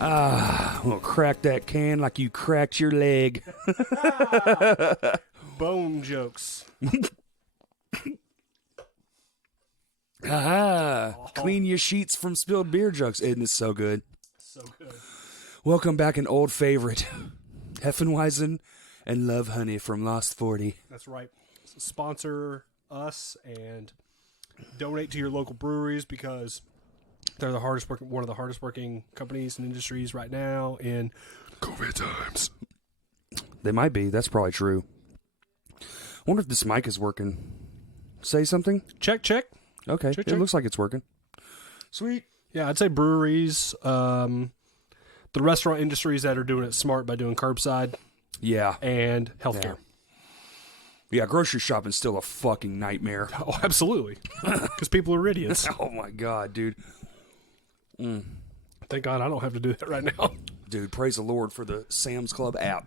I'm gonna crack that can like you cracked your leg. Bone jokes. Clean your sheets from spilled beer jokes. Isn't this so good? So good. Welcome back, an old favorite. Heffenweisen and Love Honey from Lost 40. That's right. Sponsor us and donate to your local breweries because they're the hardest working, one of the hardest working companies and industries right now in COVID times. They might be. That's probably true. I wonder if this mic is working. Say something? Check. Okay. Check. It looks like it's working. Sweet. Yeah, I'd say breweries, the restaurant industries that are doing it smart by doing curbside Yeah. and healthcare. Yeah, grocery shopping's still a fucking nightmare. Oh, absolutely. Because people are idiots. Oh my god, dude. Thank God I don't have to do that right now. Dude, praise the Lord for the Sam's Club app.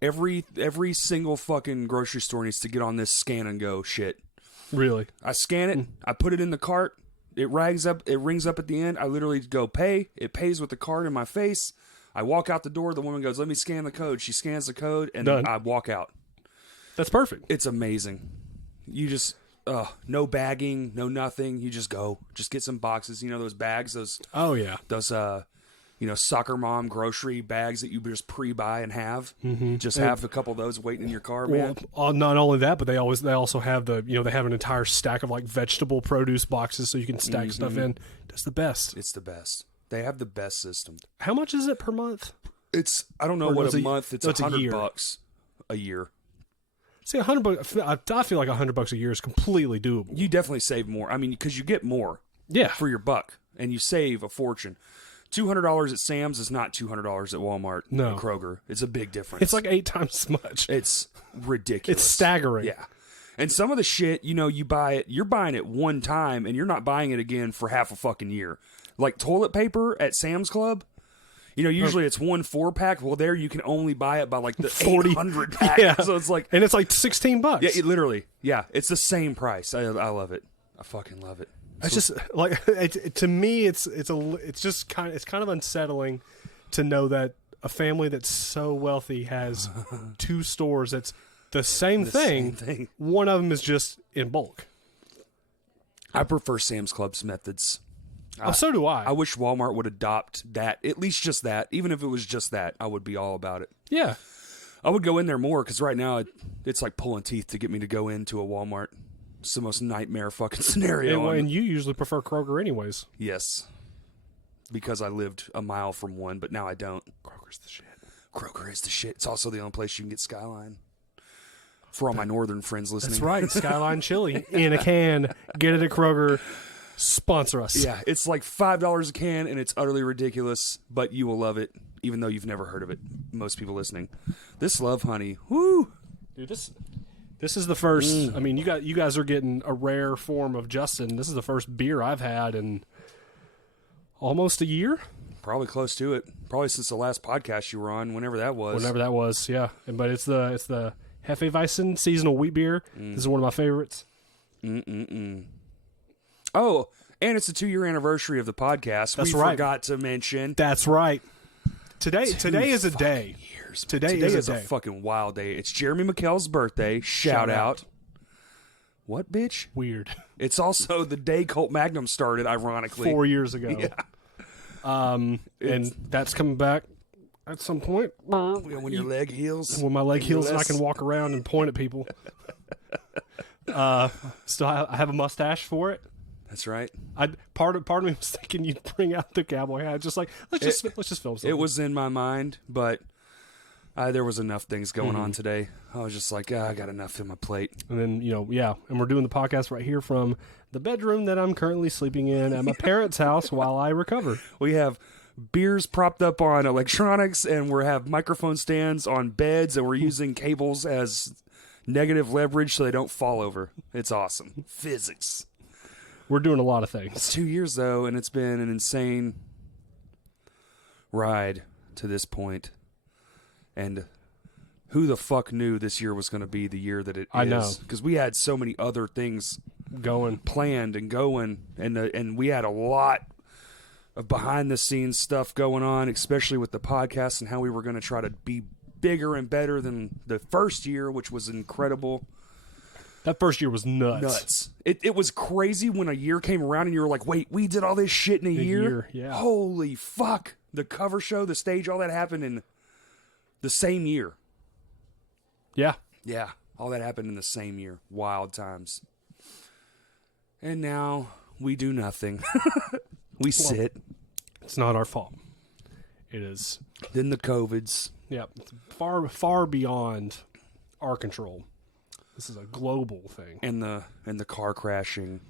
Every single fucking grocery store needs to get on this scan and go shit. Really? I scan it, I put it in the cart, it rings up at the end, I literally go pay, it pays with the card in my face, I walk out the door, the woman goes, let me scan the code, she scans the code, and Done. I walk out. That's perfect. It's amazing. You just, no bagging, no nothing, you just go, just get some boxes, you know those bags, those soccer mom grocery bags that you just pre-buy and have. Just have a couple of those waiting in your car, man. Well, not only that, but they also have they have an entire stack of like vegetable produce boxes so you can stack stuff in. That's the best. It's the best. They have the best system. How much is it per month? It's, I don't know Or what it's a a- month. It's it's a year. $100 a year. See, $100. I feel like $100 a year is completely doable. You definitely save more. I mean, because you get more Yeah. for your buck, and you save a fortune. $200 at Sam's is not $200 at Walmart No. and Kroger. It's a big difference. It's like 8 times as much. It's ridiculous. It's staggering. Yeah. And some of the shit, you buy it, you're buying it one time, and you're not buying it again for half a fucking year. Like toilet paper at Sam's Club, usually it's 1 4-pack. Well, there you can only buy it by like the 40 800 pack. Yeah. So it's like, And it's like $16. yeah, literally. Yeah. It's the same price. I love it. I fucking love it. It's just like to me, it's kind of unsettling to know that a family that's so wealthy has 2 stores that's the same same thing. thing. One of them is just in bulk. I prefer Sam's Club's methods. So do I. I wish Walmart would adopt that, at least just that. Even if it was just that, I would be all about it. Yeah. I would go in there more because right now it's like pulling teeth to get me to go into a Walmart. It's the most nightmare fucking scenario. And you usually prefer Kroger anyways. Yes. Because I lived a mile from one, but now I don't. Kroger's the shit. Kroger is the shit. It's also the only place you can get Skyline. For all my northern friends listening. That's right. Skyline Chili in a can. Get it at Kroger. Sponsor us. Yeah, it's like $5 a can, and it's utterly ridiculous, but you will love it, even though you've never heard of it. Most people listening. This Love Honey. Woo! Dude, this is the first. I mean, you guys are getting a rare form of Justin. This is the first beer I've had in almost a year. Probably close to it. Probably since the last podcast you were on, whenever that was. Whenever that was, yeah. But it's the Hefeweizen seasonal wheat beer. This is one of my favorites. Oh, and it's the 2-year anniversary of the podcast. That's we right. forgot to mention. That's right. Today is a day. Years. Today is a day. fucking wild day. It's Jeremy McKell's birthday. Shout out. What, bitch? Weird. It's also the day Colt Magnum started, ironically. 4 years ago. Yeah. And that's coming back at some point. When your leg heals. When my leg heals and I less- can walk around and point at people. Still, I have a mustache for it. That's right. Part of me was thinking you'd bring out the cowboy hat. Just like let's just film something. It was in my mind, but there was enough things going on today. I was just like, I got enough in my plate. And then and we're doing the podcast right here from the bedroom that I'm currently sleeping in at my parents' house while I recover. We have beers propped up on electronics, and we have microphone stands on beds, and we're using cables as negative leverage so they don't fall over. It's awesome. Physics. We're doing a lot of things. It's 2 years, though, and it's been an insane ride to this point. And who the fuck knew this year was going to be the year that it is? I know. Because we had so many other things Going. planned and going, and we had a lot of behind the scenes stuff going on, especially with the podcast and how we were going to try to be bigger and better than the first year, which was incredible. That first year was nuts. It was crazy when a year came around and you were like, wait, we did all this shit in a year? Yeah. Holy fuck. The cover show, the stage, all that happened in the same year. Yeah. Yeah, all that happened in the same year. Wild times. And now we do nothing. We sit. It's not our fault. It is. Then the COVIDs. Yeah, it's far beyond our control. This is a global thing. And the car crashing.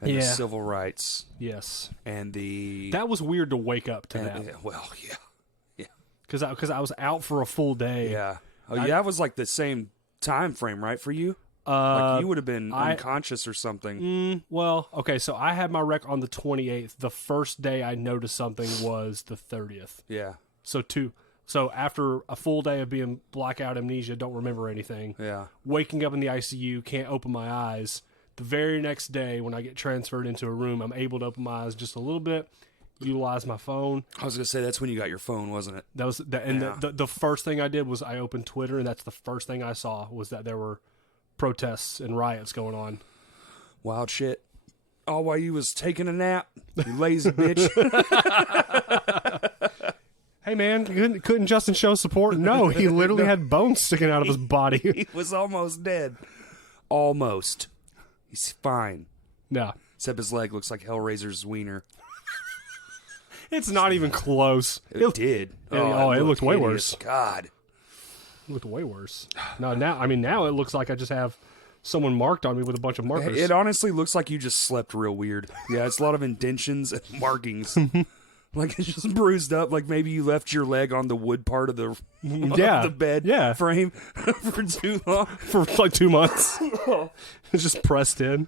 And the civil rights. Yes. And the... That was weird to wake up to that. Well, yeah. Yeah. Because I was out for a full day. Yeah. Oh, yeah, that was like the same time frame, right, for you? Like you would have been unconscious or something. Well, okay, so I had my wreck on the 28th. The first day I noticed something was the 30th. Yeah. So after a full day of being blackout amnesia, don't remember anything. Yeah. Waking up in the ICU, can't open my eyes. The very next day when I get transferred into a room, I'm able to open my eyes just a little bit, utilize my phone. I was going to say, that's when you got your phone, wasn't it? That was the first thing I did was I opened Twitter, and that's the first thing I saw was that there were protests and riots going on. Wild shit. All while you was taking a nap, you lazy bitch. Hey man, couldn't Justin show support? No, he literally had bones sticking out of his body. He was almost dead. Almost. He's fine. Yeah. Except his leg looks like Hellraiser's wiener. It's not even close. It did. It looked way worse. God. It looked way worse. Now it looks like I just have someone marked on me with a bunch of markers. It honestly looks like you just slept real weird. Yeah, it's a lot of indentions and markings. Like it's just bruised up. Like maybe you left your leg on the wood part of the of the bed frame for too long. For like 2 months. It's just pressed in.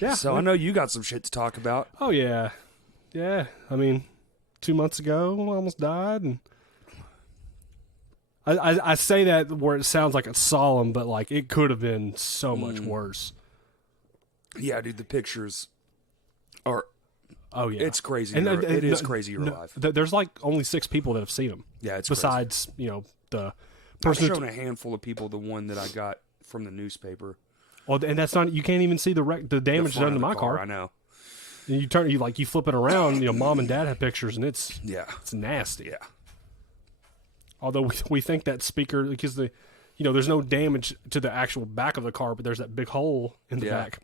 Yeah. So I know you got some shit to talk about. Oh yeah. Yeah. I mean, 2 months ago I almost died, and I say that where it sounds like it's solemn, but like it could have been so much worse. Yeah, dude, the pictures are... Oh, yeah. It's crazy. It is crazy you're alive. There's like only 6 people that have seen him. Yeah, it's besides, crazy. The I've person... shown a handful of people the one that I got from the newspaper. Well, and that's not... You can't even see the damage done to my car. I know. And you flip it around, mom and dad have pictures, and it's nasty. Yeah. Although we think that speaker, because there's no damage to the actual back of the car, but there's that big hole in the back.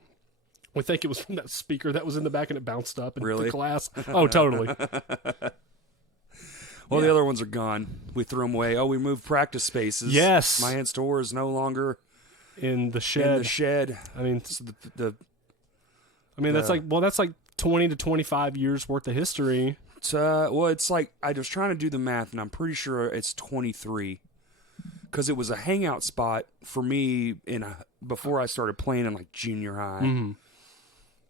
We think it was from that speaker that was in the back and it bounced up and hit the glass. Oh, totally. Well, the other ones are gone. We threw them away. Oh, we moved practice spaces. Yes. My aunt's store is no longer in the shed. I mean, so that's like 20 to 25 years worth of history. It's like I was trying to do the math, and I'm pretty sure it's 23, because it was a hangout spot for me before I started playing in like junior high,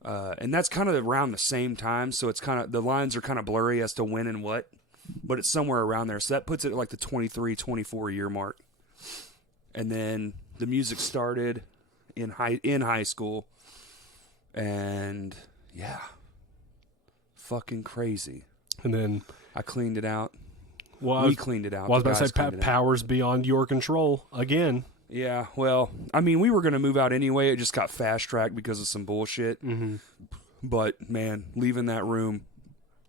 and that's kind of around the same time. So it's kind of the lines are kind of blurry as to when and what, but it's somewhere around there. So that puts it at like the 23, 24 year mark, and then the music started in high school, and yeah, fucking crazy. And then I cleaned it out. Well, we cleaned it out. Well, I was about to say powers beyond your control again. Yeah, well, I mean, we were going to move out anyway. It just got fast-tracked because of some bullshit. Mm-hmm. But, man, leaving that room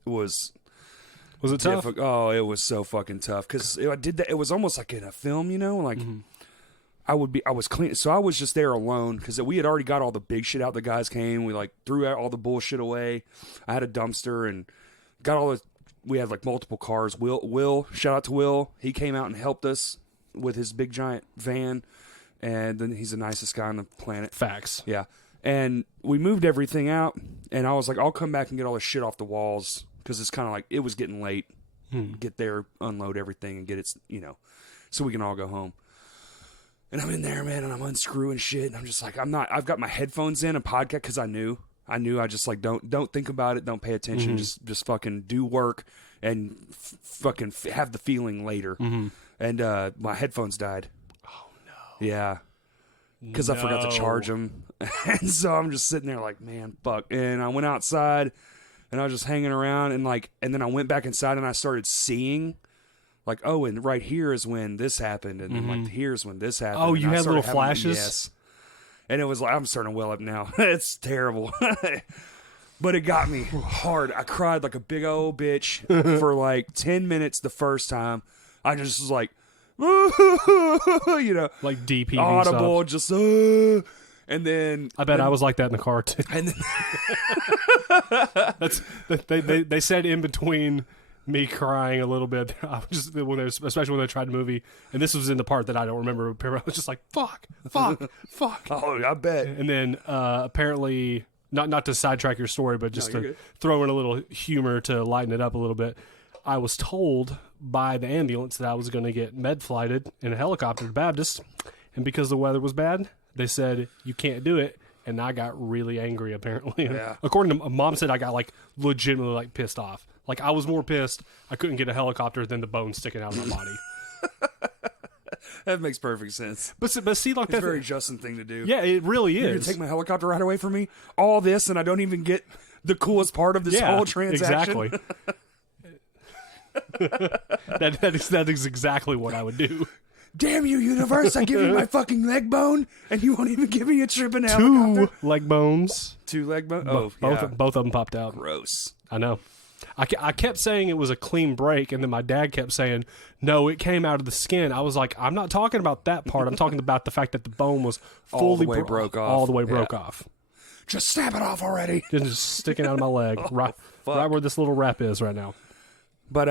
was... Was it tough? Oh, it was so fucking tough. Because I did that. It was almost like in a film, like... Mm-hmm. I was clean. So I was just there alone because we had already got all the big shit out. The guys came. We, threw out all the bullshit away. I had a dumpster and... got all the, we had multiple cars. Will, shout out to Will. He came out and helped us with his big giant van, and then he's the nicest guy on the planet. Facts. Yeah. And we moved everything out, and I was like, I'll come back and get all this shit off the walls, because it's kind of like, it was getting late. Get there, unload everything, and get it, so we can all go home. And I'm in there, man, and I'm unscrewing shit, and I'm just like, I've got my headphones in, a podcast, because I knew I just don't think about it, don't pay attention, just fucking do work and fucking have the feeling later. And my headphones died. Oh no. Yeah. Because I forgot to charge them. And so I'm just sitting there like, man, fuck. And I went outside and I was just hanging around, and then I went back inside and I started seeing, like, oh, and right here is when this happened, and then like here's when this happened. Oh, and you I had started little flashes? Yes. And it was like, I'm starting to well up now. It's terrible. But it got me hard. I cried like a big old bitch for like 10 minutes the first time. I just was like, you know, like deep heaving audible, stuff. just, and then I bet I was like that in the car too. and then, They said in between me crying a little bit, I was just especially when they tried the movie, and this was in the part that I don't remember. I was just like, fuck. oh, I bet. And then apparently, not to sidetrack your story, but just you're to good. throw in a little humor to lighten it up a little bit, I was told by the ambulance that I was going to get med flighted in a helicopter to Baptist, and because the weather was bad, they said you can't do it, and I got really angry. Apparently, Yeah. according to Mom, said I got like legitimately like pissed off. Like I was more pissed I couldn't get a helicopter than the bone sticking out of my body. That makes perfect sense. But see, like It's that. a very Justin thing to do. Yeah, it really You're going is. to take my helicopter right away from me? All this, and I don't even get the coolest part of this whole transaction? Exactly. that is exactly what I would do. Damn you, universe! I give you my fucking leg bone, and you won't even give me a trip in a Two helicopter. leg bones. Two leg bone. Oh, both yeah. both of them popped out. Gross. I know. I kept saying it was a clean break, and then my dad kept saying, no, it came out of the skin. I was like, I'm not talking about that part. I'm talking about the fact that the bone was fully All the way broke off. All the way Yeah. broke off. Just snap it off already. Just sticking out of my leg, right where this little wrap is right now. But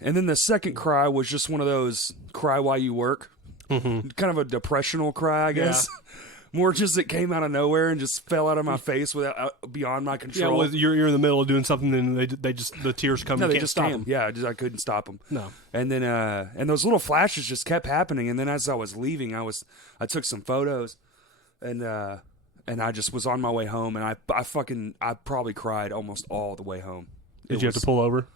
and then the second cry was just one of those cry while you work, kind of a depressional cry, I guess. More just it came out of nowhere and just fell out of my face without beyond my Yeah, control. well, you're in the middle of doing something, and they just the tears come. No, you they can't just stop came. them. Yeah, I couldn't stop them. No. And then and those little flashes just kept happening. And then as I was leaving, I took some photos, and I just was on my way home, and I probably cried almost all the way home. Did you have to pull over?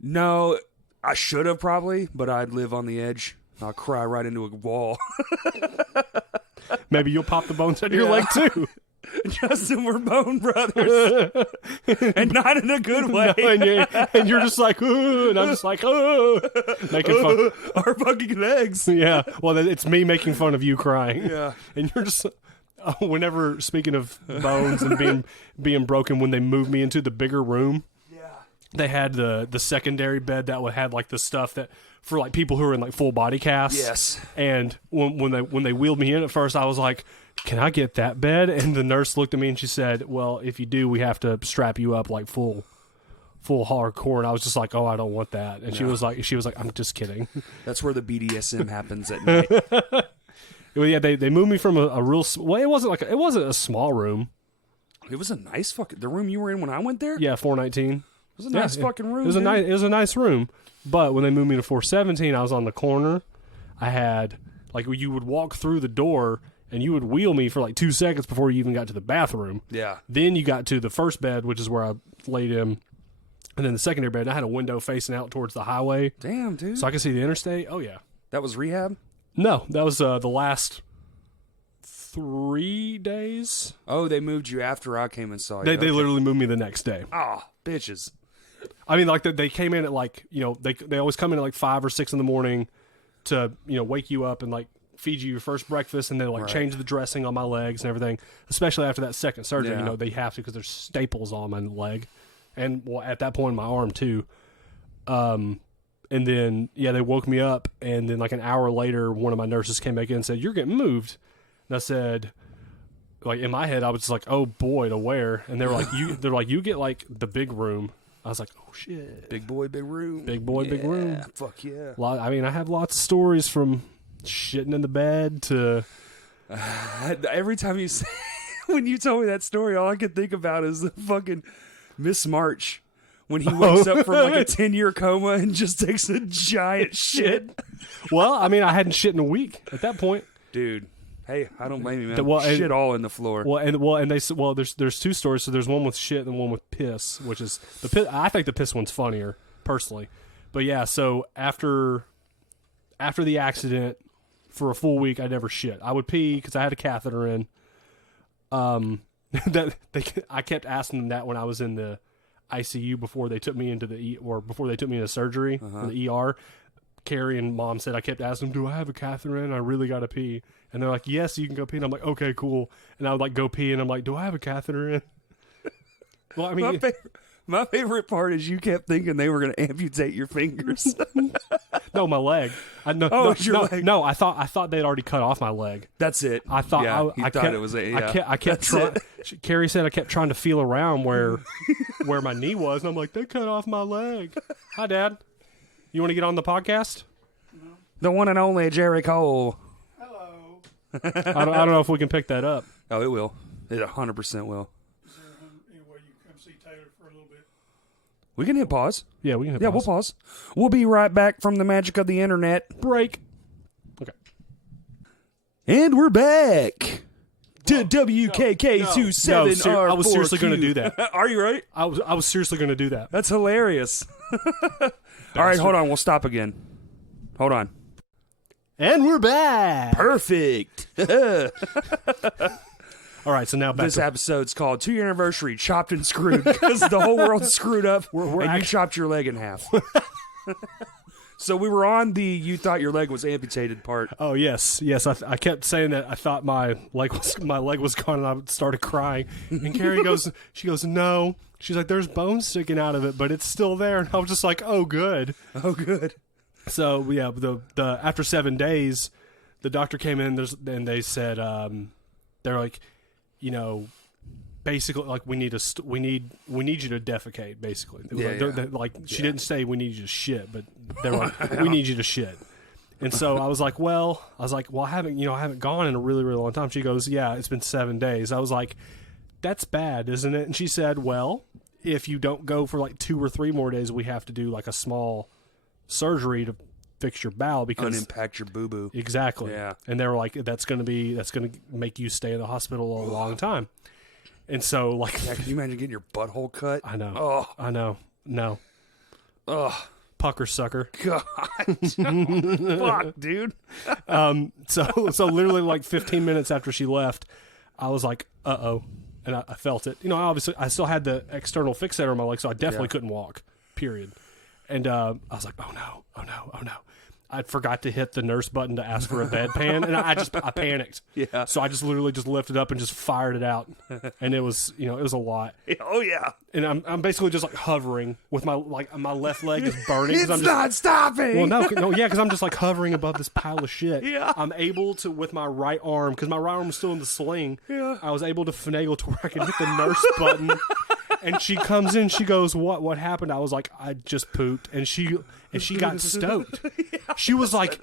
No, I should have probably, but I'd live on the edge. I'll cry right into a wall. Maybe you'll pop the bones out of your leg too. Justin, we're bone brothers, and not in a good way. and you're just like, ooh, and I'm just like, oh, making fun. Our fucking legs. Yeah, well, it's me making fun of you crying. Yeah. And you're just, whenever, speaking of bones and being broken, when they moved me into the bigger room, they had the secondary bed that had like the stuff that for like people who are in like full body casts. Yes. And when they wheeled me in at first, I was like, "Can I get that bed?" And the nurse looked at me and she said, "Well, if you do, we have to strap you up like full hardcore." And I was just like, "Oh, I don't want that." And she was like, "I'm just kidding." That's where the BDSM happens at night. Well, yeah, they moved me from a real well. It wasn't a small room. It was a nice the room you were in when I went there. Yeah, 419. It was a nice fucking room. It was dude. It was a nice room. But when they moved me to 417, I was on the corner. I had like you would walk through the door and you would wheel me for like 2 seconds before you even got to the bathroom. Yeah. Then you got to the first bed, which is where I laid him, and then the secondary bed. And I had a window facing out towards the highway, Damn, dude. so I could see the interstate. Oh yeah. That was rehab. No, that was the last 3 days. Oh, they moved you after I came and saw you. They Okay. literally moved me the next day. Ah, bitches. I mean, like they came in at like they always come in at like 5 or 6 in the morning to wake you up and like feed you your first breakfast and then like change the dressing on my legs and everything. Especially after that second surgery, Yeah. they have to because there's staples on my leg, and well at that point my arm too. And then they woke me up, and then like an hour later, one of my nurses came back in and said, "You're getting moved," and I said. Like in my head, I was just like, "Oh boy, to where?" And they were like, They're like, "You get like the big room." I was like, "Oh shit, Big boy, big room. big boy, big room." Fuck yeah. I mean, I have lots of stories from shitting in the bed to Every time you say, when you told me that story, all I could think about is the fucking Miss March when he wakes up from like a 10-year coma and just takes a giant shit. well, I mean, I hadn't shit in a week at that point. Dude, hey, I don't blame you, man. Well, and- shit all in the floor. And they said, well, there's two stories. So there's one with shit and one with piss, which is the piss. I think the piss one's funnier personally, but yeah. So after the accident, for a full week, I never shit. I would pee because I had a catheter in. I kept asking them that when I was in the ICU before they took me into before they took me into surgery in the ER. Carrie and Mom said, I kept asking them, do I have a catheter in? I really got to pee. And they're like, yes, you can go pee. And I'm like, okay, cool. And I would like go pee, and I'm like, do I have a catheter in? Well, I mean, my favorite part is you kept thinking they were going to amputate your fingers. no, my leg. Your leg. No, I thought they'd already cut off my leg. That's it. I thought I kept, thought it was I kept trying. Carrie said I kept trying to feel around where my knee was, and I'm like, they cut off my leg. Hi, Dad. You want to get on the podcast? The one and only Jerry Cole. Hello. I don't know if we can pick that up. Oh, it will. It 100% will. Is there any way you can come see Taylor for a little bit? We can hit pause. Yeah, we can. Yeah, we'll pause. We'll be right back from the magic of the internet. Break. Okay. And we're back. To WKK27. No, I was seriously going to do that. Are you right? I was seriously going to do that. That's hilarious. All right, hold on. We'll stop again. Hold on. And we're back. Perfect. All right, so now back This to episode's called 2-year anniversary, chopped and screwed, because the whole world's screwed up, and you chopped your leg in half. So we were on the you thought your leg was amputated part. Oh yes. I kept saying that I thought my leg was gone, and I started crying. And Carrie she goes, no. She's like, there's bones sticking out of it, but it's still there. And I was just like, oh good. Oh good. So yeah, the after 7 days, the doctor came in and they said, they're like, you know, basically like we need you to defecate. Basically, they're like she didn't say we need you to shit, but they're like we need you to shit. And so I was like, well, I haven't gone in a really really long time. She goes, yeah, it's been 7 days. I was like, that's bad, isn't it? And she said, well, if you don't go for like 2 or 3 more days, we have to do like a small surgery to fix your bowel because unimpact your boo boo. Exactly. Yeah. And they were like, that's gonna make you stay in the hospital a long time. And so like, Yeah, can you imagine getting your butthole cut? I know. Oh, I know. No. oh, Pucker sucker. God. Fuck, dude. So literally like 15 minutes after she left, I was like, uh-oh. And I felt it. You know, obviously I still had the external fixator on my leg, so I definitely couldn't walk, period. And I was like, oh no. I forgot to hit the nurse button to ask for a bedpan, and I panicked. Yeah. So I just literally just lifted up and just fired it out, and it was a lot. Oh yeah. And I'm basically just like hovering with my left leg is burning. It's not stopping. Well, no, yeah, because I'm just like hovering above this pile of shit. Yeah. I'm able to with my right arm because my right arm was still in the sling. Yeah. I was able to finagle to where I could hit the nurse button. And she comes in, she goes, "What happened?" I was like, "I just pooped," and she got stoked. She was like,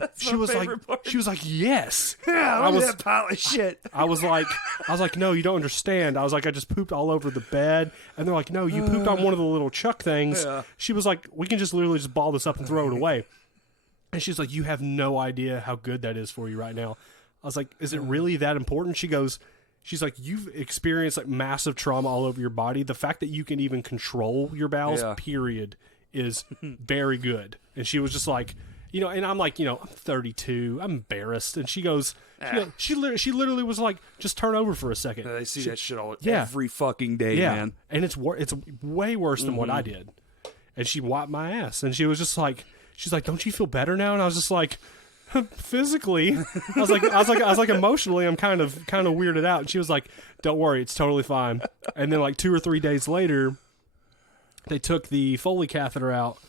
"Yes." Yeah, I was that pile of shit. I was like, "No, you don't understand." I was like, "I just pooped all over the bed," and they're like, "No, you pooped on one of the little chuck things." Yeah. She was like, "We can just literally just ball this up and throw it away," and she's like, "You have no idea how good that is for you right now." I was like, "Is it really that important?" She's like, you've experienced like massive trauma all over your body. The fact that you can even control your bowels, period, is very good. And she was just like, you know, and I'm like, you know, I'm 32, I'm embarrassed. And she goes, she literally was like, just turn over for a second. They see that shit every fucking day, man. And it's way worse than what I did. And she wiped my ass, and she was just like, she's like, don't you feel better now? And I was just like, physically, I was like emotionally, I'm kind of weirded out. And she was like, don't worry, it's totally fine. And then like 2 or 3 days later, they took the Foley catheter out,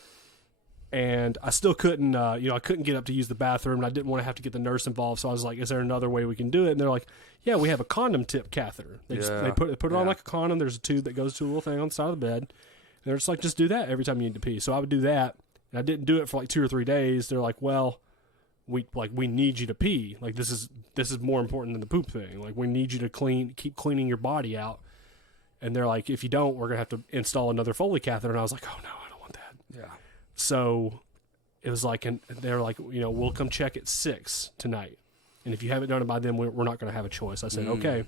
and I still couldn't, I couldn't get up to use the bathroom, and I didn't want to have to get the nurse involved. So I was like, is there another way we can do it? And they're like, yeah, we have a condom tip catheter. They put it on like a condom. There's a tube that goes to a little thing on the side of the bed. And they're just like, just do that every time you need to pee. So I would do that, and I didn't do it for like 2 or 3 days. They're like, well, we need you to pee. Like this is more important than the poop thing. Like we need you to keep cleaning your body out. And they're like, if you don't, we're gonna have to install another Foley catheter. And I was like, oh no, I don't want that. Yeah. So it was like, and they're like, you know, we'll come check at 6 tonight. And if you haven't done it by then, we're not gonna have a choice. I said, okay.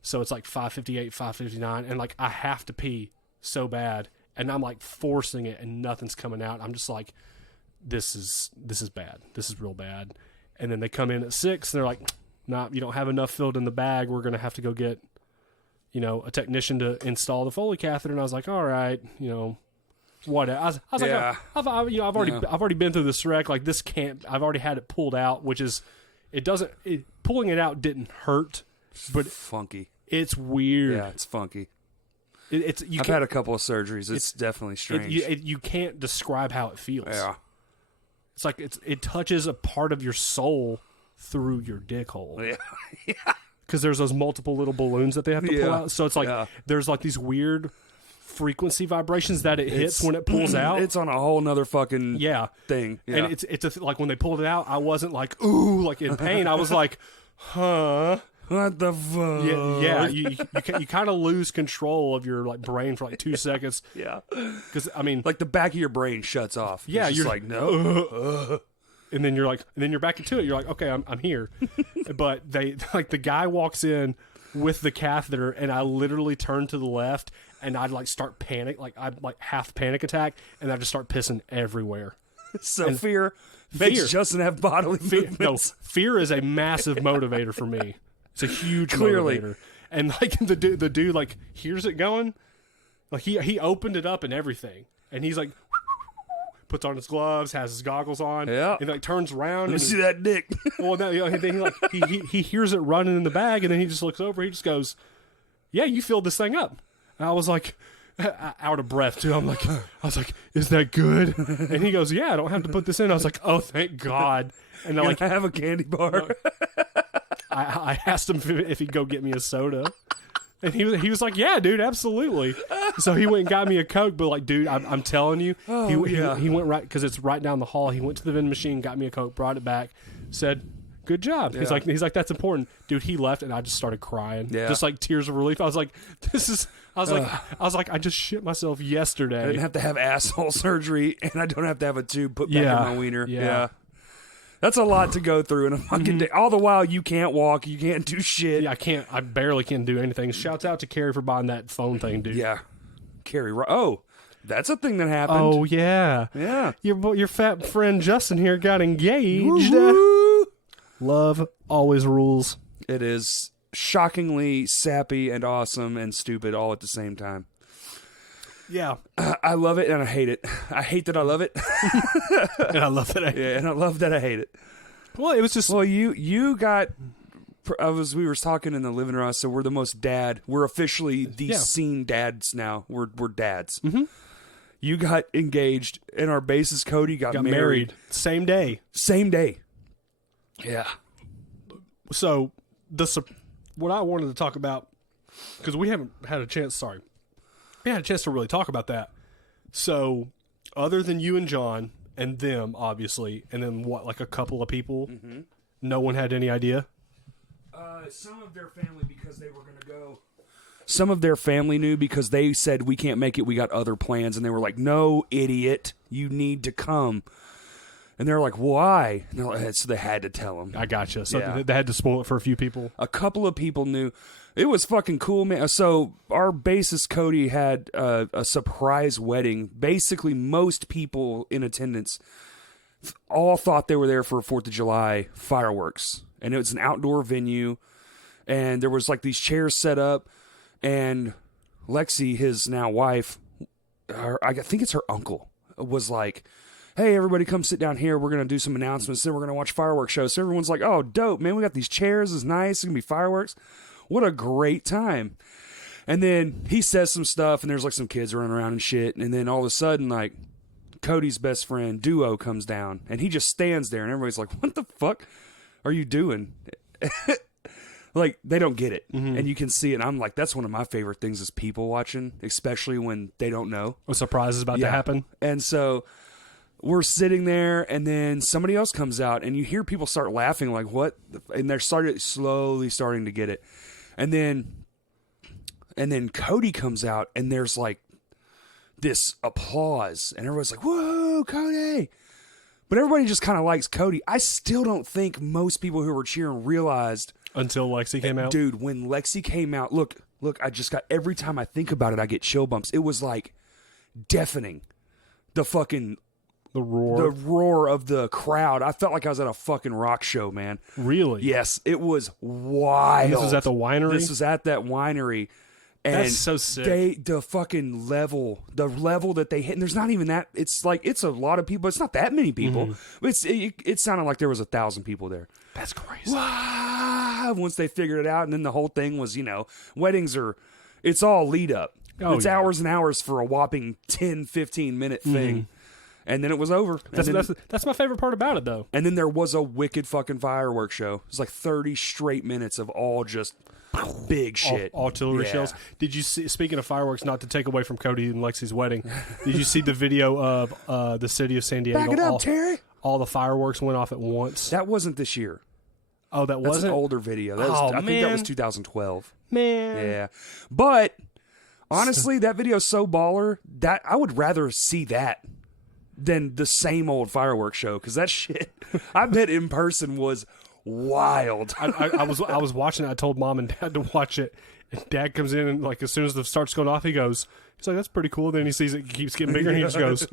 So it's like 5:58, 5:59, and like I have to pee so bad, and I'm like forcing it, and nothing's coming out. I'm just like, this is bad. This is real bad. And then they come in at 6, and they're like, nah, you don't have enough filled in the bag. We're going to have to go get, a technician to install the Foley catheter, and I was like, all right, what? I was Yeah. like, I've already been through this wreck. Like this can't. I've already had it pulled out, which is, pulling it out didn't hurt, but Funky. it's weird. Yeah, it's funky. I've had a couple of surgeries. It's definitely strange. You can't describe how it feels. Yeah. It's like it touches a part of your soul through your dick hole. Yeah. Because there's those multiple little balloons that they have to pull Yeah. out. So it's like Yeah. there's like these weird frequency vibrations that it hits when it pulls out. It's on a whole nother fucking Yeah. thing. Yeah. And it's like when they pulled it out, I wasn't like, ooh, like in pain. I was like, huh. What the fuck? Yeah. You kind of lose control of your like brain for like 2 seconds. Yeah. Because, I mean, Like the back of your brain shuts off. Yeah, It's just you're like, no. and then you're back into it. You're like, okay, I'm here. But the guy walks in with the catheter, and I literally turn to the left, and I'd like start panic, like I'd like half panic attack, and I just start pissing everywhere. So fear makes Justin have bodily No, movements. fear is a massive motivator for me. It's a huge Clearly. motivator. And like the dude like hears it going, like he opened it up and everything, and he's like. Puts on his gloves, has his goggles on, Yeah. and like turns around. Let me and see that dick. Well, no, then he hears it running in the bag, and then he just looks over. He just goes, "Yeah, you filled this thing up." And I was like, out of breath too. I was like, "Is that good?" And he goes, "Yeah, I don't have to put this in." I was like, "Oh, thank God!" And I have a candy bar. I asked him if he'd go get me a soda. And he was like, yeah, dude, absolutely. So he went and got me a Coke. But like, dude, I'm telling you, he went right, because it's right down the hall. He went to the vending machine, got me a Coke, brought it back, said, good job. Yeah. He's like, that's important, dude. He left, and I just started crying, Yeah. just like tears of relief. I was like, I just shit myself yesterday. I didn't have to have asshole surgery, and I don't have to have a tube put back in my wiener. Yeah. That's a lot to go through in a fucking day. All the while, you can't walk, you can't do shit. Yeah, I barely can do anything. Shouts out to Carrie for buying that phone thing, dude. Yeah. Carrie, oh, that's a thing that happened. Oh yeah, Yeah. Your fat friend Justin here got engaged. Woo-hoo. Love always rules. It is shockingly sappy and awesome and stupid all at the same time. Yeah, I love it and I hate it. I hate that I love it. and I love that. Yeah, and I love that I hate it. Well, it was just Well, you got. We were talking in the living room, so we're the most dad. We're officially the scene dads now. We're dads. Mm-hmm. You got engaged, and our bassist Cody got married same day. same day. Yeah. So what I wanted to talk about, because we haven't had a chance. Sorry, we had a chance to really talk about that. So, other than you and John and them, obviously, and then what, like a couple of people, no one had any idea. Some of their family, because they were going to go. Some of their family knew because they said, we can't make it, we got other plans. And they were like, no, idiot, you need to come. And they're like, why? And they're like, so they had to tell them. I gotcha. So Yeah. they had to spoil it for a few people. A couple of people knew. It was fucking cool, man. So our bassist Cody had a surprise wedding. Basically, most people in attendance all thought they were there for 4th of July fireworks. And it was an outdoor venue. And there was like these chairs set up. And Lexi, his now wife, I think it's her uncle, was like, hey, everybody come sit down here. We're going to do some announcements. Then we're going to watch fireworks shows. So everyone's like, oh, dope, man. We got these chairs. It's nice. It's going to be fireworks. What a great time. And then he says some stuff, and there's like some kids running around and shit. And then all of a sudden, like, Cody's best friend, Duo, comes down. And he just stands there, and everybody's like, what the fuck are you doing? Like, they don't get it. Mm-hmm. And you can see it. And I'm like, that's one of my favorite things is people watching, especially when they don't know. A surprise is about to happen. And so we're sitting there, and then somebody else comes out, and you hear people start laughing, like, what? And they're slowly starting to get it. And then Cody comes out, and there's like this applause, and everybody's like, whoa, Cody. But everybody just kind of likes Cody. I still don't think most people who were cheering realized. Until Lexi came out. Dude, when Lexi came out, look, I just got, every time I think about it, I get chill bumps. It was like deafening. The roar of the crowd. I felt like I was at a fucking rock show, man. Really? Yes, it was wild. And this was at the winery? This was at that winery. And That's so sick. the fucking level that they hit, and there's not even that. It's like it's a lot of people. It's not that many people. But it sounded like there was 1,000 people there. That's crazy. Once they figured it out, and then the whole thing was, weddings it's all lead up. Oh, It's yeah. hours and hours for a whopping 10, 15-minute thing. And then it was over. That's my favorite part about it, though. And then there was a wicked fucking fireworks show. It was like 30 straight minutes of all just big shit. Artillery Yeah. shells. Did you see? Speaking of fireworks, not to take away from Cody and Lexi's wedding, did you see the video of the city of San Diego? Back it up, Terry. All the fireworks went off at once. That wasn't this year. Oh, that That's wasn't. an older video. That was, Oh, I think that was man. 2012. Man. Yeah. But honestly, that video's so baller that I would rather see that than the same old fireworks show, because that shit, I bet in person was wild. I was watching it. I told Mom and Dad to watch it. And Dad comes in and like as soon as the starts going off, he's like, "That's pretty cool." Then he sees it keeps getting bigger, and he just goes.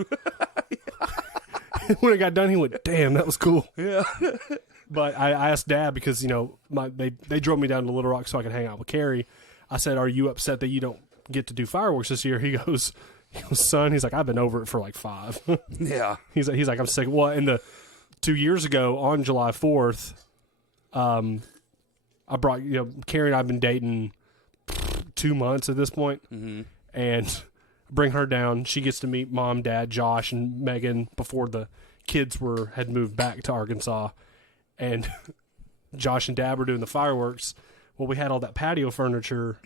When it got done, he went, "Damn, that was cool." Yeah. But I asked Dad because they drove me down to Little Rock so I could hang out with Carrie. I said, "Are you upset that you don't get to do fireworks this year?" He goes, "Son," he's like, "I've been over it for like 5." Yeah. He's like, "I'm sick." Well, in the 2 years ago on July 4th, I brought Carrie and I've been dating 2 months at this point, and bring her down. She gets to meet Mom, Dad, Josh, and Megan before the kids had moved back to Arkansas, and Josh and Dad were doing the fireworks. Well, we had all that patio furniture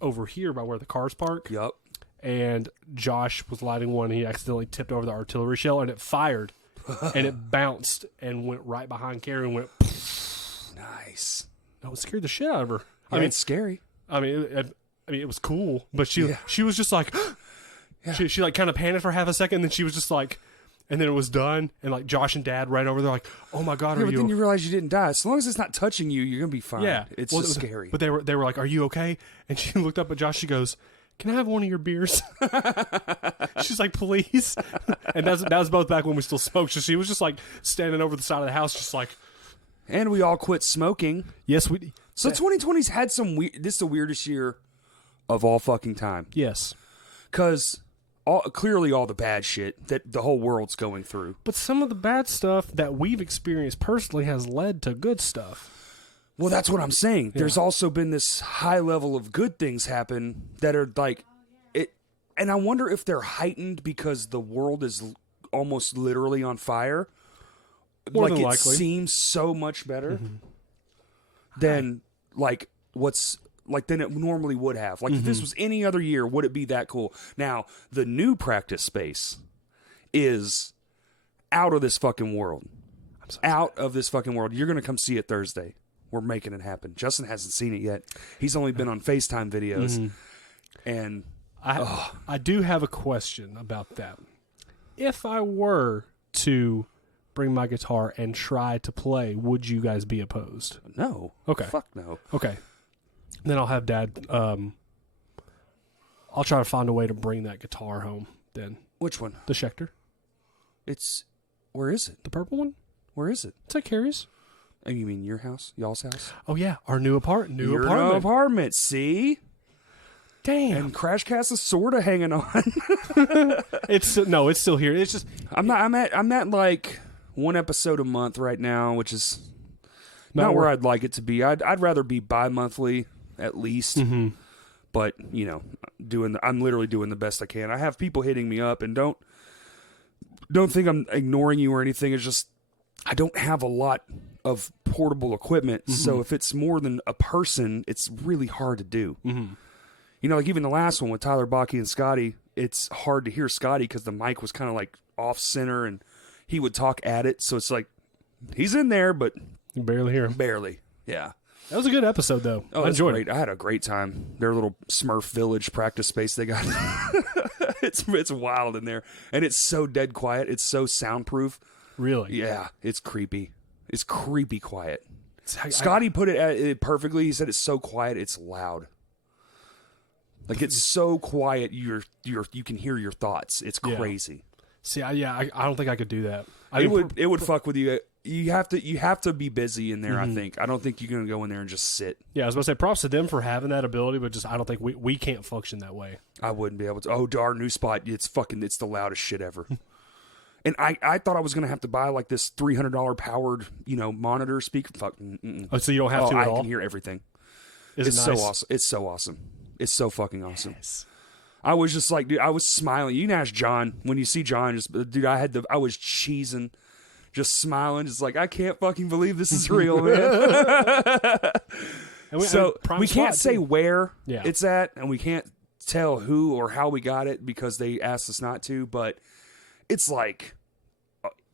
over here by where the cars park. Yup. And Josh was lighting one, and he accidentally tipped over the artillery shell, and it fired, and it bounced and went right behind Carrie and went. Nice. No, it scared the shit out of her. I mean, it's scary. I mean, it was cool, but she was just like, she like kind of panicked for half a second, and then she was just like, and then it was done, and like Josh and Dad ran over there like, "Oh my God, Yeah, are but you?" then you realize you didn't die. As long as it's not touching you, you're gonna be fine. Yeah, It's Well, just scary. But they were like, "Are you okay?" And she looked up at Josh. She goes, "Can I have one of your beers?" She's like, "Please." And that was both back when we still smoked. So she was just like standing over the side of the house, just like, And we all quit smoking. "Yes, we." So 2020's had some weird. This is the weirdest year of all fucking time. Yes, Because clearly all the bad shit that the whole world's going through. but some of the bad stuff that we've experienced personally has led to good stuff. Well, that's what I'm saying. There's also been this high level of good things happen that are like it, and I wonder if they're heightened because the world is almost literally on fire. More like than it likely. seems so much better than like what's like than it normally would have. Like if this was any other year, would it be that cool? Now the new practice space is out of this fucking world. Out of this fucking world. You're gonna come see it Thursday. We're making it happen. Justin hasn't seen it yet. He's only been on FaceTime videos. And I do have a question about that. If I were to bring my guitar and try to play, would you guys be opposed? no. Okay. Fuck no. Okay. Then I'll have Dad. I'll try to find a way to bring that guitar home. Then Which one? the Schecter, Where is it? the purple one. Where is it? It's at Carrie's. Oh, you mean your house? Y'all's house? Oh yeah, our new apartment. Your apartment. See? Damn. And Crashcast is sort of hanging on. It's still here. It's just I'm at like one episode a month right now, which is not Not where wor- I'd like it to be. I'd rather be bi-monthly at least. But, I'm literally doing the best I can. I have people hitting me up, and don't think I'm ignoring you or anything. It's just I don't have a lot of portable equipment. So if it's more than a person, it's really hard to do. Like even the last one with Tyler, Bakke, and Scotty, it's hard to hear Scotty because the mic was kind of like off center and he would talk at it. So it's like he's in there, but you barely hear him. barely. Yeah. That was a good episode, though. Oh, I enjoyed great. I had a great time. Their little Smurf Village practice space they got. It's wild in there. And it's so dead quiet. It's so soundproof. it. Really? Yeah. It's creepy. It's creepy quiet. I- Scotty put it perfectly. He said it's so quiet, it's loud. Like it's so quiet, you can hear your thoughts. It's Yeah. crazy. See, I don't think I could do that. It would fuck with you you have to be busy in there. I think. I don't think you're gonna go in there and just sit. Yeah, I was about to say props to them for having that ability, but just I don't think we can't function that way. I wouldn't be able to. Oh, our new spot. It's the loudest shit ever. And I thought I was gonna have to buy like this $300 powered monitor speaker. Fucking. Oh, so you don't have to at I all? can hear everything. Is It's it so nice? awesome. It's so awesome. It's so fucking awesome. I was just like, dude, I was smiling. You can ask John when you see John. Just, dude, I was cheesing, just smiling, just like I can't fucking believe this is real, man. And So prime we can't spot, say too. where Yeah. it's at, and we can't tell who or how we got it because they asked us not to. But it's like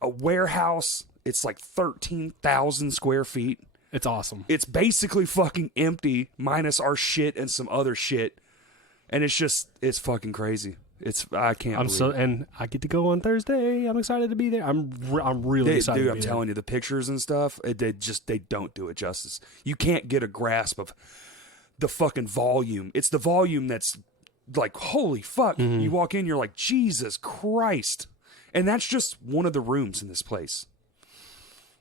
a warehouse. It's like 13,000 square feet. It's awesome. It's basically fucking empty, minus our shit and some other shit. And it's fucking crazy. I can't. I'm believe so, it. and I get to go on Thursday. I'm excited to be there. I'm really excited. Dude, to I'm be there. telling you, the pictures and stuff, they don't do it justice. You can't get a grasp of the fucking volume. It's the volume that's like, holy fuck. Mm-hmm. You walk in, you're like, Jesus Christ. And that's just one of the rooms in this place.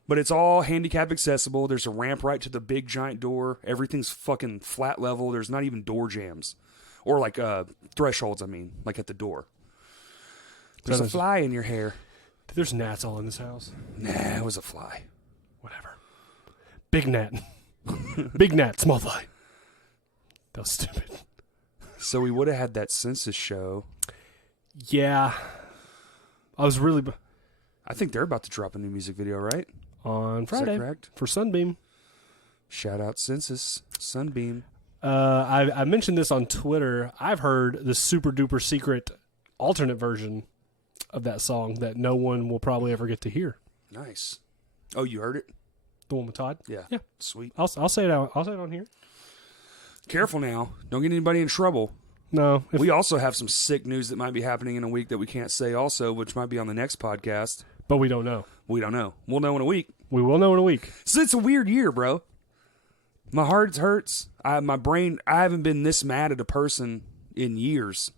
But it's all handicap accessible. There's a ramp right to the big giant door. Everything's fucking flat level. There's not even door jams. Or like thresholds, like at the door. There's a fly in your hair. There's gnats all in this house. Nah, it was a fly. Whatever. Big gnat. Big gnat, small fly. That was stupid. So we would have had that census show. Yeah. I was really I think they're about to drop a new music video, right? on Is that Friday correct? for Sunbeam. Shout out Census, Sunbeam. I mentioned this on Twitter. I've heard the super duper secret alternate version of that song that no one will probably ever get to hear. Nice. Oh, you heard it? The one with Todd. Yeah. Yeah. Sweet. I'll say it out. I'll say it on here. Careful now. Don't get anybody in trouble. No, We also have some sick news that might be happening in a week that we can't say also, which might be on the next podcast. but we don't know. We don't know. We'll know in a week. We will know in a week. So it's a weird year, bro. My heart hurts. My brain, I haven't been this mad at a person in years.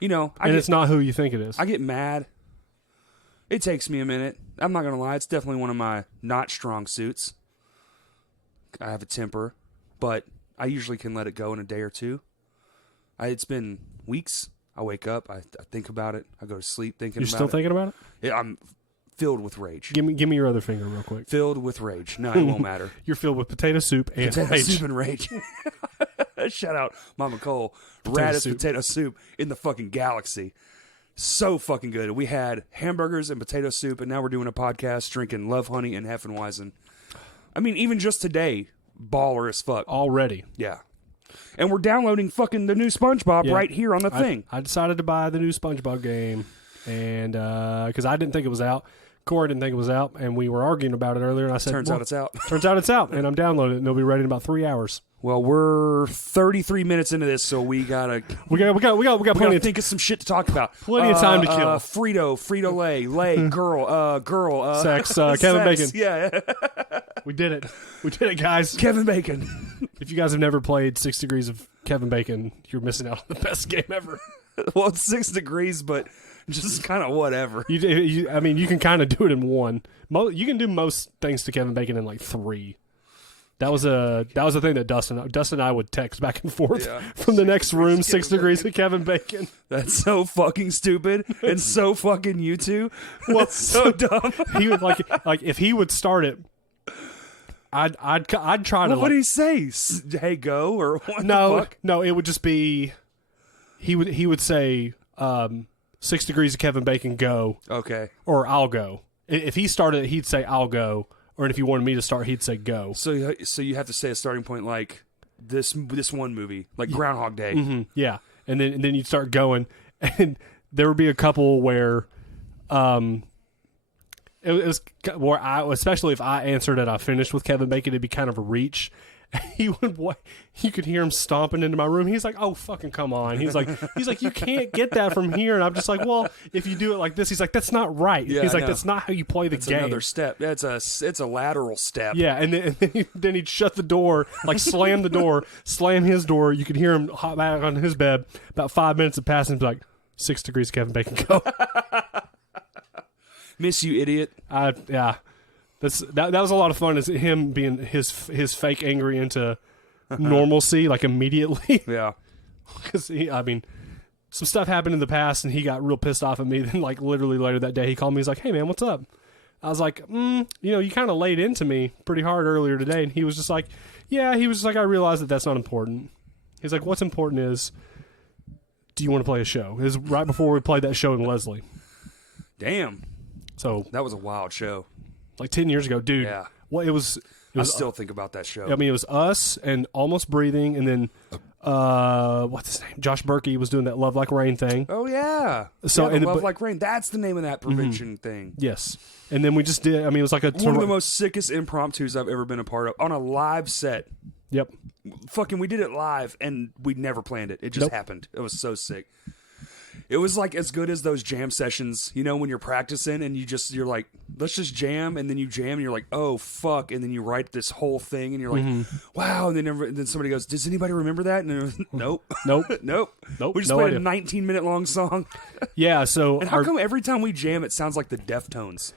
It's not who you think it is. I get mad. It takes me a minute. I'm not going to lie. It's definitely one of my not strong suits. I have a temper, but I usually can let it go in a day or two. It's been weeks. I wake up. I think about it. I go to sleep thinking You're about still it. thinking about it? Yeah, I'm filled with rage. Give me your other finger real quick. Filled with rage. No, it won't matter. You're filled with potato soup and Potato rage. soup and rage. Shout out Mama Cole. Potato Raddest soup. potato soup in the fucking galaxy. So fucking good. We had hamburgers and potato soup, and now we're doing a podcast drinking Love Honey and Heffenweisen. I mean, even just today, baller as fuck. Already. Yeah. And we're downloading fucking the new SpongeBob Yeah. right here on the thing. I decided to buy the new SpongeBob game, and because I didn't think it was out, Corey didn't think it was out, and we were arguing about it earlier. And I said, Turns out it's out. Turns out it's out, and I'm downloading it, and it'll be ready in about 3 hours. Well, we're 33 minutes into this, so we gotta We got plenty of think of some shit to talk about. Plenty of time to kill. Frito Lay, girl, sex. Kevin sex. Bacon. Yeah, We did it. We did it, guys. Kevin Bacon. If you guys have never played 6 Degrees of Kevin Bacon, you're missing out on the best game ever. Well, it's 6 degrees, but just kind of whatever. I mean, you can kind of do it in one. You can do most things to Kevin Bacon in like 3. That was a thing that Dustin and I would text back and forth Yeah. from the next room. 6 degrees of Kevin Bacon. That's so fucking stupid and so fucking you two. That's so dumb. He would like if he would start it. I'd try to. What would he say? Hey, go or what the No, fuck? no, it would just be. He would say 6 degrees of Kevin Bacon, go, Okay. or I'll go. If he started, he'd say I'll go, or if he wanted me to start, he'd say go. So you have to say a starting point like this one movie, like Groundhog Day. Mm-hmm. Yeah, and then you'd start going, and there would be a couple where, it was where especially if I answered and I finished with Kevin Bacon, it'd be kind of a reach. You could hear him stomping into my room. He's like, "Oh, fucking come on!" He's like, "You can't get that from here." And I'm just like, "Well, if you do it like this," he's like, "That's not right." Yeah, he's I like, know. "That's not how you play the It's game." another step. It's a lateral step. Yeah, and then he'd shut the door, like slam the door, slam his door. You could hear him hop back on his bed. About 5 minutes of passing, he'd be like, 6 degrees Kevin Bacon, go. Miss you, idiot. Yeah. That was a lot of fun. Is him being his fake angry into normalcy like immediately. Yeah. Because some stuff happened in the past and he got real pissed off at me. Then like literally later that day he called me. He's like, "Hey man, what's up?" I was like, you kind of laid into me pretty hard earlier today. And he was just like, yeah, he was just like, I realized that that's not important. He's like, what's important is, do you want to play a show? It was right before we played that show in Leslie. Damn. So That was a wild show. like 10 years ago, dude. Yeah. Well, it was I still think about that show. I mean, it was us and Almost Breathing, and then what's his name? Josh Berkey was doing that Love Like Rain thing. Oh yeah. So, yeah, and- Love but- Like Rain. That's the name of that prediction thing. Yes, and then we just did. I mean, it was like a One of the most sickest impromptus I've ever been a part of on a live set. Yep. Fucking, we did it live and we never planned it. It just Nope. happened. It was so sick. It was like as good as those jam sessions, you know, when you're practicing and you're like, let's just jam, and then you jam and you're like, oh fuck, and then you write this whole thing and you're like, wow, and then somebody goes, does anybody remember that? And then, nope, Nope. nope, Nope, We just no played idea. a 19-minute long song. Yeah. So And how come every time we jam, it sounds like the Deftones?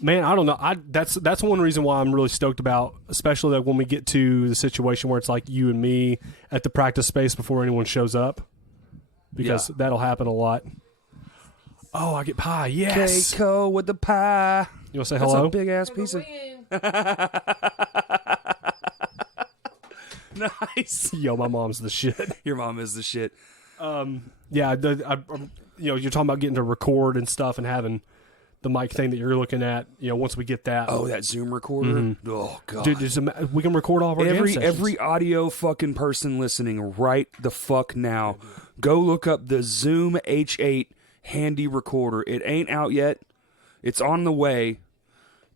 man, I don't know. That's one reason why I'm really stoked about, especially like when we get to the situation where it's like you and me at the practice space before anyone shows up, because Yeah. that'll happen a lot. Oh, I get pie. Yes. Keiko with the pie. You want to say That's hello? a big ass piece of. Nice. Yo, my mom's the shit. Your mom is the shit. Yeah, you're talking about getting to record and stuff and having the mic thing that you're looking at. You know, once we get that, Oh, that Zoom recorder. Oh god. dude, we can record all of our jam sessions. Every audio fucking person listening right the fuck now, go look up the Zoom H8 handy recorder. It ain't out yet. It's on the way.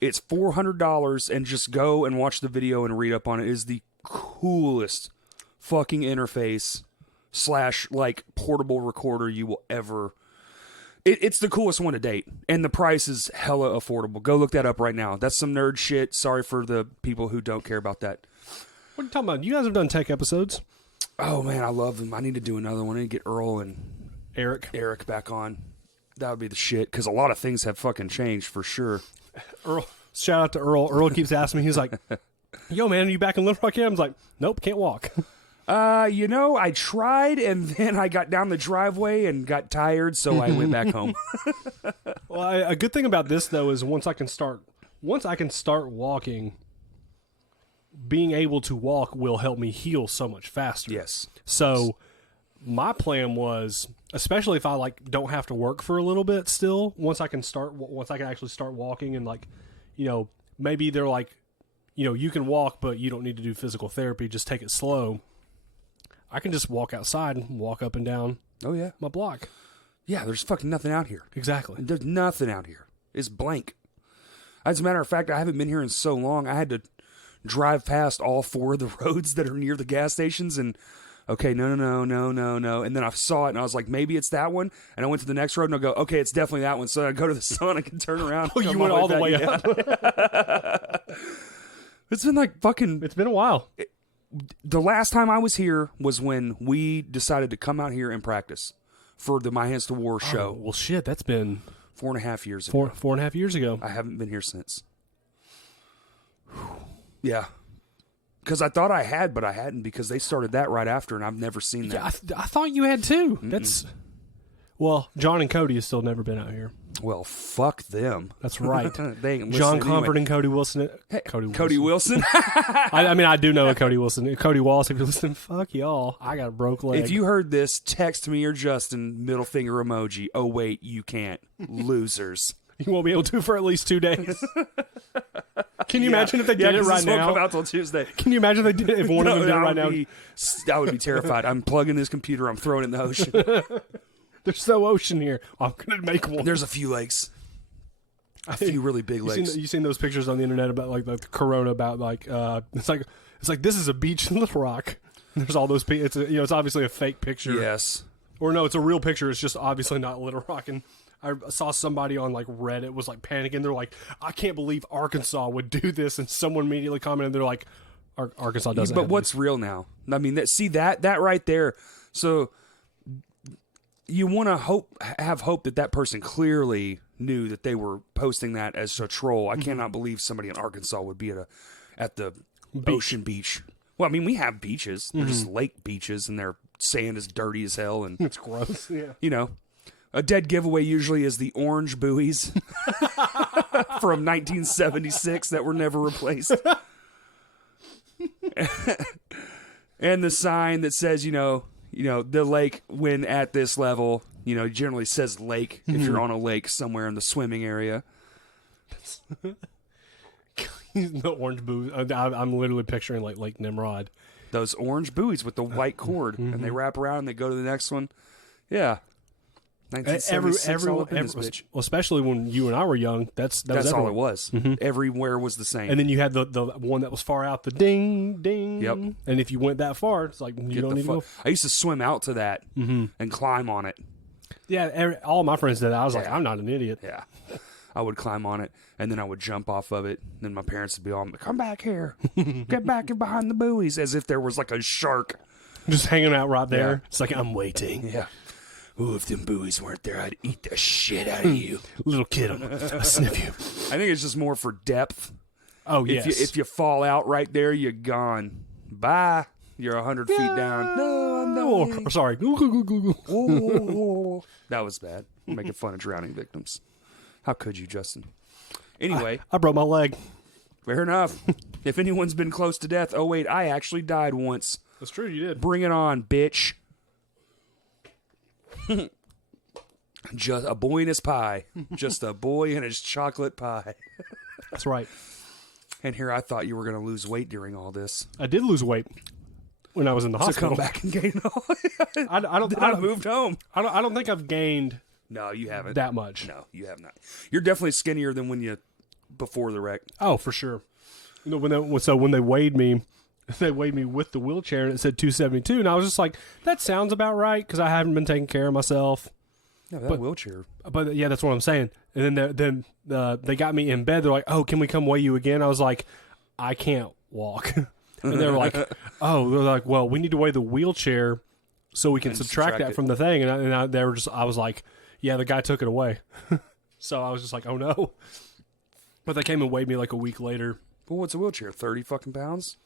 It's $400, and just go and watch the video and read up on it. It is the coolest fucking interface / like portable recorder you will ever. It's the coolest one to date, and the price is hella affordable. Go look that up right now. That's some nerd shit. Sorry for the people who don't care about that. What are you talking about? You guys have done tech episodes. Oh man, I love them. I need to do another one. I need to get Earl and Eric back on. That would be the shit, because a lot of things have fucking changed for sure. Earl. Shout out to Earl. Earl keeps asking me. He's like, "Yo, man, are you back in Little Rock yet?" I was like, "Nope, can't walk." I tried, and then I got down the driveway and got tired, so I went back home. Well, a good thing about this though is once I can start walking, being able to walk will help me heal so much faster. Yes. So my plan was, especially if I like don't have to work for a little bit still, once I can actually start walking, and like, you know, maybe they're like, you know, you can walk, but you don't need to do physical therapy. Just take it slow. I can just walk outside and walk up and down Oh yeah. my block. Yeah. There's fucking nothing out here. Exactly. There's nothing out here. It's blank. As a matter of fact, I haven't been here in so long. I had to drive past all 4 of the roads that are near the gas stations, and okay, no. And then I saw it, and I was like, maybe it's that one. And I went to the next road, and I go, okay, it's definitely that one. So I go to the sun, I can turn around. Oh, you went all the way up. It's been like fucking. It's been a while. The last time I was here was when we decided to come out here and practice for the My Hands to War Oh, show well, shit, that's been 4.5 years ago. 4.5 years ago. I haven't been here since. Yeah. Because I thought I had, but I hadn't, because they started that right after, and I've never seen that. Yeah, I thought you had too. That's well, John and Cody has still never been out here. Well, fuck them. That's right. They ain't John listening Comfort anyway. and Cody Wilson. Cody Wilson. I mean, I do know a Cody Wilson. Cody Wallace, if you're listening, fuck y'all. I got a broke leg. If you heard this, text me or Justin, middle finger emoji. Oh, wait, you can't. Losers. You won't be able to for at least 2 days. Can you imagine if they did it 'cause right this won't now? come out till Tuesday. Can you imagine if they did it, if one of them did it right now? I would be terrified. I'm plugging this computer. I'm throwing it in the ocean. There's no ocean here. I'm gonna make one. There's a few lakes. A few really big lakes. You seen those pictures on the internet about like the Corona, about like it's like this is a beach in Little Rock. There's all those people. It's obviously a fake picture. Yes. Or no, it's a real picture. It's just obviously not Little Rock. And I saw somebody on like Reddit was like panicking. They're like, I can't believe Arkansas would do this. And someone immediately commented, they're like, Arkansas doesn't. But have what's real now? I mean, that right there. So you want to have hope that person clearly knew that they were posting that as a troll. I cannot believe somebody in Arkansas would be at the ocean beach. Well, I mean, we have beaches. They're just lake beaches, and their sand is dirty as hell. And It's gross. Yeah. you know, a dead giveaway usually is the orange buoys from 1976 that were never replaced. And the sign that says, the lake when at this level, generally says lake if you're on a lake somewhere in the swimming area. The orange booze. I'm literally picturing like Lake Nimrod. Those orange buoys with the white cord, and they wrap around and they go to the next one. Yeah. 1976 all up in this bitch. Well, especially when you and I were young, that's all everywhere. it was. Everywhere was the same. And then you had the one that was far out, the ding, ding. Yep. And if you went that far, it's like you don't need to go. I used to swim out to that and climb on it. Yeah, all my friends did that. I was like, I'm not an idiot. Yeah. I would climb on it, and then I would jump off of it. Then my parents would be all, come back here. Get back behind the buoys, as if there was like a shark. Just hanging out right there. Yeah. It's like, I'm waiting. Yeah. Ooh, if them buoys weren't there, I'd eat the shit out of you. Little kid, I sniff you. I think it's just more for depth. Oh, yes. If you fall out right there, you're gone. Bye. You're 100 feet down. No, I'm not. Or, sorry. Oh, that was bad. Making fun of drowning victims. How could you, Justin? Anyway. I broke my leg. Fair enough. If anyone's been close to death, oh, wait, I actually died once. That's true, you did. Bring it on, bitch. Just a boy and his pie. Just a boy and his chocolate pie. That's right. And here I thought you were going to lose weight during all this. I did lose weight when I was in the To hospital. come back and gain all. I moved home. don't think I've gained No, you haven't. that much. No, you have not. You're definitely skinnier than before the wreck. Oh, for sure. When they weighed me, with the wheelchair and it said 272, and I was just like, that sounds about right because I haven't been taking care of myself. Yeah, that wheelchair. But yeah, that's what I'm saying. And then they got me in bed. They're like, "Oh, can we come weigh you again?" I was like, "I can't walk." And they were like, "Oh," they're like, "Well, we need to weigh the wheelchair so we can subtract that it. from the thing." And I was like, "Yeah, the guy took it away." So I was just like, "Oh no!" But they came and weighed me like a week later. Well, what's a wheelchair? 30 fucking pounds?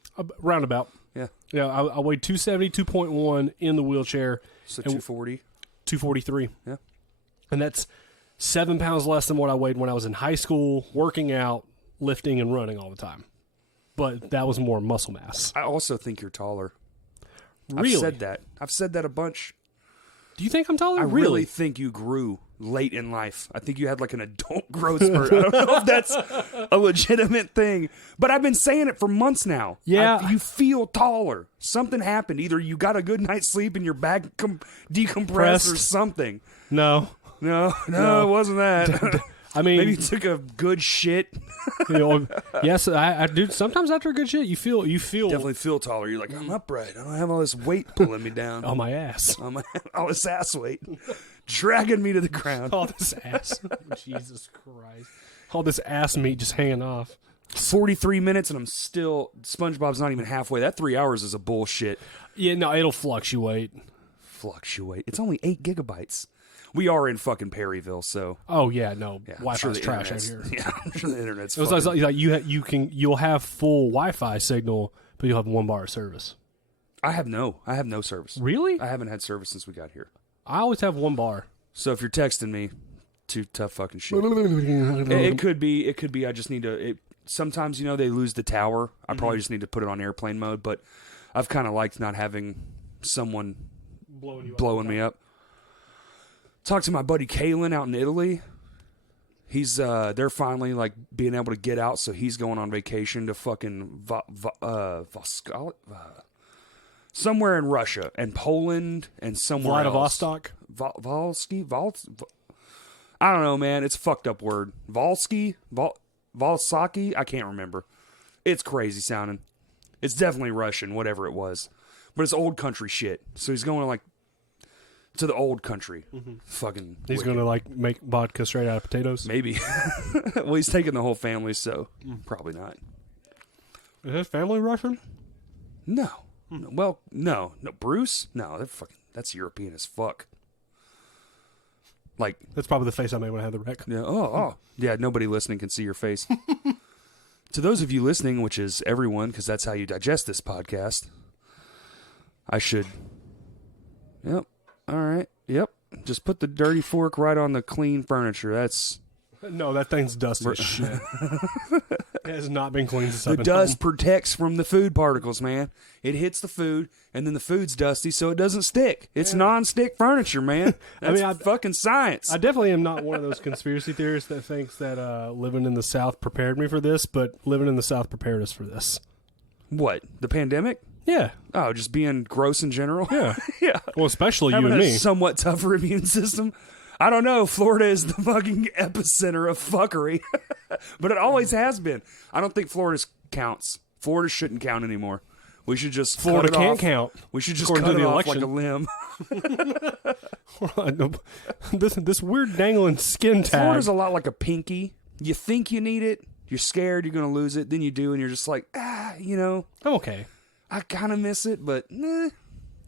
Roundabout. Yeah. Yeah, I weighed 270, 2.1 in the wheelchair. So 240. 243. Yeah. And that's 7 pounds less than what I weighed when I was in high school, working out, lifting, and running all the time. But that was more muscle mass. I also think you're taller. Really? I've said that a bunch. Do you think I'm taller? I really think you grew late in life. I think you had like an adult growth spurt. I don't know if that's a legitimate thing, but I've been saying it for months now. Yeah. You feel taller. Something happened. Either you got a good night's sleep and your back decompressed Pressed. or something. No. No, it wasn't that. I mean, Maybe you took a good shit. Yes, I do. Sometimes after a good shit, you feel Definitely feel taller. You're like, I'm upright. I don't have all this weight pulling me down. on my ass. All this ass weight dragging me to the ground. All this ass. Jesus Christ. All this ass meat just hanging off. 43 minutes and I'm still. SpongeBob's not even halfway. That 3 hours is a bullshit. Yeah, no, it'll fluctuate. Fluctuate. It's only 8 gigabytes. We are in fucking Perryville, so Oh yeah, no, yeah, I'm Wi-Fi's sure the trash out internet's- here. Yeah, I'm sure the internet's. It was fucking, like you'll have full Wi-Fi signal, but you'll have 1 bar of service. I have no service. Really? I haven't had service since we got here. I always have 1 bar. So if you're texting me, too tough fucking shit. It could be. I just need to. Sometimes they lose the tower. I probably just need to put it on airplane mode. But I've kind of liked not having someone blowing me up. Talked to my buddy Kalen out in Italy. He's they're finally like being able to get out, so he's going on vacation to fucking somewhere in Russia and Poland and somewhere else. Vladivostok. I don't know, man. It's a fucked up word. Valsky? Valsaki? I can't remember. It's crazy sounding. It's definitely Russian, whatever it was. But it's old country shit. So he's going to the old country. Fucking He's wicked. going to like make vodka straight out of potatoes. Maybe. Well, he's taking the whole family, so probably not. Is his family Russian? No. Well, no. Bruce? No, that's European as fuck. Like, That's probably the face I made when I had the wreck. yeah, yeah. Nobody listening can see your face. To those of you listening, which is everyone, because that's how you digest this podcast, I should. Yep. All right. Yep. Just put the dirty fork right on the clean furniture. That's No, that thing's dusty as shit. It has not been cleaned since the I've been dust home. protects from the food particles, man. It hits the food, and then the food's dusty, so it doesn't stick. It's non-stick furniture, man. That's fucking science. I definitely am not one of those conspiracy theorists that thinks that living in the South prepared me for this, but living in the South prepared us for this. What? The pandemic? Yeah. Oh, just being gross in general? Yeah. Yeah. Well, especially Having you and a me. somewhat tougher immune system. I don't know. Florida is the fucking epicenter of fuckery. But it always has been. I don't think Florida counts. Florida shouldn't count anymore. We should just Florida cut it can't off. count. We should just according cut to it the off election. like a limb. this weird dangling skin tag. Florida's a lot like a pinky. You think you need it. You're scared you're going to lose it. Then you do, and you're just like, you know, I'm okay. I kind of miss it, but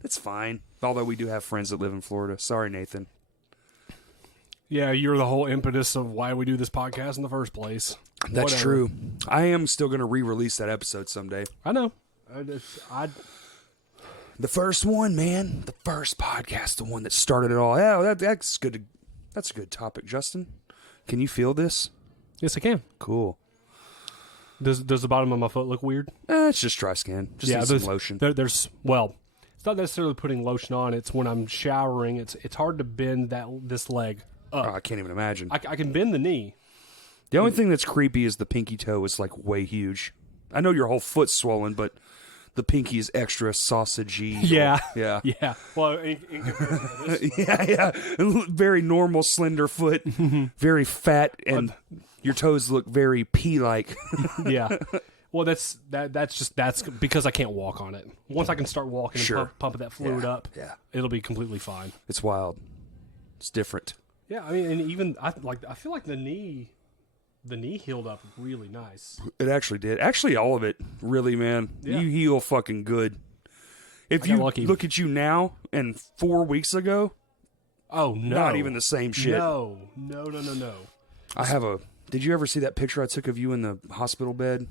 it's fine. Although we do have friends that live in Florida. Sorry, Nathan. Yeah, you're the whole impetus of why we do this podcast in the first place. That's Whatever. true. I am still going to re-release that episode someday. I know. The first one, man. The first podcast, the one that started it all. Yeah, that's good. That's a good topic, Justin. Can you feel this? Yes, I can. Cool. Does the bottom of my foot look weird? It's just dry skin. Just need some lotion. There's it's not necessarily putting lotion on. It's when I'm showering. It's hard to bend this leg up. I can't even imagine. I can bend the knee. The only thing that's creepy is the pinky toe is like way huge. I know your whole foot's swollen, but the pinky is extra sausagey. Yeah. Yeah. Yeah. Well, in comparison to this, Yeah. Very normal, slender foot. Very fat, and your toes look very pea-like. yeah. Well, that's because I can't walk on it. Once I can start walking Sure. and pumping that fluid up, Yeah. it'll be completely fine. It's wild. It's different. Yeah, I mean, and even I feel like the knee healed up really nice. It actually did. Actually, all of it, really, man. Yeah. You heal fucking good. If I you got lucky. look at you now and 4 weeks ago, Oh no, not even the same shit. No. I have a. Did you ever see that picture I took of you in the hospital bed?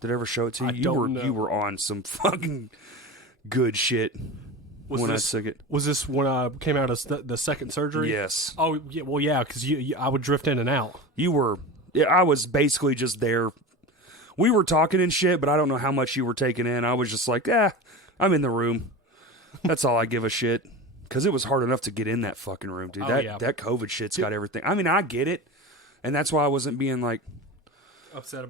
Did I ever show it to you? I don't know. You were on some fucking good shit when I took it. Was this when I came out of the second surgery? Yes. Oh, yeah, well, yeah, because I would drift in and out. You were. Yeah, I was basically just there. We were talking and shit, but I don't know how much you were taking in. I was just like, I'm in the room. That's all I give a shit. Because it was hard enough to get in that fucking room, dude. That COVID shit's got everything. I mean, I get it. And that's why I wasn't being like Upset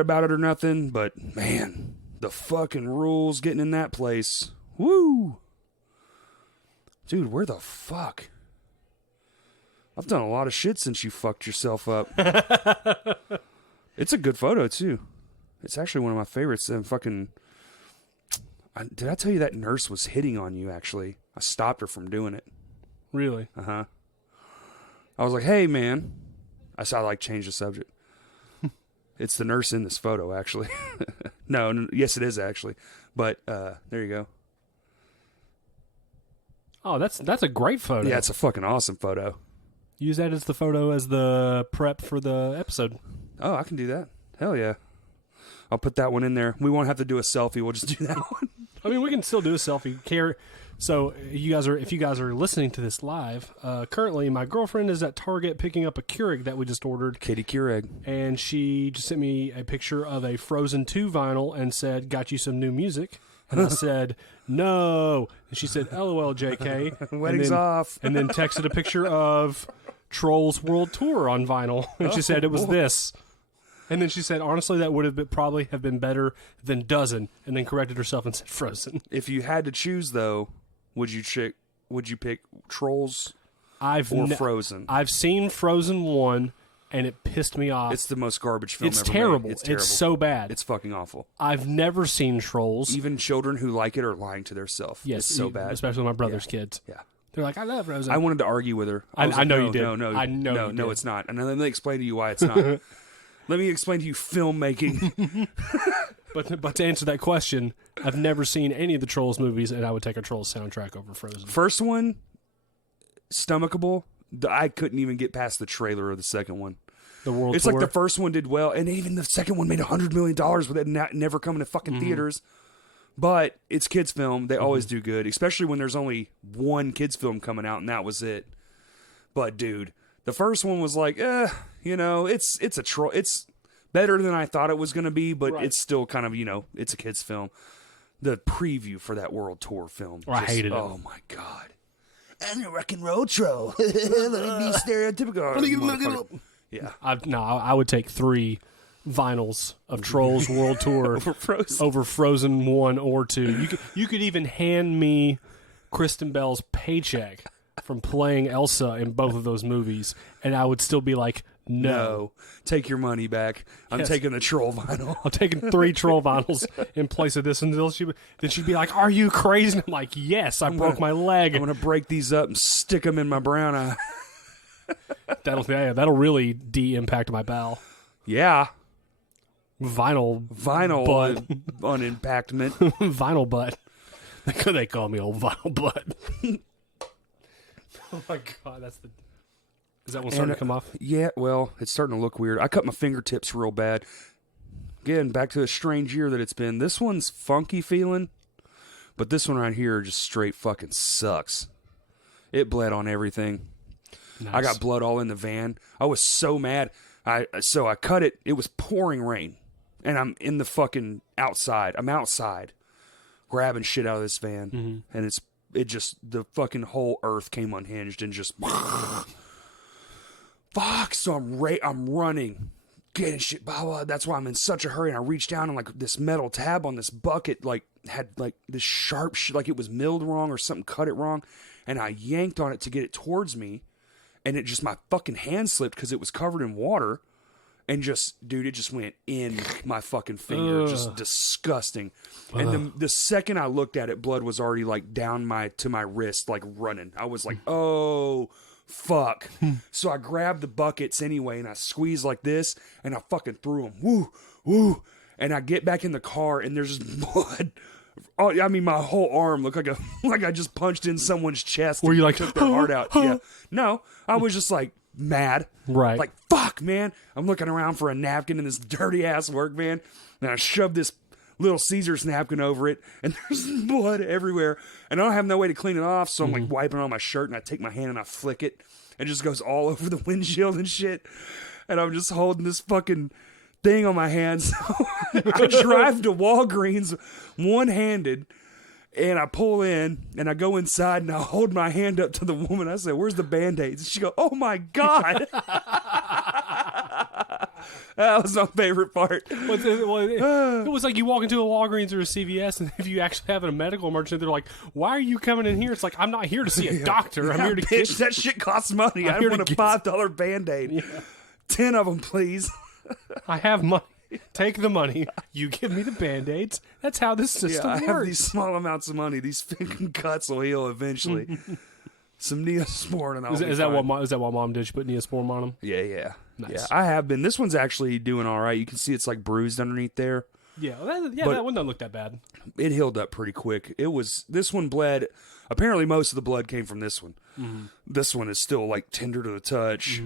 about it or nothing. But man, the fucking rules getting in that place. Woo. Dude, where the fuck? I've done a lot of shit since you fucked yourself up. It's a good photo, too. It's actually one of my favorites. And did I tell you that nurse was hitting on you, actually? I stopped her from doing it. Really? I was like, hey, man. I changed the subject. It's the nurse in this photo, actually. No, yes, it is, actually. But there you go. Oh, that's a great photo. Yeah, it's a fucking awesome photo. Use that as the photo as the prep for the episode. Oh, I can do that. Hell yeah. I'll put that one in there. We won't have to do a selfie. We'll just do that one. I mean, we can still do a selfie. So if you guys are listening to this live, currently my girlfriend is at Target picking up a Keurig that we just ordered. Katie Keurig. And she just sent me a picture of a Frozen 2 vinyl and said, "Got you some new music?" And I said, "No." And she said, "LOL, JK." Wedding's off. And then texted a picture of Trolls World Tour on vinyl. And she said it was this. And then she said, honestly, that would have probably have been better than Dozen. And then corrected herself and said Frozen. If you had to choose, though, would you pick Trolls or Frozen? I've seen Frozen 1, and it pissed me off. It's the most garbage film It's ever terrible. made. It's terrible. It's so bad. It's fucking awful. I've never seen Trolls. Even children who like it are lying to themselves. Yes, it's so bad. Especially my brother's kids. Yeah. They're like, I love Frozen. I wanted to argue with her. I was like, know no, you did. No, I know you no, did. it's not. And let me explain to you why it's not. Let me explain to you filmmaking. But to answer that question, I've never seen any of the Trolls movies, and I would take a Trolls soundtrack over Frozen. First one, stomachable. I couldn't even get past the trailer of the second one. The world It's tour. like the first one did well, and even the second one made $100 million with it never coming to fucking theaters. But it's kids film. They always do good, especially when there's only one kids film coming out, and that was it. But dude, the first one was like, it's a troll. It's better than I thought it was going to be, but Right. it's still kind of, it's a kids film. The preview for that world tour film. I hated it. Oh my God. I'm a rock and roll troll. Let me be stereotypical. Yeah. I would take 3 vinyls of Trolls World Tour over Frozen 1 or 2. You could even hand me Kristen Bell's paycheck from playing Elsa in both of those movies, and I would still be like, no. Take your money back. I'm Yes. taking the troll vinyl. I'm taking 3 Troll vinyls in place of this, and then she'd be like, "Are you crazy?" And I'm like, "Yes, I broke my leg." I'm going to break these up and stick them in my brown eye. That'll really de-impact my bowel. Yeah. Vinyl Vinyl unimpactment. vinyl butt. They call me old vinyl butt. Oh my God, is that one starting to come off? Yeah, well, it's starting to look weird. I cut my fingertips real bad. Again, back to a strange year that it's been. This one's funky feeling, but this one right here just straight fucking sucks. It bled on everything. Nice. I got blood all in the van. I was so mad. So I cut it. It was pouring rain, and I'm in the fucking outside. I'm outside, grabbing shit out of this van, and the fucking whole earth came unhinged and just fuck. So I'm running, getting shit. Blah, blah. That's why I'm in such a hurry. And I reached down and like this metal tab on this bucket like had like this sharp shit, like it was milled wrong or something cut it wrong, and I yanked on it to get it towards me. And it just, my fucking hand slipped because it was covered in water. And just, dude, it just went in my fucking finger. Just disgusting. And the second I looked at it, blood was already like down to my wrist, like running. I was like, oh, fuck. So I grabbed the buckets anyway and I squeezed like this and I fucking threw them. Woo, woo. And I get back in the car and there's just blood. Oh, I mean, my whole arm looked like I just punched in someone's chest. Were you like, took their heart out? Yeah. No, I was just like mad. Right. Like, fuck, man. I'm looking around for a napkin in this dirty ass work van. And I shoved this Little Caesars napkin over it. And there's blood everywhere. And I don't have no way to clean it off. So I'm like wiping on my shirt and I take my hand and I flick it. And it just goes all over the windshield and shit. And I'm just holding this fucking thing on my hands. I drive to Walgreens one-handed, and I pull in, and I go inside, and I hold my hand up to the woman. I say, "Where's the Band-Aids?" And she go, "Oh my God." That was my favorite part. It was like you walk into a Walgreens or a CVS, and if you actually have a medical emergency, they're like, "Why are you coming in here?" It's like, I'm not here to see a doctor. I'm here to Bitch, that shit costs money. I here want to a $5 Band-Aid. 10 of them, please. I have money. Take the money. You give me the Band-Aids. That's how this system I works. have these small amounts of money. These fucking cuts will heal eventually. Some Neosporin and I'll be Is that fine. what mom did? She put Neosporin on them? Yeah. Nice. Yeah, I have been. This one's actually doing all right. You can see it's like bruised underneath there. Yeah, But- that one doesn't look that bad. It healed up pretty quick. This one bled. Apparently, most of the blood came from this one. This one is still like tender to the touch,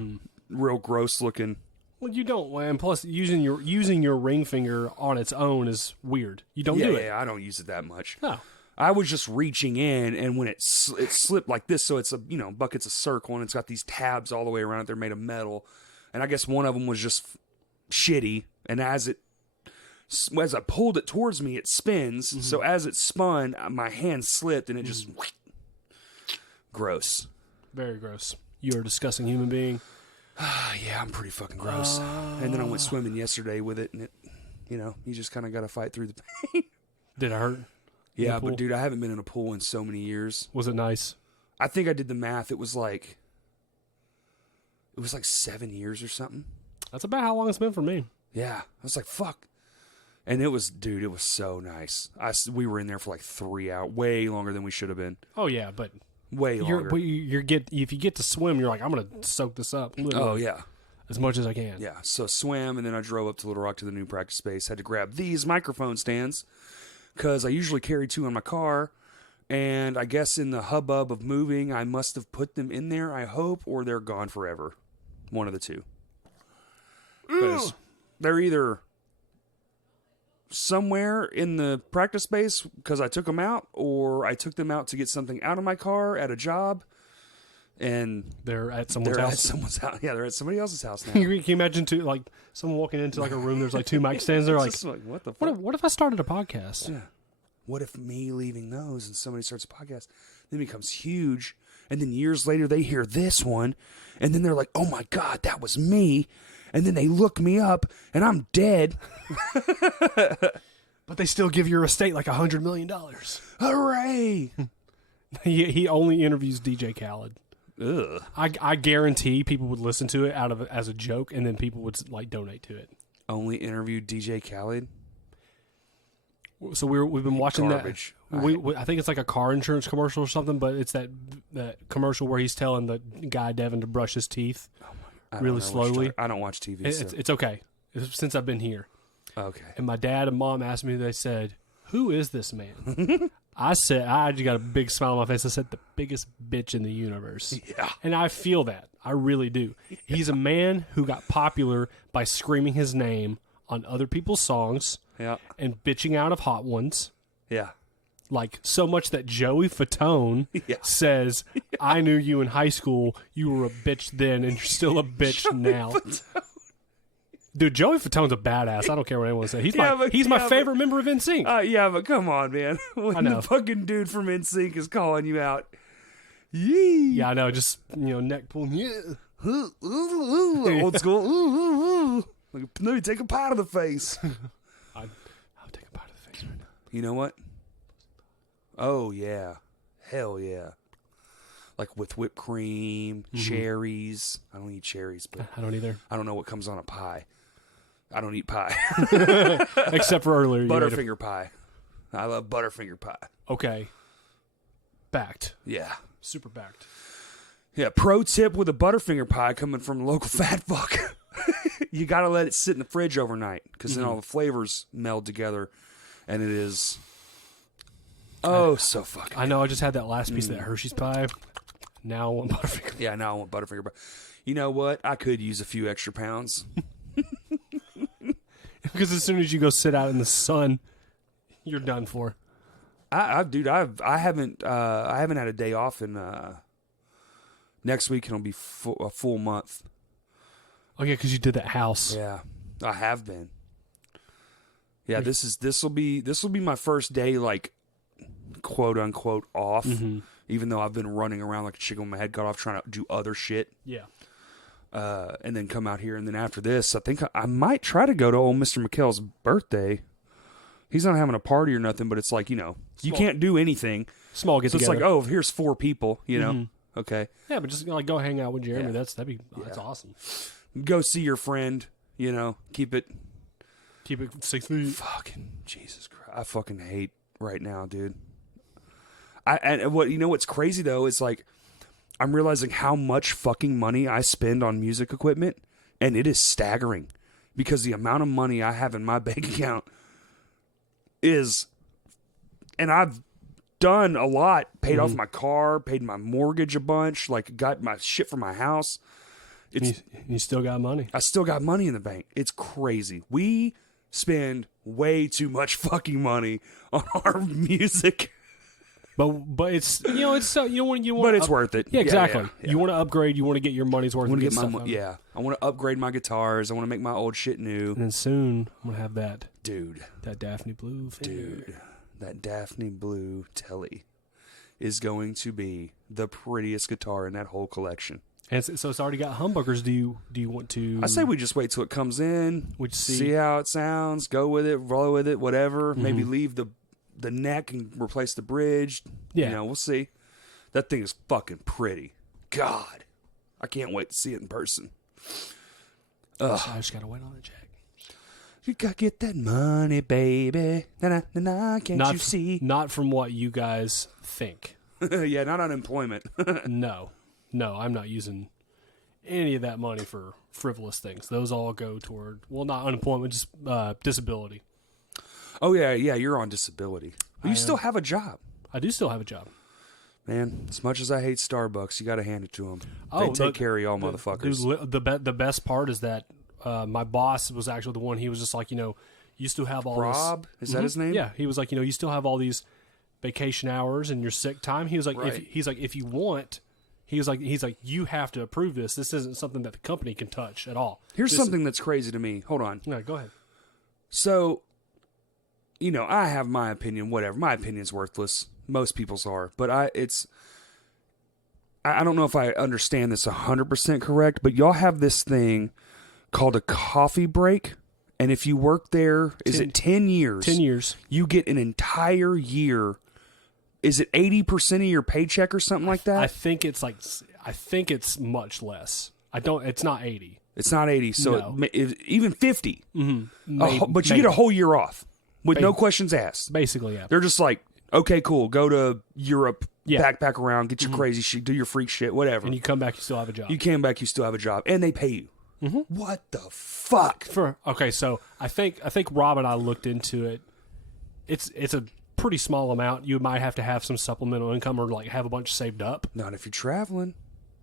real gross looking. Well, you don't, and plus using your ring finger on its own is weird. You don't do it. Yeah, I don't use it that much. No. I was just reaching in, and when it slipped like this, so it's a bucket's a circle, and it's got these tabs all the way around it. They're made of metal, and I guess one of them was just shitty. And as I pulled it towards me, it spins. So as it spun, my hand slipped, and it just gross. Very gross. You're a disgusting human being. Yeah, I'm pretty fucking gross. And then I went swimming yesterday with it, and it, you just kind of got to fight through the pain. Did it hurt? Yeah, pool? but dude, I haven't been in a pool in so many years. Was it nice? I think I did the math. It was like 7 years or something. That's about how long it's been for me. Yeah, I was like, fuck. And it was so nice. We were in there for like 3 hours, way longer than we should have been. Oh yeah, but Way longer. if you get to swim, you're like, I'm gonna soak this up. Literally, Oh yeah, as much as I can. yeah. So swam, and then I drove up to Little Rock to the new practice space. Had to grab these microphone stands because I usually carry 2 in my car, And I guess in the hubbub of moving, I must have put them in there, I hope, or they're gone forever. One of the two. 'Cause they're either somewhere in the practice space because I took them out, or I took them out to get something out of my car at a job, and They're at someone's they're house. at someone's house. Yeah, they're at somebody else's house now. Can you imagine like someone walking into like a room? There's like 2 mic stands. They're It's like, just like, what the fuck? what if I started a podcast? Yeah. What if me leaving those and somebody starts a podcast, then it becomes huge, and then years later they hear this one, and then they're like, oh my God, that was me. And then they look me up, and I'm dead. But they still give your estate like $100 million. Hooray! He only interviews DJ Khaled. Ugh. I guarantee people would listen to it as a joke, and then people would like donate to it. Only interviewed DJ Khaled? So we've been watching Garbage. that. I think it's like a car insurance commercial or something, but it's that commercial where he's telling the guy Devin to brush his teeth I don't really know what slowly. you're talking- I don't watch TV. It's, So. it's okay. It's since I've been here. Okay. And my dad and mom asked me, they said, who is this man? I said, I just got a big smile on my face. I said, the biggest bitch in the universe. Yeah. And I feel that. I really do. He's a man who got popular by screaming his name on other people's songs Yeah. and bitching out of hot ones. Yeah. Like, so much that Joey Fatone Yeah. says, I knew you in high school. You were a bitch then, and you're still a bitch now. Dude, Joey Fatone's a badass. I don't care what anyone says. He's my favorite member of NSYNC. Yeah, but come on, man. When I know. the fucking dude from NSYNC is calling you out. Yee. Yeah, I know. Just, neck pulling. Yeah. Old school. Ooh. Like, let me take a pot of the face. I'll take a bite of the face right now. You know what? Oh, yeah. Hell yeah. Like with whipped cream, cherries. I don't eat cherries, but I don't either. I don't know what comes on a pie. I don't eat pie. Except for earlier. you ate a- Butterfinger pie. I love Butterfinger pie. Okay. Backed. Yeah. Super backed. Yeah, pro tip with a Butterfinger pie coming from a local fat fuck. You got to let it sit in the fridge overnight because then all the flavors meld together and it is so fucking I know. I just had that last piece of that Hershey's pie. Now I want Butterfinger. Yeah, now I want Butterfinger pie. You know what? I could use a few extra pounds. Because as soon as you go sit out in the sun, you're done for. I haven't had a day off in next week. It'll be a full month. Oh yeah, because you did that house. Yeah, I have been. Yeah, this will be my first day, like, quote unquote off. Even though I've been running around like a chicken with my head cut off, trying to do other shit. Yeah. And then come out here, and then after this, I think I might try to go to old Mr. McHale's birthday. He's not having a party or nothing, but it's like, you can't do anything. Small get So it's together. like, oh, here's 4 people, Okay. Yeah, but just like go hang out with Jeremy. Yeah. That's awesome. Go see your friend, keep it. Keep it 6 feet. Fucking Jesus Christ. I fucking hate right now, dude. What's crazy though is like I'm realizing how much fucking money I spend on music equipment, and it is staggering because the amount of money I have in my bank account is, and I've done a lot, paid off my car, paid my mortgage a bunch, like got my shit for my house. You still got money. I still got money in the bank. It's crazy. We spend way too much fucking money on our music. But it's it's so you want But it's worth it. Yeah, exactly. Yeah. You want to upgrade. You want to get your money's worth. I want to and get my stuff out of it. I want to upgrade my guitars. I want to make my old shit new. And then soon I'm gonna have that Dude, Daphne Blue thing. that Daphne Blue Telly is going to be the prettiest guitar in that whole collection. And so it's already got humbuckers. Do you want to? I say we just wait till it comes in. We see how it sounds. Go with it. Roll with it. Whatever. Maybe leave the neck and replace the bridge. Yeah. We'll see. That thing is fucking pretty. God, I can't wait to see it in person. I just gotta wait on the check. You gotta get that money, baby. Na-na-na-na, can't you see? Not from what you guys think. Yeah, not unemployment. No, I'm not using any of that money for frivolous things. Those all go toward, well, not unemployment, just disability. Oh, yeah, you're on disability. You still have a job. I do still have a job. Man, as much as I hate Starbucks, you got to hand it to them. Oh, they take care of y'all motherfuckers. Dude, the best part is that my boss was actually the one. He was just like, you still have all Rob? this. Is that his name? Yeah, he was like, you still have all these vacation hours and your sick time. He was like, Right. if you want, he's like, you have to approve this. This isn't something that the company can touch at all. Here's something that's crazy to me. Hold on. No, go ahead. So, I have my opinion, whatever. My opinion's worthless. Most people's are. But I don't know if I understand this 100% correct, but y'all have this thing called a coffee break. And if you work there, is it 10 years? 10 years. You get an entire year. Is it 80% of your paycheck or something like that? I think it's much less. It's not 80. It's not 80, so No. even 50. Maybe, But you get a whole year off with no Maybe. questions asked. basically, yeah. They're just like, okay, cool, go to Europe, Yeah. backpack around, get your crazy shit, do your freak shit, whatever. And you come back, you still have a job. You came back, you still have a job, and they pay you. What the fuck? So I think Rob and I looked into it. It's a pretty small amount. You might have to have some supplemental income or like have a bunch saved up. Not if you're traveling.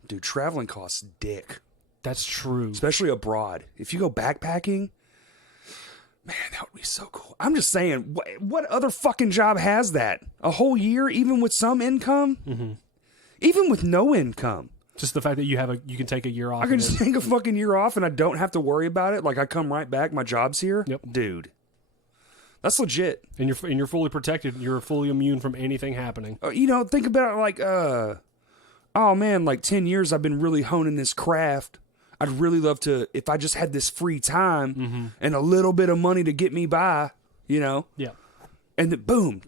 Dude, traveling costs dick. That's true. Especially abroad. If you go backpacking, man, that would be so cool. I'm just saying, what other fucking job has that? A whole year, even with some income? Even with no income. Just the fact that you can take a year off. I can and just then- take a fucking year off and I don't have to worry about it. Like, I come right back, my job's here. Yep. Dude, that's legit. and you're fully protected. You're fully immune from anything happening. Think about it like, oh man, like 10 years I've been really honing this craft. I'd really love to, if I just had this free time and a little bit of money to get me by, Yeah. and then boom,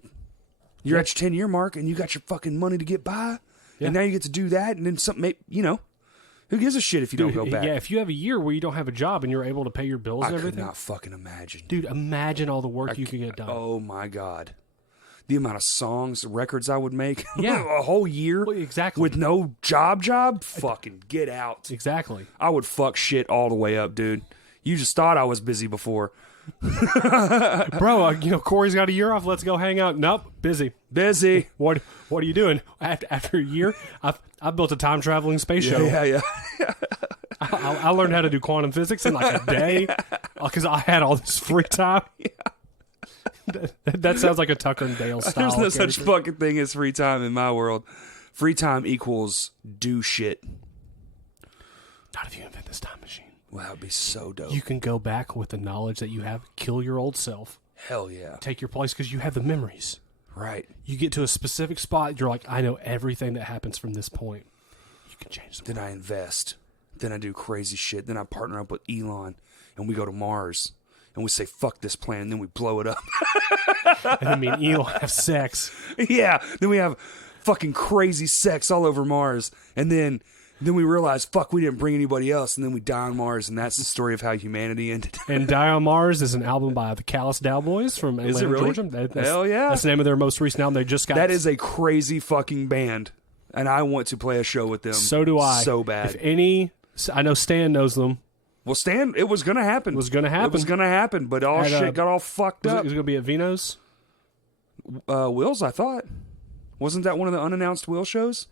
you're at your 10-year mark and you got your fucking money to get by. Yeah. And now you get to do that. And then something, who gives a shit if you don't go back? Yeah, if you have a year where you don't have a job and you're able to pay your bills I and could everything. not fucking imagine. Dude, imagine all the work you could get done. Oh my God. The amount of songs, records I would make. Yeah. A whole year. Well, exactly. With no job. Fucking get out. Exactly. I would fuck shit all the way up, dude. You just thought I was busy before. Bro, Corey's got a year off. Let's go hang out. Nope, busy. Busy. What are you doing? After a year, I built a time traveling space shuttle. Yeah. I learned how to do quantum physics in like a day because I had all this free time. That sounds like a Tucker and Dale style. There's no such character. fucking thing as free time in my world. Free time equals do shit. Not if you invent this time machine. Well, that would be so dope. You can go back with the knowledge that you have, kill your old self, Hell yeah. take your place because you have the memories. Right. You get to a specific spot, you're like, I know everything that happens from this point. You can change the Then I invest. Then I do crazy shit. Then I partner up with Elon and we go to Mars. And we say, fuck this plan. And then we blow it up. And then me and Elon have sex. Yeah. Then we have fucking crazy sex all over Mars. And then we realize, fuck, we didn't bring anybody else. And then we die on Mars. And that's the story of how humanity ended. And Die on Mars is an album by the Callous Cowboys from Atlanta, Is it really? Georgia. That's, Hell yeah. That's the name of their most recent album. They just got That is a crazy fucking band. And I want to play a show with them. So do I. So bad. If any, I know Stan knows them. Well, Stan, it was going to happen. It was gonna happen. It was going to happen, but all At, shit got all fucked Is it up. going to be at Vino's? Will's, I thought. Wasn't that one of the unannounced Will shows?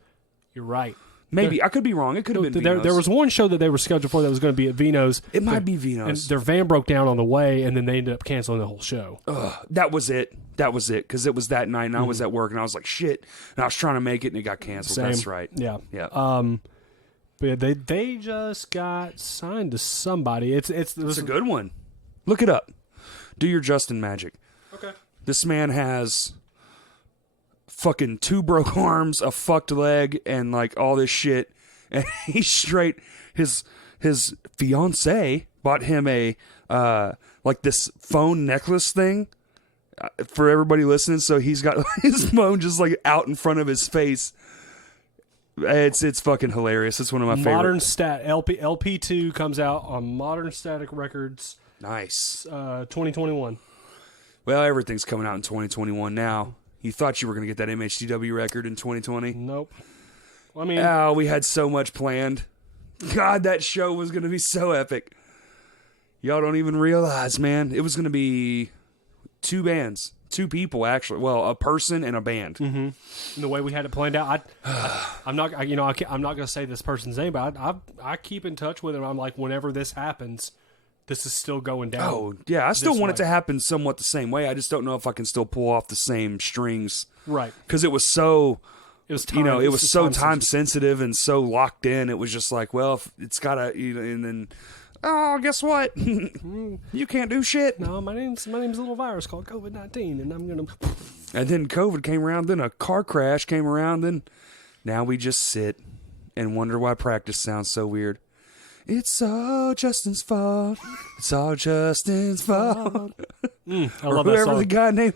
You're right. Maybe. I could be wrong. It could have been There Vino's. was one show that they were scheduled for that was going to be at Vino's. It might be And Vino's. their van broke down on the way, and then they ended up canceling the whole show. That was it. Because it was that night, and I Mm-hmm. was at work, and I was like, shit. And I was trying to make it, and it got canceled. Same. That's right. Yeah. Yeah. But yeah, they just got signed to somebody. It's It's a good one. Look it up. Do your Justin magic. Okay. This man has fucking 2 broke arms, a fucked leg, and like all this shit. And he's straight. His fiance bought him a like this phone necklace thing for everybody listening. So he's got his phone just like out in front of his face. It's fucking hilarious. It's one of my Modern favorite. Stat LP2 comes out on Modern Static Records Nice. 2021. Well, everything's coming out in 2021 now. You thought you were going to get that MHTW record in 2020? Nope. I mean, Oh, we had so much planned. God, that show was going to be so epic. Y'all don't even realize, man. It was going to be 2 bands. two people actually. Well, a person and a band. And the way we had it planned out, I'm not I'm not going to say this person's name, but I keep in touch with him. I'm like, whenever this happens, this is still going down. Oh yeah, I still this want way. it to happen somewhat the same way. I just don't know if I can still pull off the same strings Right. because it was so. It was time. It was just so time sensitive and so locked in. It was just like, well, if it's gotta, and then, oh, guess what? You can't do shit. No, my name's a little virus called COVID-19, and I'm gonna. And then COVID came around. Then a car crash came around. Then now we just sit and wonder why practice sounds so weird. It's all Justin's fault. It's all Justin's fault. I love that Whoever song. the guy named.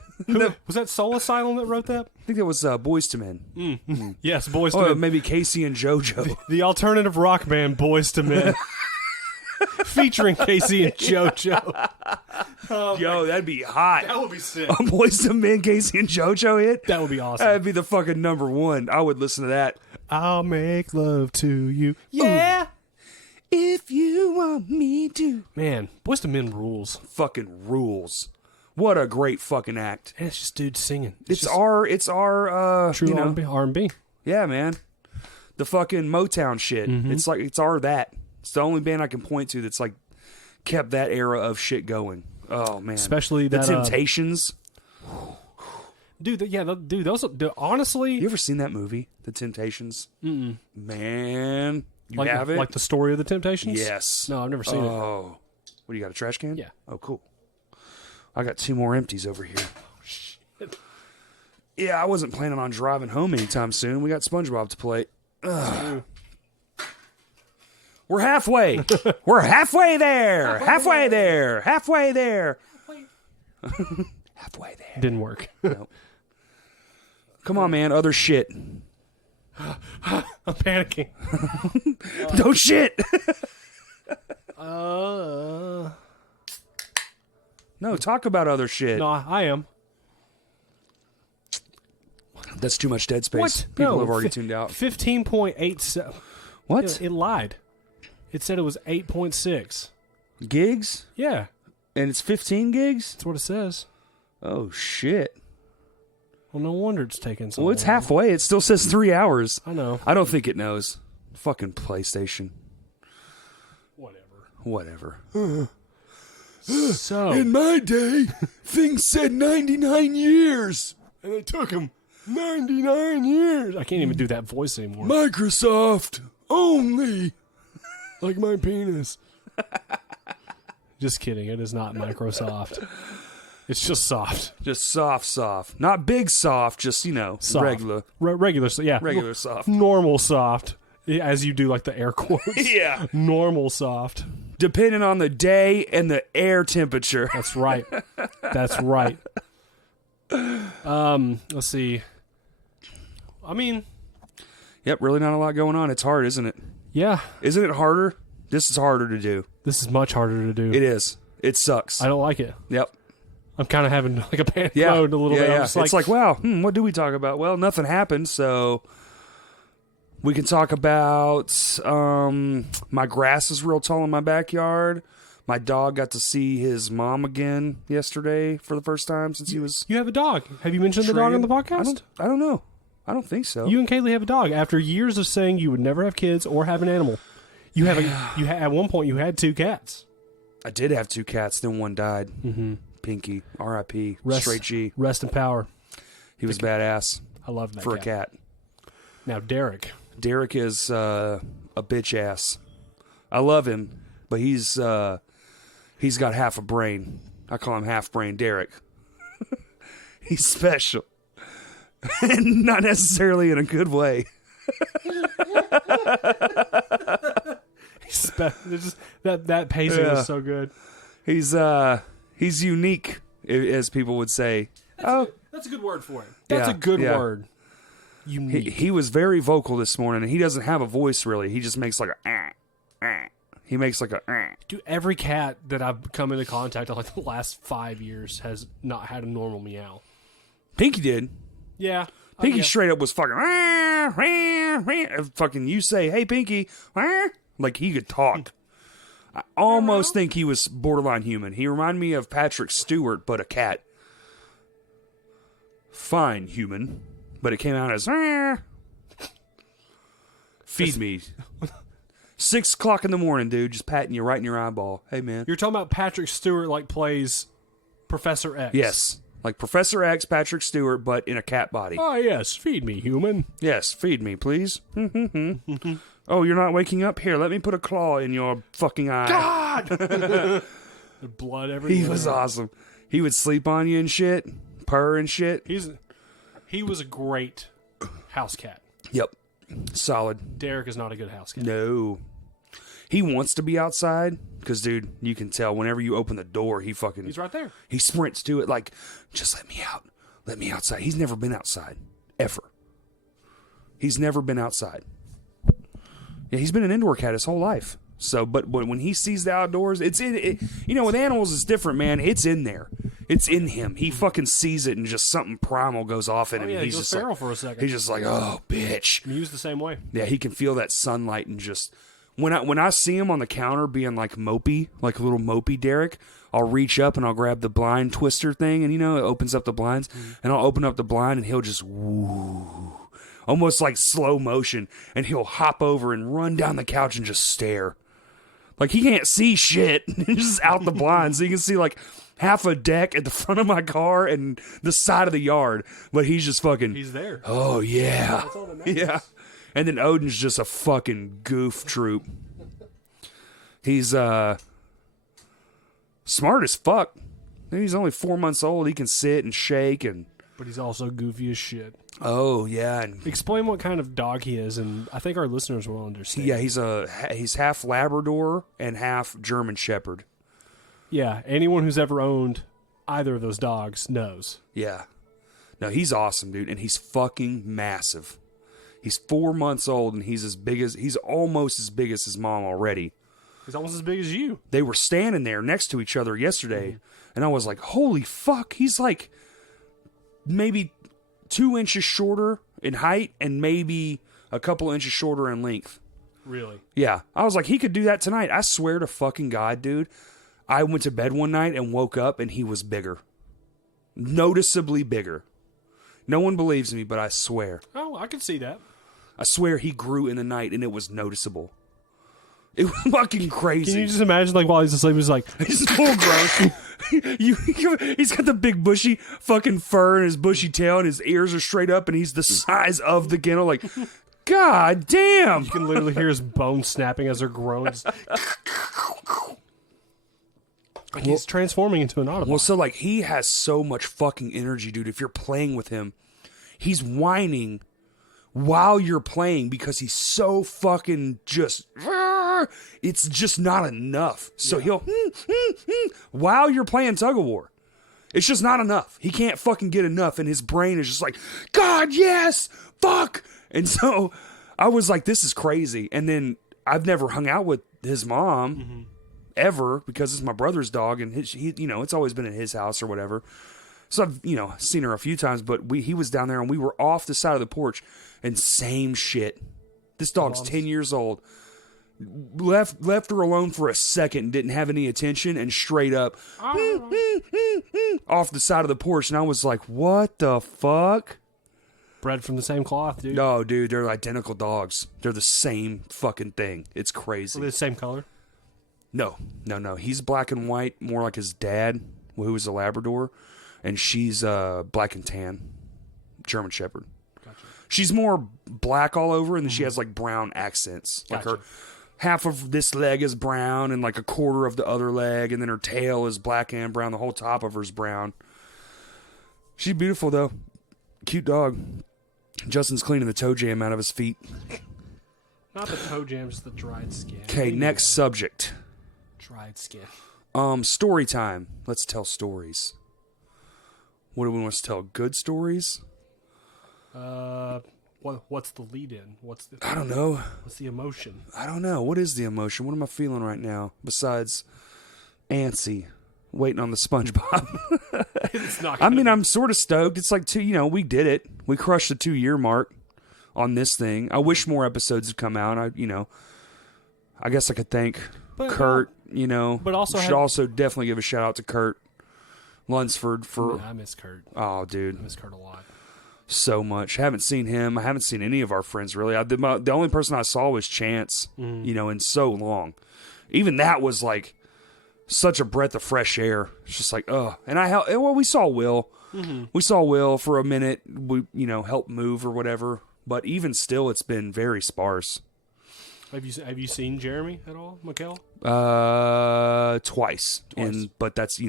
Was that Soul Asylum that wrote that? I think that was Boys to Men. Yes, Boys to Oh, Men. maybe Casey and JoJo. The alternative rock band Boys to Men. Featuring Casey and JoJo. Yo, that'd be hot. That would be sick. Boys to Men, Casey and JoJo hit. That would be awesome. That'd be the fucking number one. I would listen to that. I'll make love to you. Yeah. If you want me to. Man, Boys to Men rules. Fucking rules. What a great fucking act. And it's just dudes singing. It's just our true you know, R&B. yeah, man. The fucking Motown shit. It's like it's our that. It's the only band I can point to that's like kept that era of shit going. Oh man. Especially the that Temptations. Dude, those honestly, You ever seen that movie, The Temptations? Man, you have it? like the story of the Temptations? Yes. No, I've never seen it. Oh. What do you got, a trash can? Yeah. Oh, cool. I got 2 more empties over here. Yeah, I wasn't planning on driving home anytime soon. We got SpongeBob to play. Ugh. We're halfway. We're halfway there. Halfway there. Halfway there. Halfway there. Didn't work. Nope. Come on, man. Other shit. I'm panicking. Don't shit. No, talk about other shit. No, I am. That's too much dead space. What? People No, have already tuned out. 15.87. What? It lied. It said it was 8.6. Gigs? Yeah, And it's 15 gigs? that's what it says. Oh, shit. Well, no wonder it's taking so Well, it's long. halfway. It still says 3 hours. I know. I don't think it knows. Fucking PlayStation. Whatever. So, my day, things said 99 years. and it took him 99 years. I can't even do that voice anymore. Microsoft only. Like my penis. Just kidding. It is not Microsoft. It's just soft. Just soft. Not big soft, just, Soft. regular. Regular, yeah. Regular soft. Normal soft. As you do like the air quotes. Yeah. Normal soft. Depending on the day and the air temperature. That's right. That's right. Let's see. I mean, Yep, really not a lot going on. It's hard, isn't it? yeah, Isn't it harder? This is harder to do. this is much harder to do. It is. It sucks. I don't like it. Yep. I'm kind of having like a panic Yeah. mode a little yeah, bit. Yeah. I'm just It's like, wow, what do we talk about? Well, nothing happened, so we can talk about my grass is real tall in my backyard. My dog got to see his mom again yesterday for the first time since he was you have a dog. Have you mentioned the dog on the podcast? I don't know. I don't think so. You and Kaylee have a dog. After years of saying you would never have kids or have an animal, you have at one point you had 2 cats. I did have 2 cats, then one died. Mm-hmm. Pinky, R.I.P. Straight G. Rest in power. He was badass I love that for a cat. Now Derek. Derek is a bitch ass. I love him, but he's got half a brain. I call him half brain Derek. He's special. And not necessarily in a good way. That pacing Yeah. is so good. He's unique, as people would say. That's a good word for it. That's Yeah, a good yeah. word. Unique. He was very vocal this morning, and he doesn't have a voice really. He just makes like a. He makes like a. Dude, every cat that I've come into contact with like the last 5 years has not had a normal meow. Pinky did. Yeah. Pinky straight up was fucking. Fucking, you say, hey, Pinky. Like he could talk. I almost think he was borderline human. He reminded me of Patrick Stewart, but a cat. Fine, human. But it came out as, feed me. 6 o'clock in the morning, dude, just patting you right in your eyeball. Hey, man. You're talking about Patrick Stewart like plays Professor X. Yes. Like Professor X, Patrick Stewart, but in a cat body. Oh, yes. Feed me, human. Yes, feed me, please. Oh, you're not waking up? Here, let me put a claw in your fucking eye. God! The blood everywhere. He was awesome. He would sleep on you and shit, purr and shit. He was a great house cat. Yep. Solid. Derek is not a good house cat. No. He wants to be outside because, dude, you can tell whenever you open the door, He's right there. He sprints to it like, just let me out. Let me outside. He's never been outside. Ever. He's never been outside. Yeah, he's been an indoor cat his whole life. So, but when he sees the outdoors, it's in it. You know, with animals, it's different, man. It's in there. It's in him. He fucking sees it, and just something primal goes off in him. Yeah, He's he goes just feral like, for a second. he's just like, oh, bitch. Mews the same way. Yeah, he can feel that sunlight and just when I see him on the counter being like mopey, like a little mopey Derek, I'll reach up and I'll grab the blind twister thing, and it opens up the blinds, and I'll open up the blind, and he'll just woo. Almost like slow motion, and he'll hop over and run down the couch and just stare. Like he can't see shit. He's just out the blind, so you can see like half a deck at the front of my car and the side of the yard. But he's just fucking. He's there. Oh yeah, That's all that matters. yeah. And then Odin's just a fucking goof troop. He's smart as fuck. He's only 4 months old. He can sit and shake and. But he's also goofy as shit. Oh yeah, and Explain what kind of dog he is, and I think our listeners will understand. yeah, he's half Labrador and half German Shepherd. Yeah, anyone who's ever owned either of those dogs knows. Yeah, no, he's awesome, dude, and he's fucking massive. He's 4 months old, and he's almost as big as his mom already. He's almost as big as you. They were standing there next to each other yesterday, and I was like, holy fuck, he's like maybe 2 inches shorter in height and maybe a couple inches shorter in length. Really? Yeah. I was like, he could do that tonight. I swear to fucking God, dude. I went to bed one night and woke up and he was bigger. Noticeably bigger. No one believes me, but I swear. Oh, I can see that. I swear he grew in the night and it was noticeable. It was fucking crazy. Can you just imagine, like, while he's asleep, he's like, He's full gross. He's got the big bushy fucking fur and his bushy tail, and his ears are straight up, and he's the size of the kennel. Like, God damn! you can literally hear his bones snapping as they're growing. Like he's transforming into an Autobot. Well, so like he has so much fucking energy, dude. If you're playing with him, he's whining while you're playing because he's so fucking just. It's just not enough. So he'll while you're playing tug of war. It's just not enough. He can't fucking get enough, and his brain is just like, God, yes, fuck. And so I was like, this is crazy. And then I've never hung out with his mom ever because it's my brother's dog, and he it's always been at his house or whatever. So I've seen her a few times, but he was down there, and we were off the side of the porch, and same shit. This dog's 10 years old. Left her alone for a second and didn't have any attention and straight up off the side of the porch, and I was like, what the fuck? Bred from the same cloth, dude. No, dude, they're identical dogs. They're the same fucking thing. It's crazy. Are they the same color? No. He's black and white, more like his dad, who was a Labrador, and she's black and tan, German Shepherd. Gotcha. She's more black all over, and then she has like brown accents. Like Gotcha. her half of this leg is brown, and like a quarter of the other leg, and then her tail is black and brown. The whole top of her is brown. She's beautiful though, cute dog. Justin's cleaning the toe jam out of his feet. Not the toe jam, just the dried skin. Okay, next subject. Dried skin. Story time. Let's tell stories. What do we want to tell? Good stories? What's the lead in? I don't know. What's the emotion? I don't know. What is the emotion? What am I feeling right now? Besides antsy, waiting on the SpongeBob. It's not. I mean, I'm sort of stoked. It's like we did it. We crushed the 2-year mark on this thing. I wish more episodes had come out. I guess I could thank But, Kurt. But also should had- also definitely give a shout out to Kurt Lunsford for. I miss Kurt. Oh, I dude, miss Kurt a lot. so much. Haven't seen him. I haven't seen any of our friends really. The only person I saw was Chance. You know, in so long. Even that was like such a breath of fresh air. It's just like, and we saw Will. We saw Will for a minute. We, helped move or whatever. But even still, it's been very sparse. Have you seen Jeremy at all, Mikkel? Twice. But that's,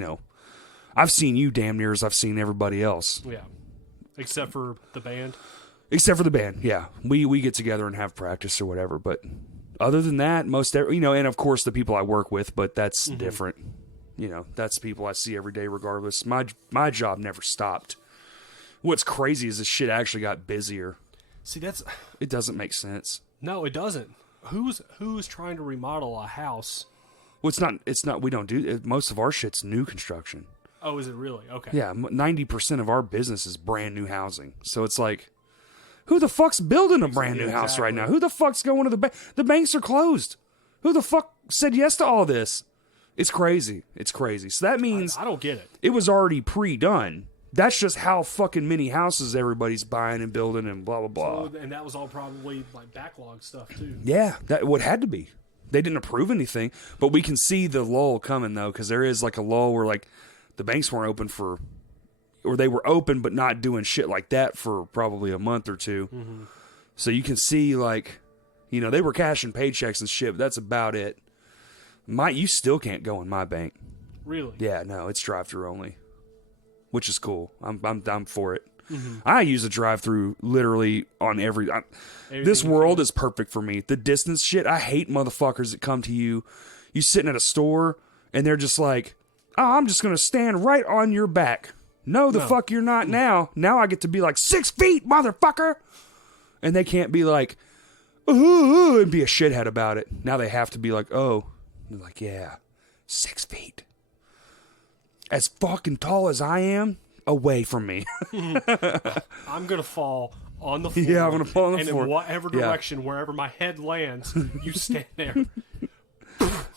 I've seen you damn near as I've seen everybody else. Yeah, except for the band. Except for the band, yeah. We get together and have practice or whatever. But other than that, and of course the people I work with, but that's different. That's people I see every day regardless. My job never stopped. What's crazy is this shit actually got busier. See, It doesn't make sense. No, it doesn't. Who's trying to remodel a house? Well, it's not, we don't do it. Most of our shit's new construction. Oh, is it really? Okay. Yeah, 90% of our business is brand new housing. So it's like, who the fuck's building a brand new house right now? Who the fuck's going to the bank? The banks are closed. Who the fuck said yes to all this? It's crazy. It's crazy. So that means I don't get it. It was already pre-done. That's just how fucking many houses everybody's buying and building and blah, blah, blah. So, and that was all probably like backlog stuff too. Yeah, that would had to be. They didn't approve anything, but we can see the lull coming though, because there is like a lull where like the banks weren't open or they were open but not doing shit like that for probably a month or two. So you can see like, they were cashing paychecks and shit, but that's about it. You still can't go in my bank. Really? Yeah, no, it's drive-through only, which is cool. I'm for it. I use a drive-through literally on this world is perfect for me. The distance shit, I hate motherfuckers that come to you sitting at a store and they're just like, oh, I'm just gonna stand right on your back. No, fuck you're not now. Now I get to be like 6 feet, motherfucker, and they can't be like, ooh, and be a shithead about it. Now they have to be like, oh, and they're like, yeah, 6 feet, as fucking tall as I am. Away from me. I'm going to fall on the floor. Yeah, I'm going to fall on the floor. And in whatever direction, wherever my head lands, you stand there.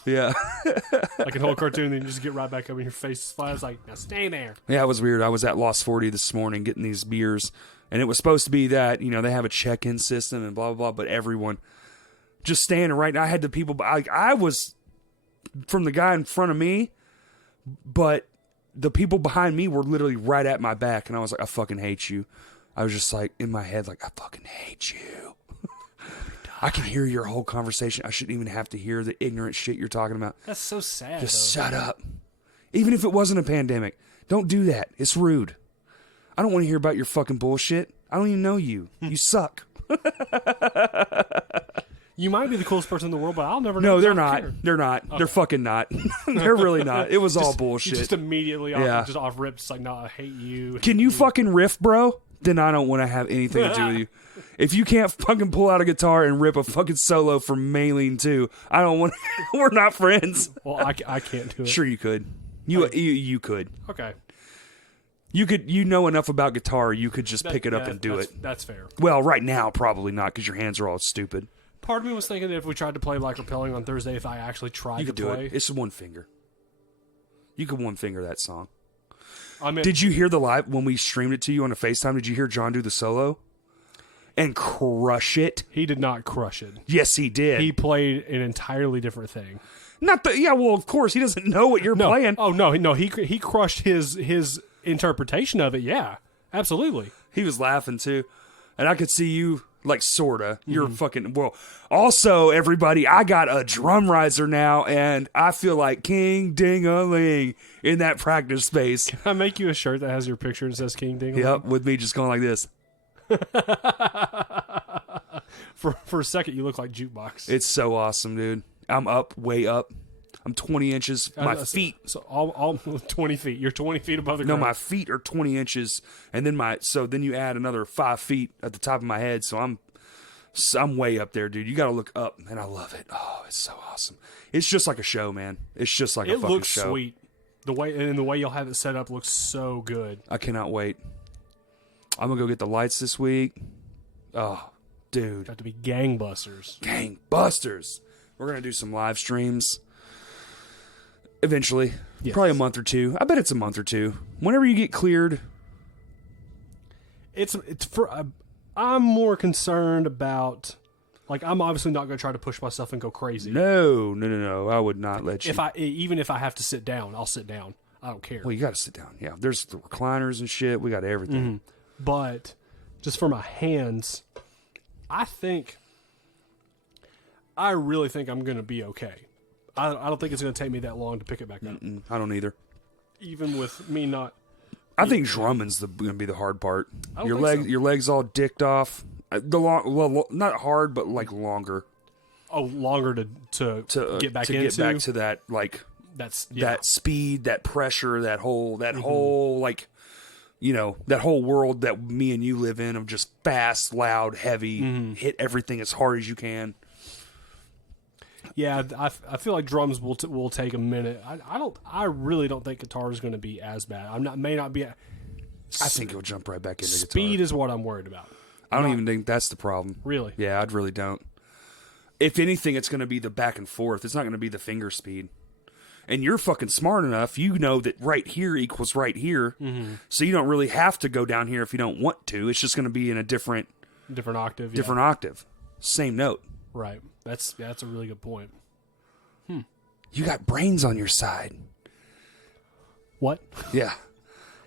Yeah. Like an old cartoon, then you just get right back up and your face flies like, now stay there. Yeah, it was weird. I was at Lost 40 this morning getting these beers, and it was supposed to be that, they have a check-in system and blah, blah, blah, but everyone just standing right now. I had the people, I was from the guy in front of me, but the people behind me were literally right at my back, and I was like, I fucking hate you. I was just like, in my head, like, I fucking hate you. I can hear your whole conversation. I shouldn't even have to hear the ignorant shit you're talking about. That's so sad. Just shut up. Even if it wasn't a pandemic, don't do that. It's rude. I don't want to hear about your fucking bullshit. I don't even know you. You suck. You might be the coolest person in the world, but I'll never know. No, they're not. They're not. Okay. They're fucking not. They're really not. It was all bullshit. Just immediately off rip. It's like, no, I hate you. Can you fucking riff, bro? Then I don't want to have anything to do with you. If you can't fucking pull out a guitar and rip a fucking solo from Maylene 2, I don't want. We're not friends. Well, I can't do it. Sure, you could. You could. Okay. You could. You know enough about guitar. You could just pick it up and do it. That's fair. Well, right now, probably not, because your hands are all stupid. Part of me was thinking that if we tried to play like Repelling on Thursday, if I actually tried you could to do play. It. It's one finger. You could one finger that song. I mean, did you hear the live when we streamed it to you on a FaceTime? Did you hear John do the solo and crush it? He did not crush it. Yes, he did. He played an entirely different thing. Well, of course he doesn't know what you're playing. Oh no, he crushed his interpretation of it. Yeah, absolutely. He was laughing too, and I could see you. Like, sorta. You're fucking... Well, also, everybody, I got a drum riser now, and I feel like King Ding-a-ling in that practice space. Can I make you a shirt that has your picture and says King Ding-a-ling? Yep, with me just going like this. For a second, you look like Jukebox. It's so awesome, dude. I'm up, way up. I'm 20 inches. My feet. So all 20 feet. You're 20 feet above the ground. No, my feet are 20 inches, and then then you add another 5 feet at the top of my head, so I'm way up there, dude. You got to look up, and I love it. Oh, it's so awesome. It's just like a show, man. It's just like a fucking show. It looks sweet. The way you'll have it set up looks so good. I cannot wait. I'm gonna go get the lights this week. Oh, dude, got to be gangbusters. Gangbusters. We're gonna do some live streams. Eventually. Yes. Probably a month or two. I bet it's a month or two. Whenever you get cleared. It's for. I'm more concerned about. Like, I'm obviously not going to try to push myself and go crazy. No. I would not let you. Even if I have to sit down, I'll sit down. I don't care. Well, you got to sit down. Yeah. There's the recliners and shit. We got everything. But just for my hands, I really think I'm going to be okay. I don't think it's going to take me that long to pick it back up. I don't either. Even with me not. I think drumming's going to be the hard part. I don't think so. Your legs all dicked off. Not hard, but like longer Longer to get back to into. get back to that like that speed, that pressure, that whole like that whole world that me and you live in of just fast, loud, heavy, hit everything as hard as you can. Yeah, I feel like drums will take a minute. I really don't think guitar is going to be as bad. May not be. I think he'll jump right back into Speed guitar. is what I'm worried about. I don't even think that's the problem. Really? Yeah, I really don't. If anything, it's going to be the back and forth. It's not going to be the finger speed. And you're fucking smart enough. You know that right here equals right here. So you don't really have to go down here if you don't want to. It's just going to be in a different octave. Different octave. Same note. Right. That's a really good point. You got brains on your side. What? Yeah.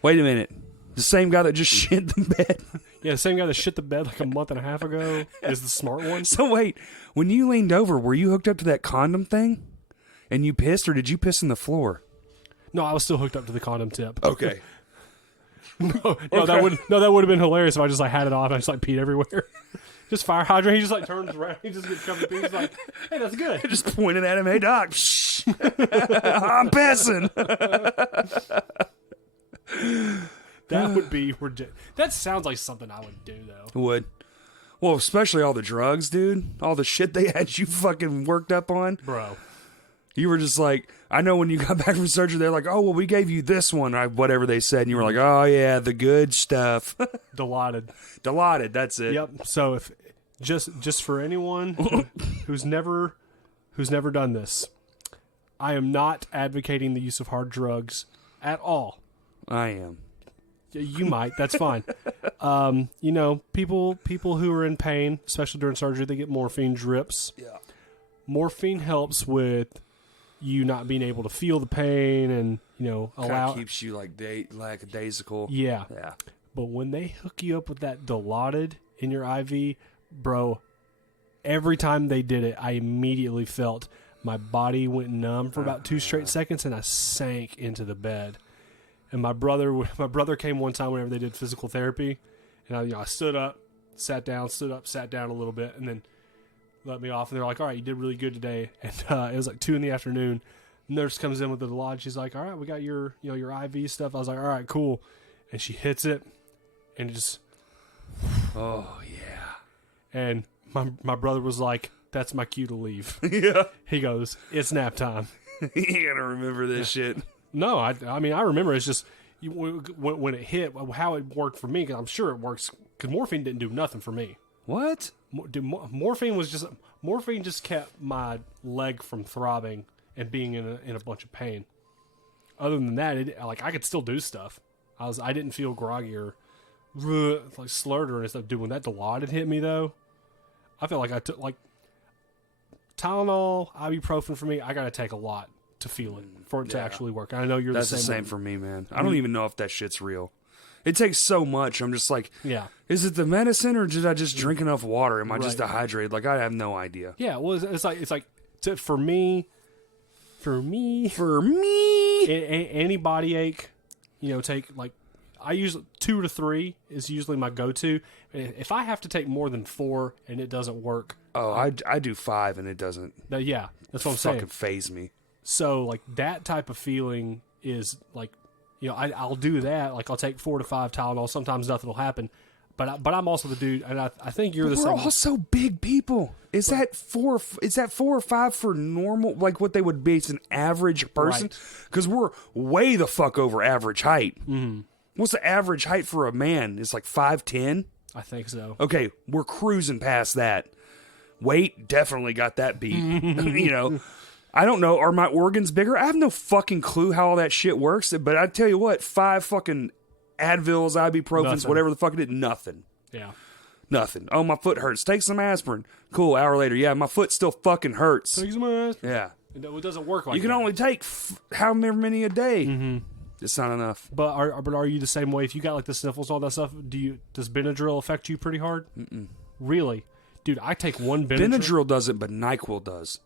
Wait a minute. The same guy that just shit the bed. Yeah, the same guy that shit the bed like a month and a half ago is the smart one. So wait, when you leaned over, were you hooked up to that condom thing? And you pissed, or did you piss in the floor? No, I was still hooked up to the condom tip. Okay. No, that would have been hilarious if I just like had it off and I just like peed everywhere. Just fire hydrant. He just like turns around. He just gets covered in pee. He's like, "Hey, that's good." Just pointed at him. Hey, doc. Shh. I'm pissing. That would be ridiculous. That sounds like something I would do, though. Would. Well, especially all the drugs, dude. All the shit they had you fucking worked up on. Bro. You were just like, I know when you got back from surgery, they're like, oh, well, we gave you this one, whatever they said. And you were like, oh, yeah, the good stuff. Dilaudid. Dilaudid, that's it. Yep. So if just for anyone who's never done this, I am not advocating the use of hard drugs at all. I am. You might. That's fine. People who are in pain, especially during surgery, they get morphine drips. Yeah. Morphine helps with you not being able to feel the pain and, allow... keeps you lackadaisical. Yeah. Yeah. But when they hook you up with that Dilaudid in your IV, bro, every time they did it, I immediately felt my body went numb for about 2 straight seconds and I sank into the bed. And my brother came one time whenever they did physical therapy, and I stood up, sat down a little bit, and then let me off. And they're like, "All right, you did really good today." And it was like 2 p.m. Nurse comes in with the Dilaudid. She's like, "All right, we got your your IV stuff." I was like, "All right, cool." And she hits it, and it just, oh yeah. And my brother was like, "That's my cue to leave." Yeah. He goes, "It's nap time." You gotta remember this shit. No, I mean, I remember. It's just when it hit, how it worked for me, because I'm sure it works, because morphine didn't do nothing for me. What? Morphine just kept my leg from throbbing and being in a bunch of pain. Other than that, I could still do stuff. I didn't feel groggy or like slurred or stuff. Dude, when that Dilaudid hit me though, I felt like I took like Tylenol, ibuprofen for me. I got to take a lot to feel it for it to actually work. And I know That's the same for me, man. I don't even know if that shit's real. It takes so much. I'm just like, yeah. Is it the medicine or did I just drink enough water? Am I just dehydrated? Like, I have no idea. Yeah, well, it's like for me, any body ache, take like I usually 2 to 3 is usually my go-to. If I have to take more than 4 and it doesn't work, I do 5 and it doesn't. Yeah, that's what I'm saying. Fucking phase me. So like that type of feeling is like, I'll do that. Like I'll take 4 to 5 Tylenol. Sometimes nothing will happen. But I'm also the dude, and I think you're the same. We're also big people. Is that 4 or 5 for normal, like what they would be as an average person? Because we're way the fuck over average height. Mm-hmm. What's the average height for a man? It's like 5'10"? I think so. Okay, we're cruising past that. Weight definitely got that beat. I don't know. Are my organs bigger? I have no fucking clue how all that shit works. But I tell you what, 5 fucking Advils, ibuprofens, Nothing. whatever the fuck it is, nothing. Yeah. Nothing. Oh, my foot hurts. Take some aspirin. Cool. Hour later, yeah, my foot still fucking hurts. Take some ass. Yeah. It doesn't work like You can that. only take however many a day. Mm-hmm. It's not enough. But are you the same way? If you got like the sniffles, all that stuff, does Benadryl affect you pretty hard? Mm-mm. Really, dude? I take one Benadryl. Benadryl doesn't, but NyQuil does.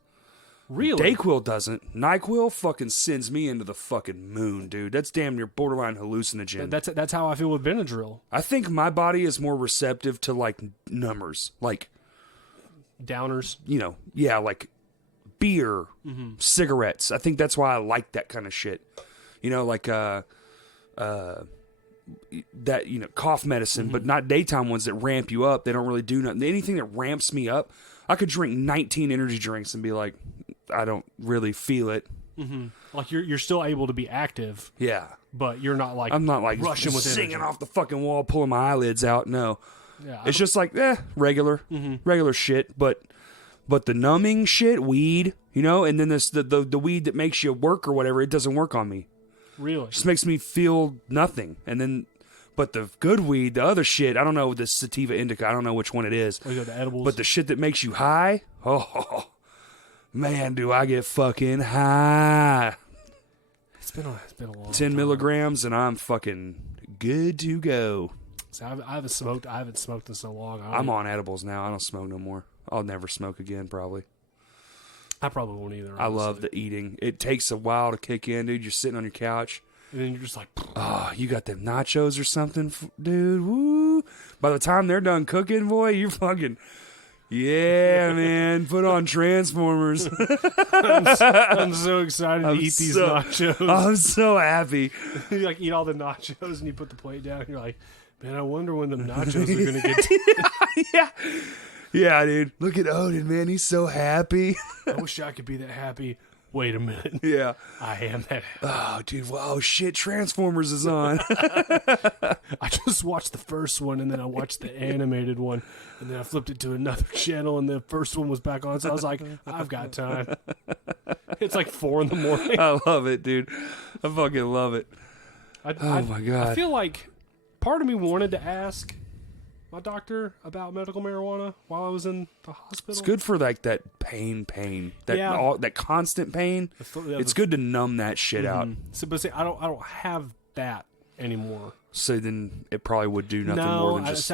Really? Dayquil doesn't. NyQuil fucking sends me into the fucking moon, dude. That's damn near borderline hallucinogen. That's how I feel with Benadryl. I think my body is more receptive to like numbers, like Downers. like beer, cigarettes. I think that's why I like that kind of shit. Like that, cough medicine, but not daytime ones that ramp you up. They don't really do nothing. Anything that ramps me up, I could drink 19 energy drinks and be like, I don't really feel it. Like you're still able to be active, Yeah. but you're not like I'm not like rushing with singing energy. off the fucking wall, pulling my eyelids out. No. Yeah, It's just like, regular shit. But the numbing shit, weed, and then this the weed that makes you work or whatever, it doesn't work on me. really. Just makes me feel nothing. And then, but the good weed, the other shit, I don't know, the sativa indica, I don't know which one it is. Oh, you got the edibles. But the shit that makes you high, oh man, do I get fucking high. it's been a long 10 time. milligrams and I'm fucking good to go. So I haven't smoked in so long. I'm on edibles now. I don't smoke no more. I'll never smoke again, probably. I probably won't either. I love honestly. the eating. It takes a while to kick in, dude. You're sitting on your couch. And then you're just like, Oh, you got them nachos or something, dude. Woo. By the time they're done cooking, boy, you're fucking, yeah, man. Put on Transformers. I'm so excited to I'm eat these so- nachos. I'm so happy. You like eat all the nachos and you put the plate down. And you're like, man, I wonder when the nachos are gonna get. Yeah. Yeah, dude. Look at Odin, man. He's so happy. I wish I could be that happy. Wait a minute, Yeah. I am that. Oh, dude. Wow, shit. Transformers is on. I just watched the first one and then I watched the animated one and then I flipped it to another channel and the first one was back on. So I was like, I've got time. It's like 4 a.m. I love it, dude. I fucking love it. Oh my God. I feel like part of me wanted to ask my doctor about medical marijuana while I was in the hospital. It's good for like that pain. That Yeah. that constant pain. Yeah, It's good to numb that shit out. So, but see, I don't have that anymore. So then it probably would do nothing No, more than just.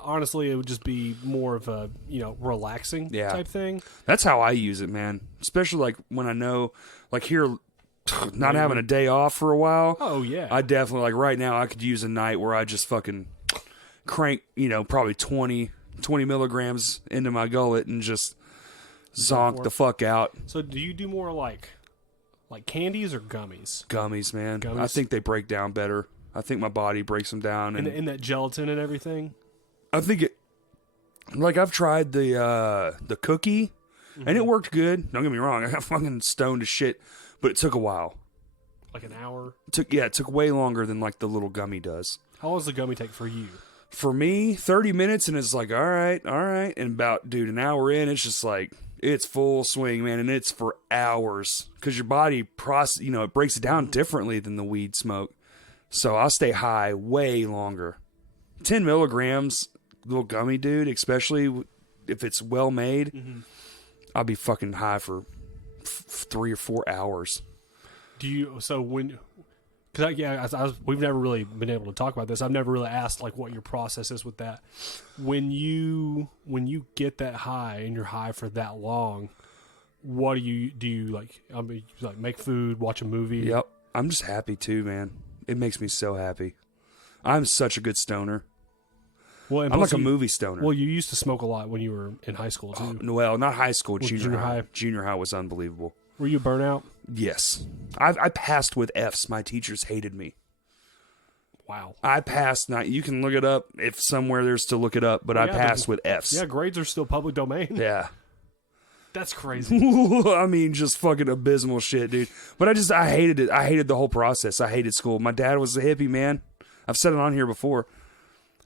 honestly, it would just be more of a relaxing Yeah. type thing. That's how I use it, man. Especially like when I know, like here, not having a day off for a while. Oh yeah, I definitely, like right now, I could use a night where I just fucking crank, probably 20 milligrams into my gullet and just zonk the fuck out. So do you do more like candies or gummies? Gummies, man. I Gummies? think they break down better. I think my body breaks them down. And In that gelatin and everything? I think it, like I've tried the cookie and it worked good. Don't get me wrong. I got fucking stoned as shit, but it took a while. Like an hour? It took way longer than like the little gummy does. How long does the gummy take for you? For me, 30 minutes, and it's like, all right. And about, dude, an hour in, it's just like, it's full swing, man, and it's for hours. Because your body, it breaks it down differently than the weed smoke. So I'll stay high way longer. 10 milligrams, little gummy, dude, especially if it's well made, I'll be fucking high for 3 or 4 hours. Do you, so when, because we've never really been able to talk about this. I've never really asked like what your process is with that. When you get that high and you're high for that long, what do you like? I mean, like make food, watch a movie. Yep. I'm just happy too, man. It makes me so happy. I'm such a good stoner. Well, and I'm plus like a movie stoner. Well, you used to smoke a lot when you were in high school too. Well, not high school, junior junior high. high? Junior high was unbelievable. Were you burnout? Yes. I passed with Fs. My teachers hated me. Wow. I passed. Not, you can look it up if somewhere there's to look it up, but I yeah, passed with Fs. Yeah, grades are still public domain. Yeah. That's crazy. I mean, just fucking abysmal shit, dude. But I hated it. I hated the whole process. I hated school. My dad was a hippie, man. I've said it on here before.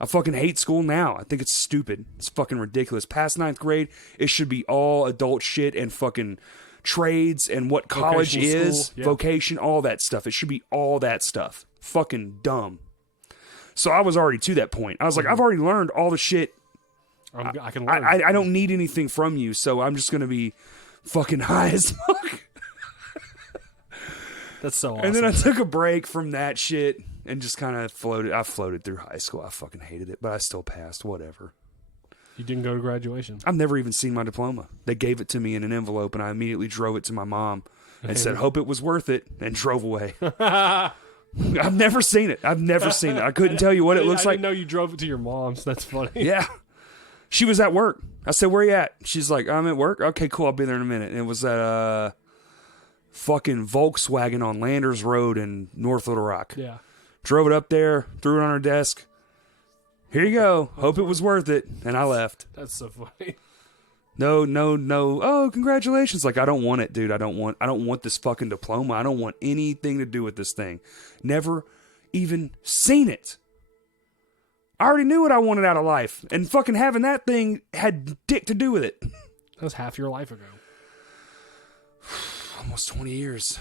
I fucking hate school now. I think it's stupid. It's fucking ridiculous. Past 9th grade, it should be all adult shit and fucking trades and what college Vocational is, school, yeah. vocation, all that stuff. It should be all that stuff. Fucking dumb. So I was already to that point. I was like, I've already learned all the shit. I can learn. I don't need anything from you, so I'm just going to be fucking high as fuck. That's so awesome. And then I took a break from that shit and just kind of floated. I floated through high school. I fucking hated it, but I still passed. Whatever. You didn't go to graduation. I've never even seen my diploma. They gave it to me in an envelope, and I immediately drove it to my mom and said, hope it was worth it, and drove away. I've never seen it. I couldn't tell you what it looks I like. didn't know you drove it to your mom's. That's funny. Yeah. She was at work. I said, where you at? She's like, I'm at work. Okay, cool. I'll be there in a minute. And it was at fucking Volkswagen on Landers Road in North Little Rock. Yeah. Drove it up there, threw it on her desk. Here you go. Hope it was worth it. And I left. That's so funny. No. Oh, congratulations. Like, I don't want it, dude. I don't want this fucking diploma. I don't want anything to do with this thing. Never even seen it. I already knew what I wanted out of life. And fucking having that thing had dick to do with it. That was half your life ago. Almost 20 years.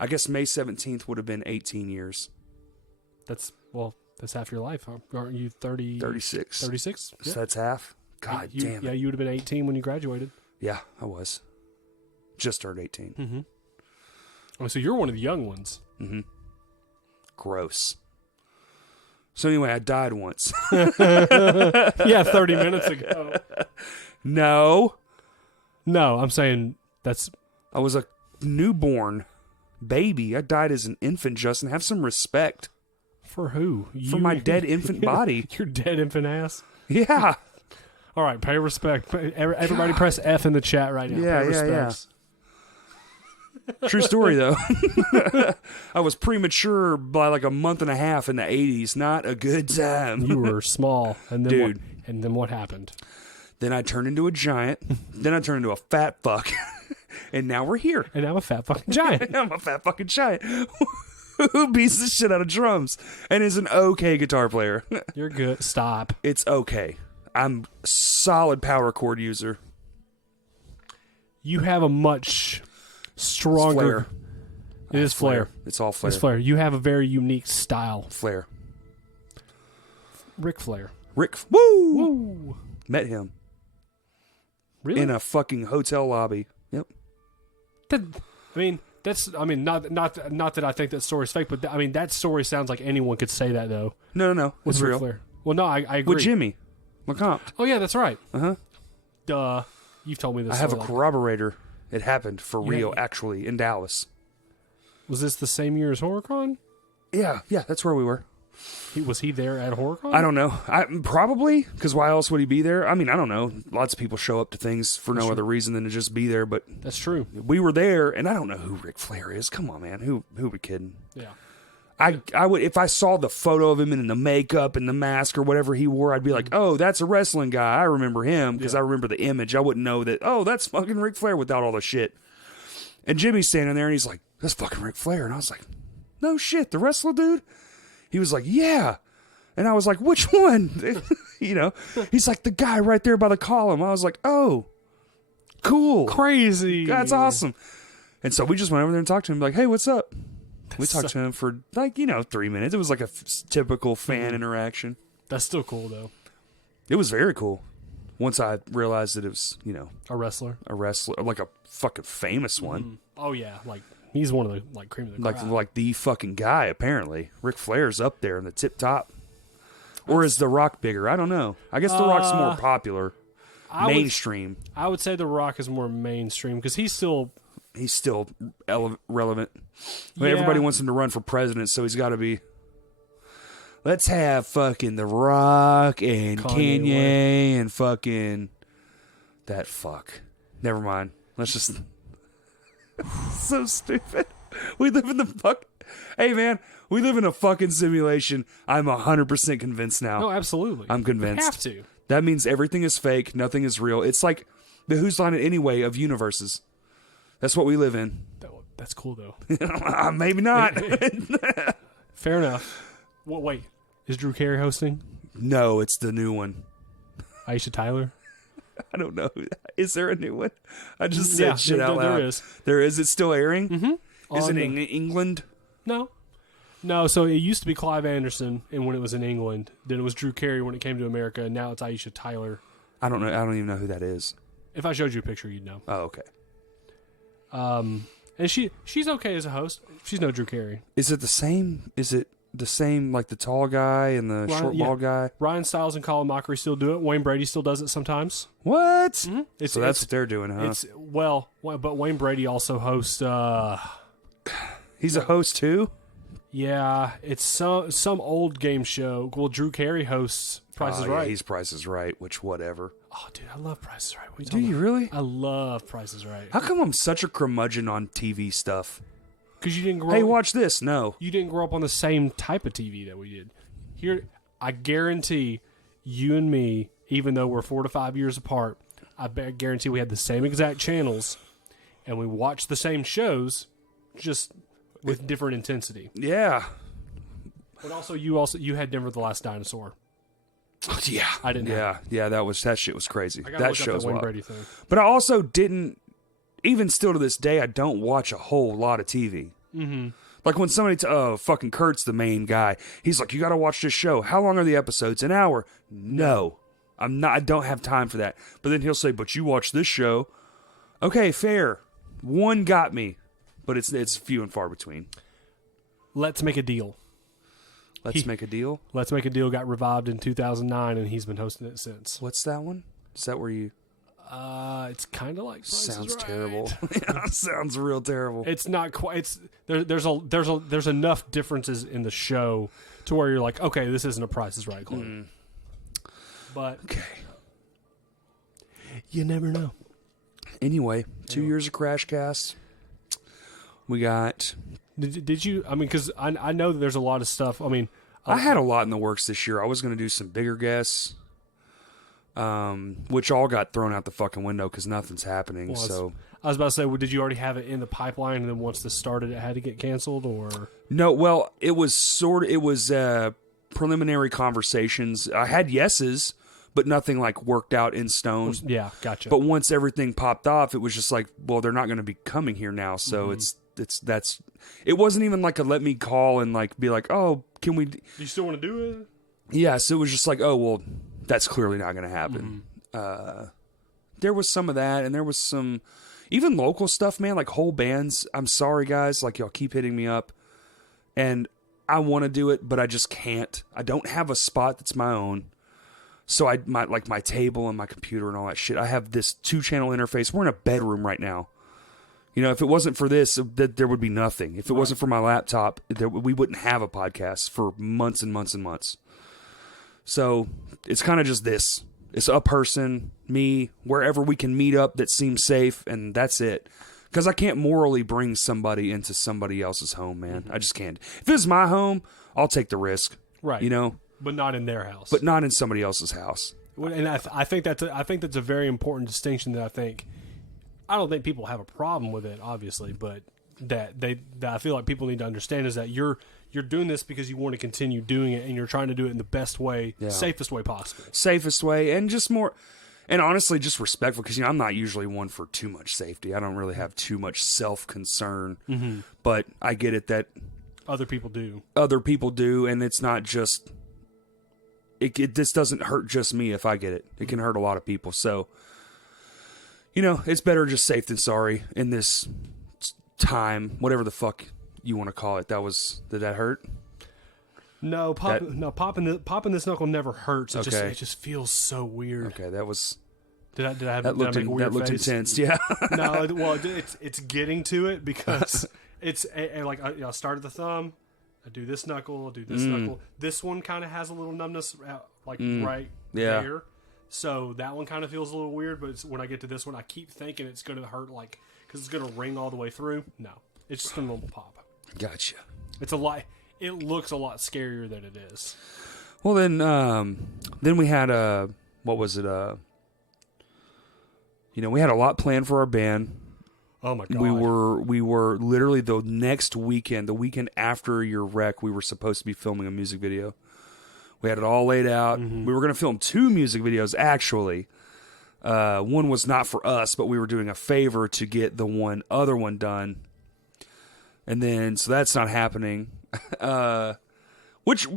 I guess May 17th would have been 18 years. That's half your life, huh? Aren't you 30? 36. 36? So Yeah. that's half. God damn it. Yeah, you would have been 18 when you graduated. Yeah, I was. Just turned 18. Mm-hmm. Oh, so you're one of the young ones. Mm-hmm. Gross. So anyway, I died once. Yeah, 30 minutes ago. No. No, I'm saying that's... I was a newborn baby. I died as an infant, Justin. Have some respect. For who? For my dead infant body. Your dead infant ass? Yeah. All right, pay respect. Everybody press F in the chat right now. Yeah, pay yeah, respects. True story, though. I was premature by like a month and a half in the 80s. Not a good time. You were small. And then Dude. and then what happened? Then I turned into a giant. Then I turned into a fat fuck. And now we're here. And I'm a fat fucking giant. I'm a fat fucking giant who beats the shit out of drums and is an okay guitar player. You're good. Stop. It's okay. I'm solid power chord user. You have a much stronger... Flair. It is Flair. It's all Flair. It's Flair. You have a very unique style. Flair. Ric Flair. Woo! Woo! Met him Really? in a fucking hotel lobby. Yep. Not that I think that story's fake, but that story sounds like anyone could say that though. No. With It's Ric real. Flair. Well, no, I agree. With Jimmy LeCompte. Oh yeah, that's right. Uh-huh. Duh. You've told me this. I have a story, corroborator. It happened for Yeah. real, actually, in Dallas. Was this the same year as HorrorCon? Yeah, that's where we were. Was he there at HorrorCon? I don't know. Probably, because why else would he be there? I mean, I don't know. Lots of people show up to things for no other reason than to just be there, but That's true. we were there, and I don't know who Ric Flair is. Come on, man. Who we kidding? Yeah. I would, if I saw the photo of him in the makeup and the mask or whatever he wore, I'd be like, oh, that's a wrestling guy. I remember him because I remember the image. I wouldn't know that, oh, that's fucking Ric Flair without all the shit. And Jimmy's standing there and he's like, that's fucking Ric Flair. And I was like, no shit, the wrestler dude? He was like, yeah. And I was like, which one? He's like, the guy right there by the column. I was like, oh, cool. Crazy. That's awesome. And so we just went over there and talked to him like, hey, what's up? We talked to him for 3 minutes. It was like a typical fan interaction. That's still cool though. It was very cool. Once I realized that it was, A wrestler. a wrestler, like a fucking famous one. Oh yeah, like he's one of the cream of the crop. Like the fucking guy, apparently. Ric Flair's up there in the tip top. Or is The Rock bigger? I don't know. I guess The Rock's more popular. Mainstream. I would say The Rock is more mainstream because he's still relevant. But Yeah. everybody wants him to run for president, so he's got to be. Let's have fucking The Rock and Kanye Kanye and fucking that fuck. Never mind. Let's just. So stupid. We live in the fuck. Hey man, we live in a fucking simulation. I'm 100% convinced now. No, absolutely. I'm convinced. You have to. That means everything is fake. Nothing is real. It's like the Who's Line It Anyway of universes. That's what we live in. That's cool though. Maybe not. Fair enough. Wait, is Drew Carey hosting? No, it's the new one. Aisha Tyler? I don't know. Is there a new one? I just said Yeah, shit out there loud. is. There is. It's still airing? Mm-hmm. Is it On in England? No, so it used to be Clive Anderson, and when it was in England, then it was Drew Carey when it came to America, and now it's Aisha Tyler. I don't know. I don't even know who that is. If I showed you a picture, you'd know. Oh, okay. And she's okay as a host. She's no Drew Carey. Is it the same? Is it the same, like the tall guy and the short bald guy? Ryan Stiles and Colin Mockery still do it. Wayne Brady still does it sometimes. What? Mm-hmm. So that's what they're doing, huh? But Wayne Brady also hosts. He's a host too? Yeah, it's some old game show. Well, Drew Carey hosts Price is Yeah, Right. he's Price is Right, which whatever. Oh, dude, I love Price is Right. What are you Do talking you about? really? I love Price is Right. How come I'm such a curmudgeon on TV stuff? Because you didn't grow. Hey, up, watch this. No. You didn't grow up on the same type of TV that we did. Here, I guarantee you and me, even though we're 4 to 5 years apart, guarantee we had the same exact channels, and we watched the same shows, just with different intensity. Yeah. But you had Denver the Last Dinosaur. Yeah. I didn't have Yeah, that shit was crazy. I gotta That look up show's that Wayne wild. Brady thing. But I also didn't, even still to this day, I don't watch a whole lot of TV. Mm-hmm. Like when somebody, fucking Kurt's the main guy. He's like, you got to watch this show. How long are the episodes? An hour? No, I'm not. I don't have time for that. But then he'll say, but you watch this show. Okay, fair. One got me, but it's few and far between. Let's Make a Deal. Let's make a deal. Let's Make a Deal got revived in 2009, and he's been hosting it since. What's that one? Is that where you? It's kind of like Price is Sounds Right. terrible. Yeah, sounds real terrible. It's not quite. It's there's enough differences in the show to where you're like, okay, this isn't a Price is Right clip. But Okay. you never know. Anyway, 2 years of Crash Cast. We got. Did you? I mean, because I know that there's a lot of stuff. I mean, I had a lot in the works this year. I was going to do some bigger guests, which all got thrown out the fucking window because nothing's happening. Well, so I was about to say, well, did you already have it in the pipeline, and then once this started, it had to get canceled, or? no, well, it was preliminary conversations. I had yeses, but nothing like worked out in stone. Yeah, gotcha. But once everything popped off, it was just like, well, they're not going to be coming here now. So it wasn't even like a let me call and like be like, oh, can we? do you still want to do it? Yeah, so it was just like, oh, well, that's clearly not going to happen. There was some of that, and there was some even local stuff, man, like whole bands. I'm sorry, guys. Like, y'all keep hitting me up, and I want to do it, but I just can't. I don't have a spot that's my own. So my table and my computer and all that shit. I have this 2-channel interface. We're in a bedroom right now. You know, if it wasn't for this, there would be nothing. If it wasn't for my laptop, we wouldn't have a podcast for months and months and months. So it's kind of just this. It's a person, me, wherever we can meet up that seems safe, and that's it. Because I can't morally bring somebody into somebody else's home, man. I just can't. If it's my home, I'll take the risk. Right. You know? But not in their house. But not in somebody else's house. And I think that's a very important distinction that I don't think people have a problem with it, obviously, but that I feel like people need to understand is that you're doing this because you want to continue doing it, and you're trying to do it in the best way, safest way possible. Safest way, and just more, and honestly, just respectful, because I'm not usually one for too much safety. I don't really have too much self-concern, but I get it that Other people do. other people do, and it's not just. This doesn't hurt just me if I get it. It can hurt a lot of people. So, it's better just safe than sorry in this time, whatever the fuck you want to call it. Did that hurt? No, popping this knuckle never hurts. It Okay. just feels so weird. Okay, that was. Did I That looked make a weird face? intense. Yeah. No, well, it's getting to it because it's like I start at the thumb, I do this knuckle, I do this knuckle. This one kind of has a little numbness, right there. So that one kind of feels a little weird. But when I get to this one, I keep thinking it's going to hurt, because it's going to ring all the way through. No, it's just a normal pop. Gotcha. It's a lot. It looks a lot scarier than it is. Well, then we had what was it? We had a lot planned for our band. Oh my god. We were literally the next weekend, the weekend after your wreck, we were supposed to be filming a music video. We had it all laid out. We were going to film 2 music videos, actually. One was not for us, but we were doing a favor to get the other one done. And then, so that's not happening. Which,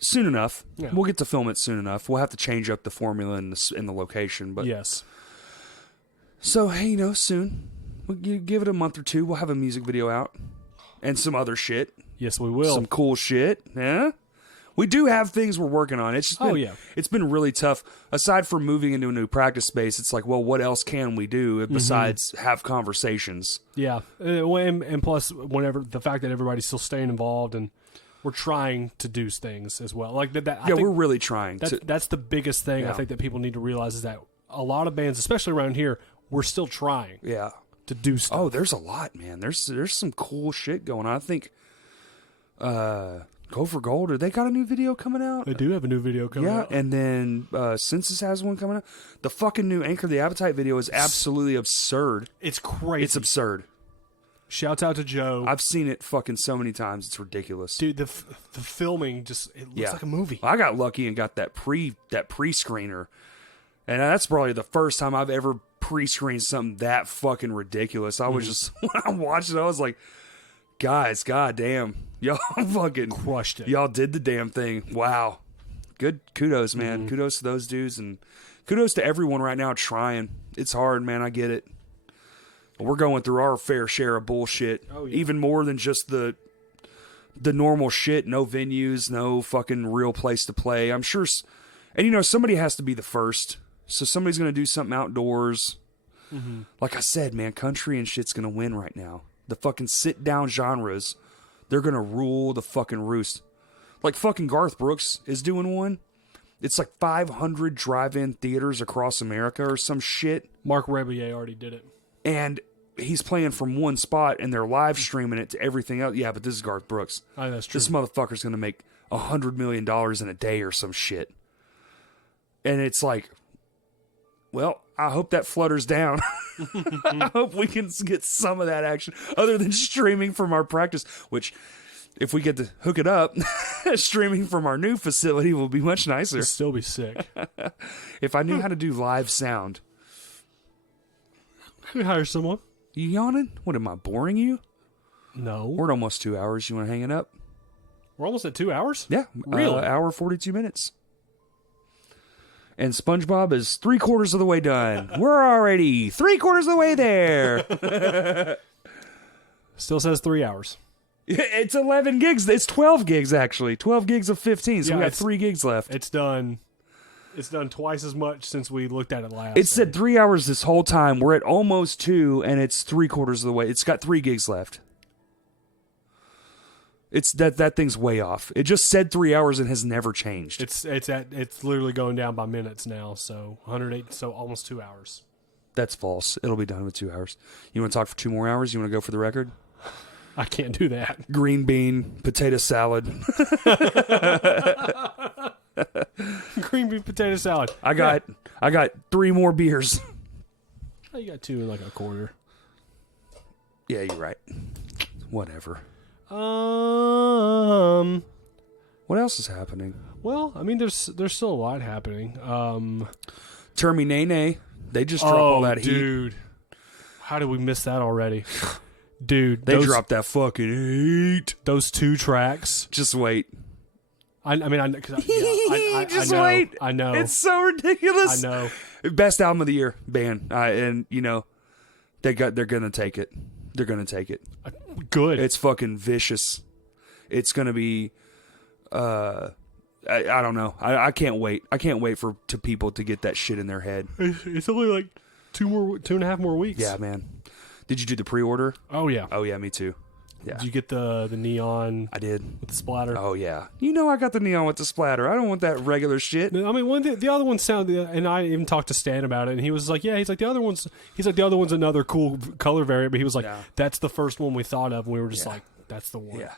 soon enough. Yeah. We'll get to film it soon enough. We'll have to change up the formula in the location. But Yes. So, hey, soon. We'll give it a month or two. We'll have a music video out. And some other shit. Yes, we will. Some cool shit. Yeah. We do have things we're working on. It's just been, it's been really tough. Aside from moving into a new practice space, it's like, well, what else can we do besides have conversations? Yeah, and plus, whenever the fact that everybody's still staying involved and we're trying to do things as well, like that. I think we're really trying. That's the biggest thing I think that people need to realize is that a lot of bands, especially around here, we're still trying. Yeah. To do stuff. Oh, there's a lot, man. There's some cool shit going on. I think Go for Gold, they got a new video coming out? They do have a new video coming out. Yeah, and then Census has one coming out. The fucking new Anchor the Appetite video is absolutely absurd. It's crazy. It's absurd. Shouts out to Joe. I've seen it fucking so many times. It's ridiculous. Dude, the filming just looks like a movie. I got lucky and got that pre-screener. And that's probably the first time I've ever pre-screened something that fucking ridiculous. I was just, when I watched it, I was like, guys, goddamn, y'all fucking crushed it. Y'all did the damn thing. Wow. Good kudos, man. Kudos to those dudes, and kudos to everyone right now trying. It's hard, man. I get it. We're going through our fair share of bullshit. Oh, yeah. Even more than just the normal shit. No venues, no fucking real place to play. I'm sure, and somebody has to be the first. So somebody's going to do something outdoors. Like I said, man, country and shit's going to win right now. The fucking sit-down genres, they're going to rule the fucking roost. Like fucking Garth Brooks is doing one. It's like 500 drive-in theaters across America or some shit. Mark Rebillet already did it. And he's playing from one spot and they're live streaming it to everything else. Yeah, but this is Garth Brooks. I think that's true. This motherfucker's going to make $100 million in a day or some shit. And it's like, well, I hope that flutters down. I hope we can get some of that action other than streaming from our practice, which if we get to hook it up, streaming from our new facility will be much nicer. It'll still be sick. If I knew how to do live sound. We hire someone. You yawning? What, am I boring you? No. We're at almost 2 hours. You want to hang it up? We're almost at 2 hours? Yeah. Really? Hour 42 minutes. And SpongeBob is 3/4 of the way done. We're already 3/4 of the way there. Still says 3 hours. It's 11 gigs. It's 12 gigs, actually. 12 gigs of 15. So Yeah, we got it's- 3 gigs left. It's done. It's done twice as much since we looked at it last. It said 3 hours this whole time. We're at almost 2, and it's 3/4 of the way. It's got 3 gigs left. It's that thing's way off. It just said 3 hours and has never changed. It's literally going down by minutes now. So 108. So almost 2 hours. That's false. It'll be done with 2 hours. You want to talk for 2 more hours? You want to go for the record? I can't do that. Green bean, potato salad. Green bean potato salad. I got 3 more beers. Oh, you got 2 in like a quarter. Yeah, you're right. Whatever. Well, What else is happening? I mean, there's still a lot happening. Terminene. They just dropped all that heat. Dude, how did we miss that already? Dude, They dropped that fucking heat. those 2 tracks. Just wait. I mean, I Just know, wait. I know. It's so ridiculous. I know. Best album of the year, band. And they're gonna take it. They're gonna take it. Good. It's fucking vicious. It's gonna be. I don't know. I can't wait. I can't wait to people to get that shit in their head. It's only like 2.5 more weeks. Yeah, man. Did you do the pre-order? Oh yeah. Oh yeah, me too. Yeah, Did you get the neon I did. with the splatter? Oh yeah. I got the neon with the splatter. I don't want that regular shit. I mean, the other one sounded, and I even talked to Stan about it, and he was like, "Yeah, the other one's another cool color variant," but he was like, Yeah. "That's the first one we thought of," and we were just Yeah. like, "That's the one." Yeah.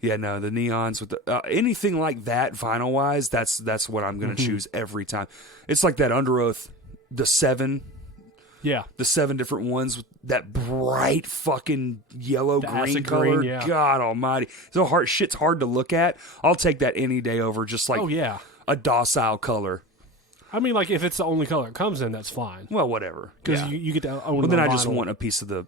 Yeah, no, the neons with the anything like that vinyl wise, that's what I'm gonna choose every time. It's like that Under Oath, the 7 Yeah. different ones with that bright fucking yellow green acid color. green, yeah. God almighty. Shit's hard to look at. I'll take that any day over just like Oh yeah. a docile color. I mean, like, if it's the only color it comes in, that's fine. Well, whatever. Because Yeah. you get to own Well, the then I just vinyl. want a piece of the,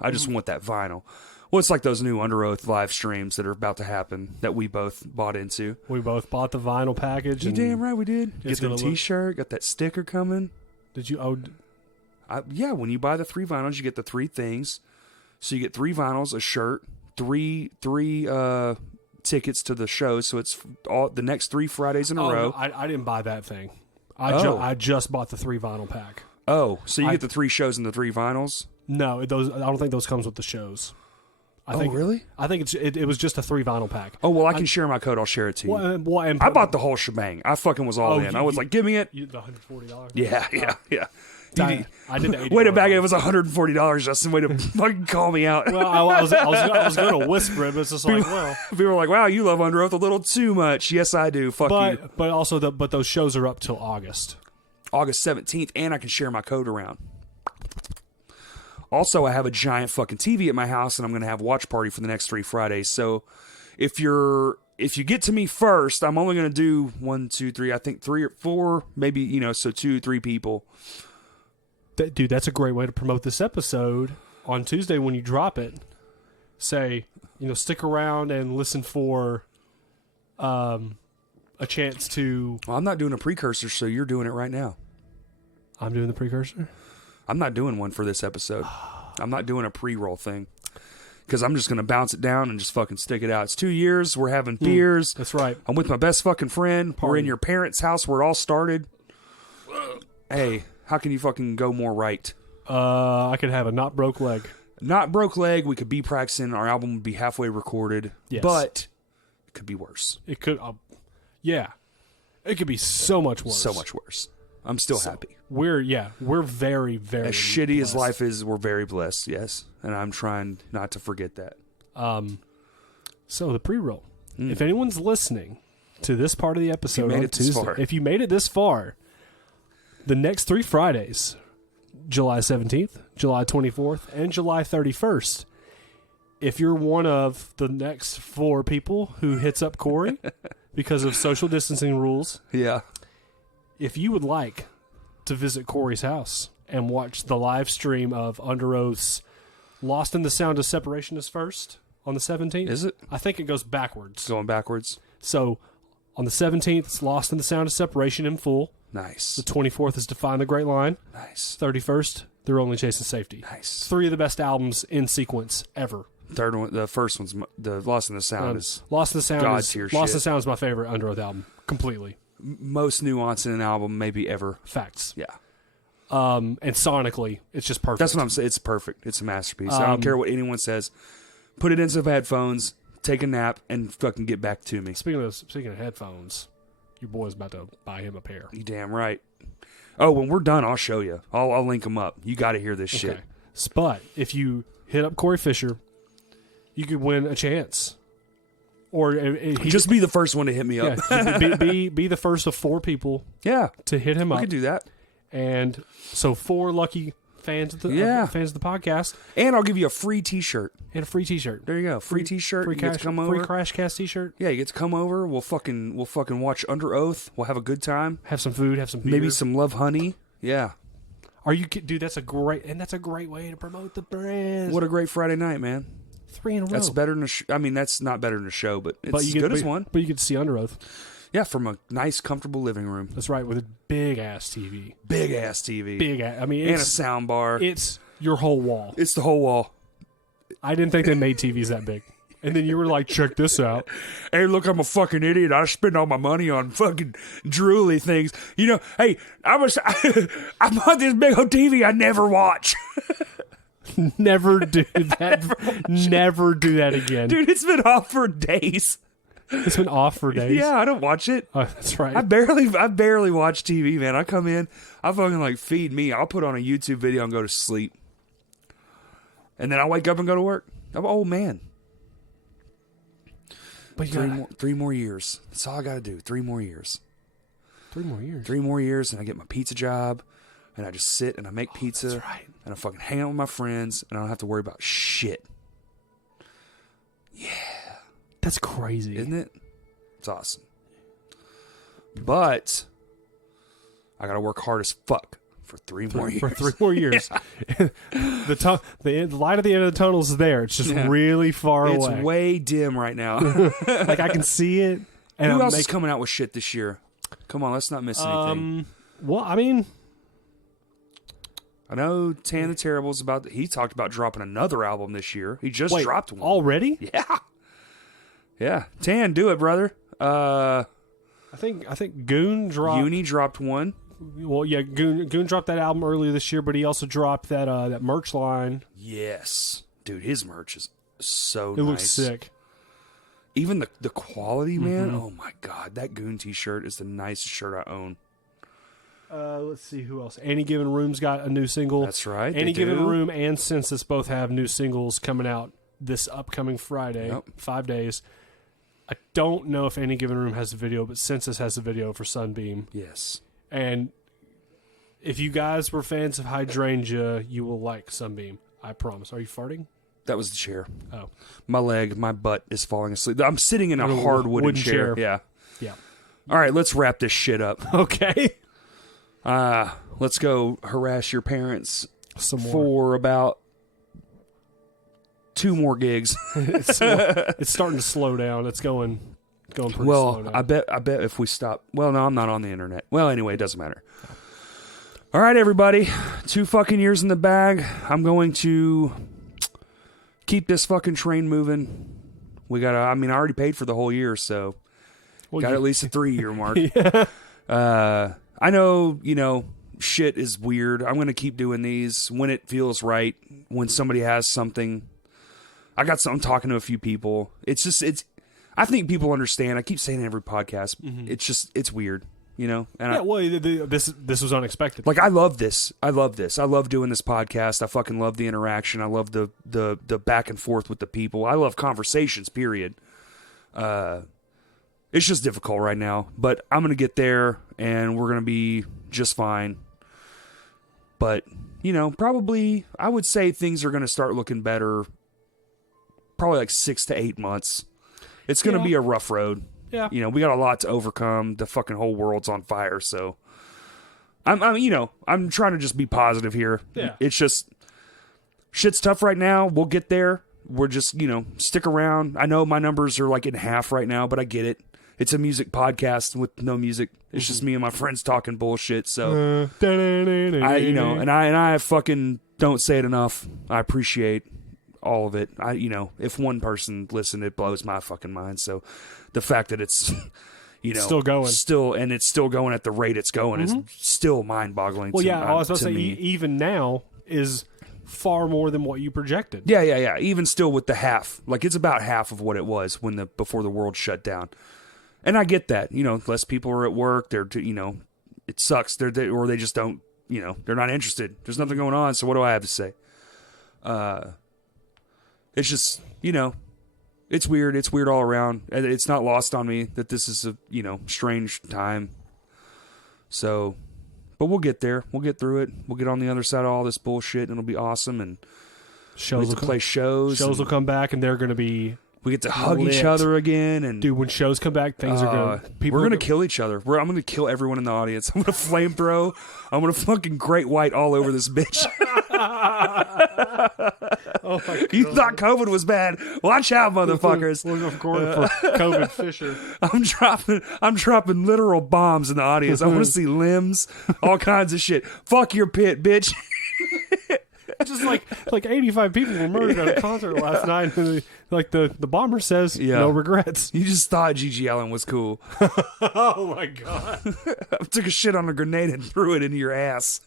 I just want that vinyl. Well, it's like those new Under Oath live streams that are about to happen that we both bought into. We both bought the vinyl package. You and damn right we did. It's Get the gonna look- T-shirt, got that sticker coming. Did you? Oh, Yeah, when you buy the 3 vinyls, you get the 3 things. So you get 3 vinyls, a shirt, three tickets to the show. So it's all the next 3 Fridays in a row. no, I didn't buy that thing. Oh. I just bought the 3 vinyl pack. Oh, so you I- get the 3 shows and the 3 vinyls? No, those I don't think those comes with the shows. I think really? I think it was just a 3 vinyl pack. Oh, well, I can share my code. I'll share it to you. And I bought the whole shebang. I fucking was all Oh, in. you- I was you- like, give me it. the $140. Yeah. I did the $80. Way to back it. It was $140, Justin. Way to fucking call me out. Well, I was going to whisper it, but it's just like, well, People were like, wow, you love Under Oath a little too much. Yes, I do. Fuck you. but also but those shows are up till August. August 17th, and I can share my code around. Also, I have a giant fucking TV at my house, and I'm going to have a watch party for the next 3 Fridays. So if you get to me first, I'm only going to do 1, 2, 3, I think 3 or 4, maybe, so 2, 3 people. Dude, that's a great way to promote this episode. On Tuesday when you drop it, say, stick around and listen for a chance to... Well, I'm not doing a precursor, so you're doing it right now. I'm doing the precursor? I'm not doing one for this episode. I'm not doing a pre-roll thing. Because I'm just going to bounce it down and just fucking stick it out. It's 2 years. We're having beers. That's right. I'm with my best fucking friend. We're Party. in your parents' house where it all started. Hey, how can you fucking go more right? I could have a not broke leg. Not broke leg. We could be practicing. Our album would be halfway recorded. Yes. But it could be worse. It could, yeah. It could be so much worse. So much worse. I'm still happy. We're very, very As shitty as blessed. life is, we're very blessed, yes. And I'm trying not to forget that. So the pre-roll. If anyone's listening to this part of the episode made on it this Tuesday, far. if you made it this far, the next 3 Fridays, July 17th, July 24th, and July 31st, if you're one of the next 4 people who hits up Corey because of social distancing rules, Yeah. if you would like to visit Corey's house and watch the live stream of Under Oath's Lost in the Sound of Separation is first on the 17th. Is it? I think it goes backwards. Going backwards? So on the 17th, it's Lost in the Sound of Separation in full. Nice. The 24th is Define the Great Line. Nice. 31st, They're Only Chasing Safety. Nice. 3 of the best albums in sequence ever. Third one, the first one's the Lost in the Sound is Lost in the Sound God is tier Lost in shit. the Sound is my favorite Under Oath album. Completely. most nuance in an album maybe ever. Facts. Yeah. And sonically, it's just perfect. That's what I'm saying. It's perfect. It's a masterpiece. I don't care what anyone says. Put it in some headphones, take a nap, and fucking get back to me. Speaking of headphones, your boy's about to buy him a pair. You damn right. Oh, when we're done, I'll show you. I'll link them up. You got to hear this shit. Okay. But if you hit up Corey Fisher, you could win a chance. Or he Just be the first one to hit me up. yeah, be the first of 4 people Yeah, to hit him we up. could do that. And so 4 lucky fans of the fans of the podcast And I'll give you a free T-shirt. and a free T-shirt. There you go. Free T-shirt. Free You get to come over. free Crashcast T-shirt. Yeah, you get to come over. We'll fucking watch Under Oath. We'll have a good time. Have some food. Have some beer. Maybe some Love Honey. Yeah. Are you dude? That's a great way to promote the brand. What a great Friday night, man. 3 in a row. That's better than I mean, that's not better than a show, but it's as get good as one. But you get to see Under Oath. Yeah, from a nice, comfortable living room. That's right, with a big ass TV. Big ass TV. Big ass. I mean, And a it's, sound bar. it's your whole wall. It's the whole wall. I didn't think they made TVs that big. And then you were like, check this out. Hey, look, I'm a fucking idiot. I spend all my money on fucking drooly things. You know, hey, I bought this big old TV I never watch. Never do that. Never do that again. Dude, it's been off for days. It's been off for days. Yeah, I don't watch it. Oh, that's right. I barely watch TV, man. I come in, I fucking like feed me. I'll put on a YouTube video and go to sleep. And then I wake up and go to work. I'm an old man. But you Three more years. That's all I got to do. 3 more years. 3 more years. 3 more years, and I get my pizza job, and I just sit and I make pizza, that's right. and I fucking hang out with my friends, and I don't have to worry about shit. That's crazy. Isn't it? It's awesome. But I got to work hard as fuck for 3 more years. For 3 more years. The light at the end of the tunnel is there. It's just really far It's away. way dim right now. Like I can see it. And Who I'm else is coming out with shit this year? Come on, let's not miss anything. Well, I mean, I know Tan the Terrible's he talked about dropping another album this year. He just wait, dropped one. already? Yeah. Yeah. Tan, do it, brother. I think Goon dropped. Uni dropped one. Well, yeah, Goon dropped that album earlier this year, but he also dropped that merch line. Yes. Dude, his merch is so It nice. looks sick. Even the quality, man. Oh my god, that Goon t-shirt is the nicest shirt I own. Let's see who else. Any Given Room's got a new single. That's right. Any they Given do. Room and Census both have new singles coming out this upcoming Friday. Yep. 5 days. I don't know if Any Given Room has a video, but Census has a video for Sunbeam. Yes. And if you guys were fans of Hydrangea, you will like Sunbeam. I promise. Are you farting? That was the chair. Oh. My butt is falling asleep. I'm sitting in a On a hard wooden wooden chair. Yeah. Yeah. All right, let's wrap this shit up. Okay. Let's go harass your parents Some more. for about 2 more gigs. It's starting to slow down. It's going pretty slow Well, now. I bet if we stop. Well, no, I'm not on the internet. Well, anyway, it doesn't matter. All right, everybody. 2 fucking years in the bag. I'm going to keep this fucking train moving. I already paid for the whole year, so Well, got you- at least a 3-year mark. I know, shit is weird. I'm going to keep doing these when it feels right, when somebody has something. I'm talking to a few people. I think people understand. I keep saying it in every podcast. It's weird, And yeah, well, this was unexpected. I love this. I love doing this podcast. I fucking love the interaction. I love the back and forth with the people. I love conversations, period. It's just difficult right now, but I'm going to get there and we're going to be just fine. But, probably I would say things are going to start looking better probably like 6 to 8 months. It's going to be a rough road. Yeah. We got a lot to overcome. The fucking whole world's on fire, so I'm trying to just be positive here. Yeah. It's just shit's tough right now. We'll get there. We're just, stick around. I know my numbers are like in half right now, but I get it. It's a music podcast with no music. It's just me and my friends talking bullshit. So I fucking don't say it enough. I appreciate all of it. If one person listened, it blows my fucking mind. So the fact that it's Still going. and it's still going at the rate it's going is still mind-boggling. Well, yeah, I was about to say, me. even now is far more than what you projected. Yeah. Even still with the half, it's about half of what it was before the world shut down. And I get that, less people are at work. They're, it sucks. Or they just don't, they're not interested. There's nothing going on. So what do I have to say? It's just, it's weird. It's weird all around. It's not lost on me that this is a, strange time. So, but we'll get there. We'll get through it. We'll get on the other side of all this bullshit and it'll be awesome. And we Shows get to play shows. Shows will come back and they're going to be... We get to hug each lit. other again, and Dude, when shows come back, things are going to... we're gonna kill each other. I'm gonna kill everyone in the audience. I'm gonna flamethrow. I'm gonna fucking great white all over this bitch. Oh my God. You thought COVID was bad? Watch out, motherfuckers! We're recording for COVID Fisher. I'm dropping literal bombs in the audience. I want to see limbs, all kinds of shit. Fuck your pit, bitch. Just like 85 people were murdered at a concert last night. And the bomber says, no regrets. You just thought Gigi Allen was cool. Oh my God. I took a shit on a grenade and threw it into your ass.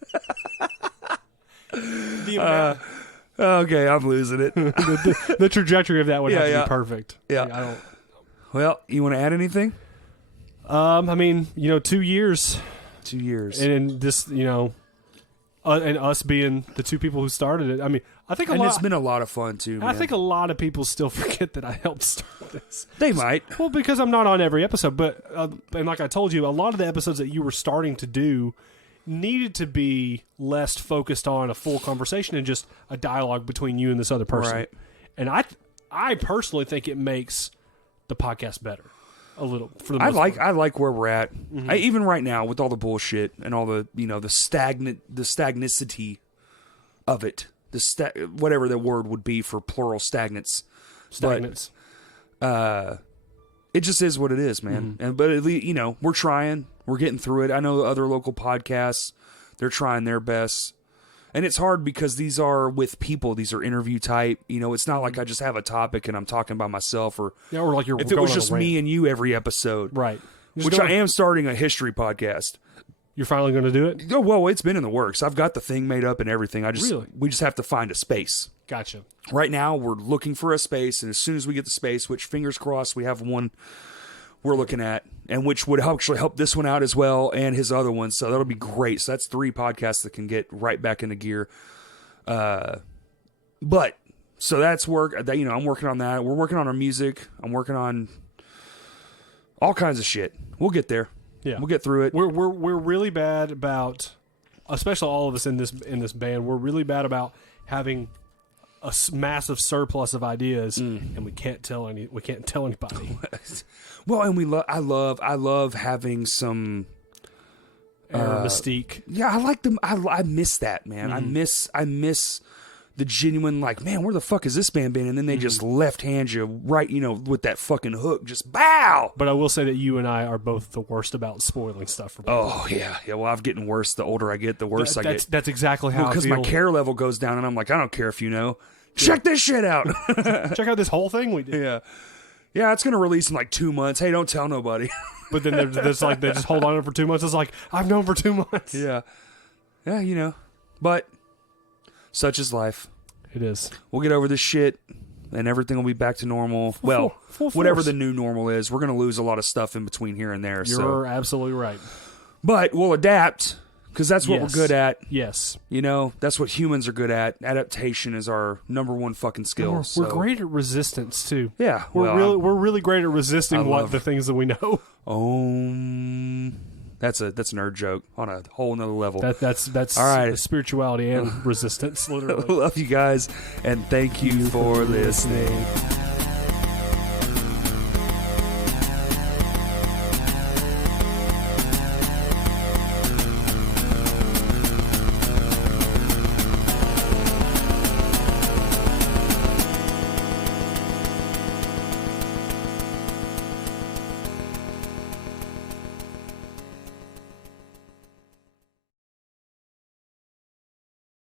Okay, I'm losing it. The trajectory of that would have to be perfect. Yeah. Well, you want to add anything? 2 years. 2 years. And this, and us being the two people who started it. I think It's been a lot of fun too, man. I think a lot of people still forget that I helped start this. They might. Well, because I'm not on every episode, but and like I told you, a lot of the episodes that you were starting to do needed to be less focused on a full conversation and just a dialogue between you and this other person. Right. And I personally think it makes the podcast better. a little. For the I most like part. where we're at. Even right now with all the bullshit and all the the stagnicity of it, whatever the word would be for plural stagnates. Stagnants. It just is what it is, man. And but at least, we're trying. We're getting through it. I know other local podcasts, they're trying their best. And it's hard because these are with people. These are interview type. It's not like I just have a topic and I'm talking by myself, or Or like you're if it going was on a just rant. me and you every episode. Right. Which I am starting a history podcast. You're finally going to do it? Oh, well, it's been in the works. I've got the thing made up and everything. Really? We just have to find a space. Gotcha. Right now, we're looking for a space, and as soon as we get the space, which fingers crossed, we have one we're looking at, and which would actually help this one out as well, and his other one. So that'll be great. So that's 3 podcasts that can get right back into gear. But so that's work. I'm working on that. We're working on our music. I'm working on all kinds of shit. We'll get there. Yeah. We'll get through it. We're really bad about, especially all of us in this band. We're really bad about having a massive surplus of ideas, and we can't tell anybody. Well, and I love having some Mystique. Yeah, I like them. I miss that, man. I miss the genuine, like, man, where the fuck is this band been? And then they just left hand you right, with that fucking hook, just bow. But I will say that you and I are both the worst about spoiling stuff for people. Oh yeah. Well, I'm getting worse. The older I get, the worse I get. That's exactly how Because I my feel. care level goes down, and I'm like, I don't care if you know. Check this shit out. Check out this whole thing we did. Yeah, it's gonna release in like 2 months. Hey, don't tell nobody. But then there's like they just hold on to it for 2 months. It's like I've known for 2 months. Yeah, but such is life. It is. We'll get over this shit, and everything will be back to normal. Well, full whatever force. the new normal is, we're gonna lose a lot of stuff in between here and there. You're absolutely right. But we'll adapt because that's what Yes. we're good at. Yes. That's what humans are good at. Adaptation is our number one fucking skill. We're great at resistance too. Yeah, We're really great at resisting the things that we know. That's a nerd joke on a whole nother level. That's All right. spirituality and resistance, literally. Love you guys, and thank you for listening.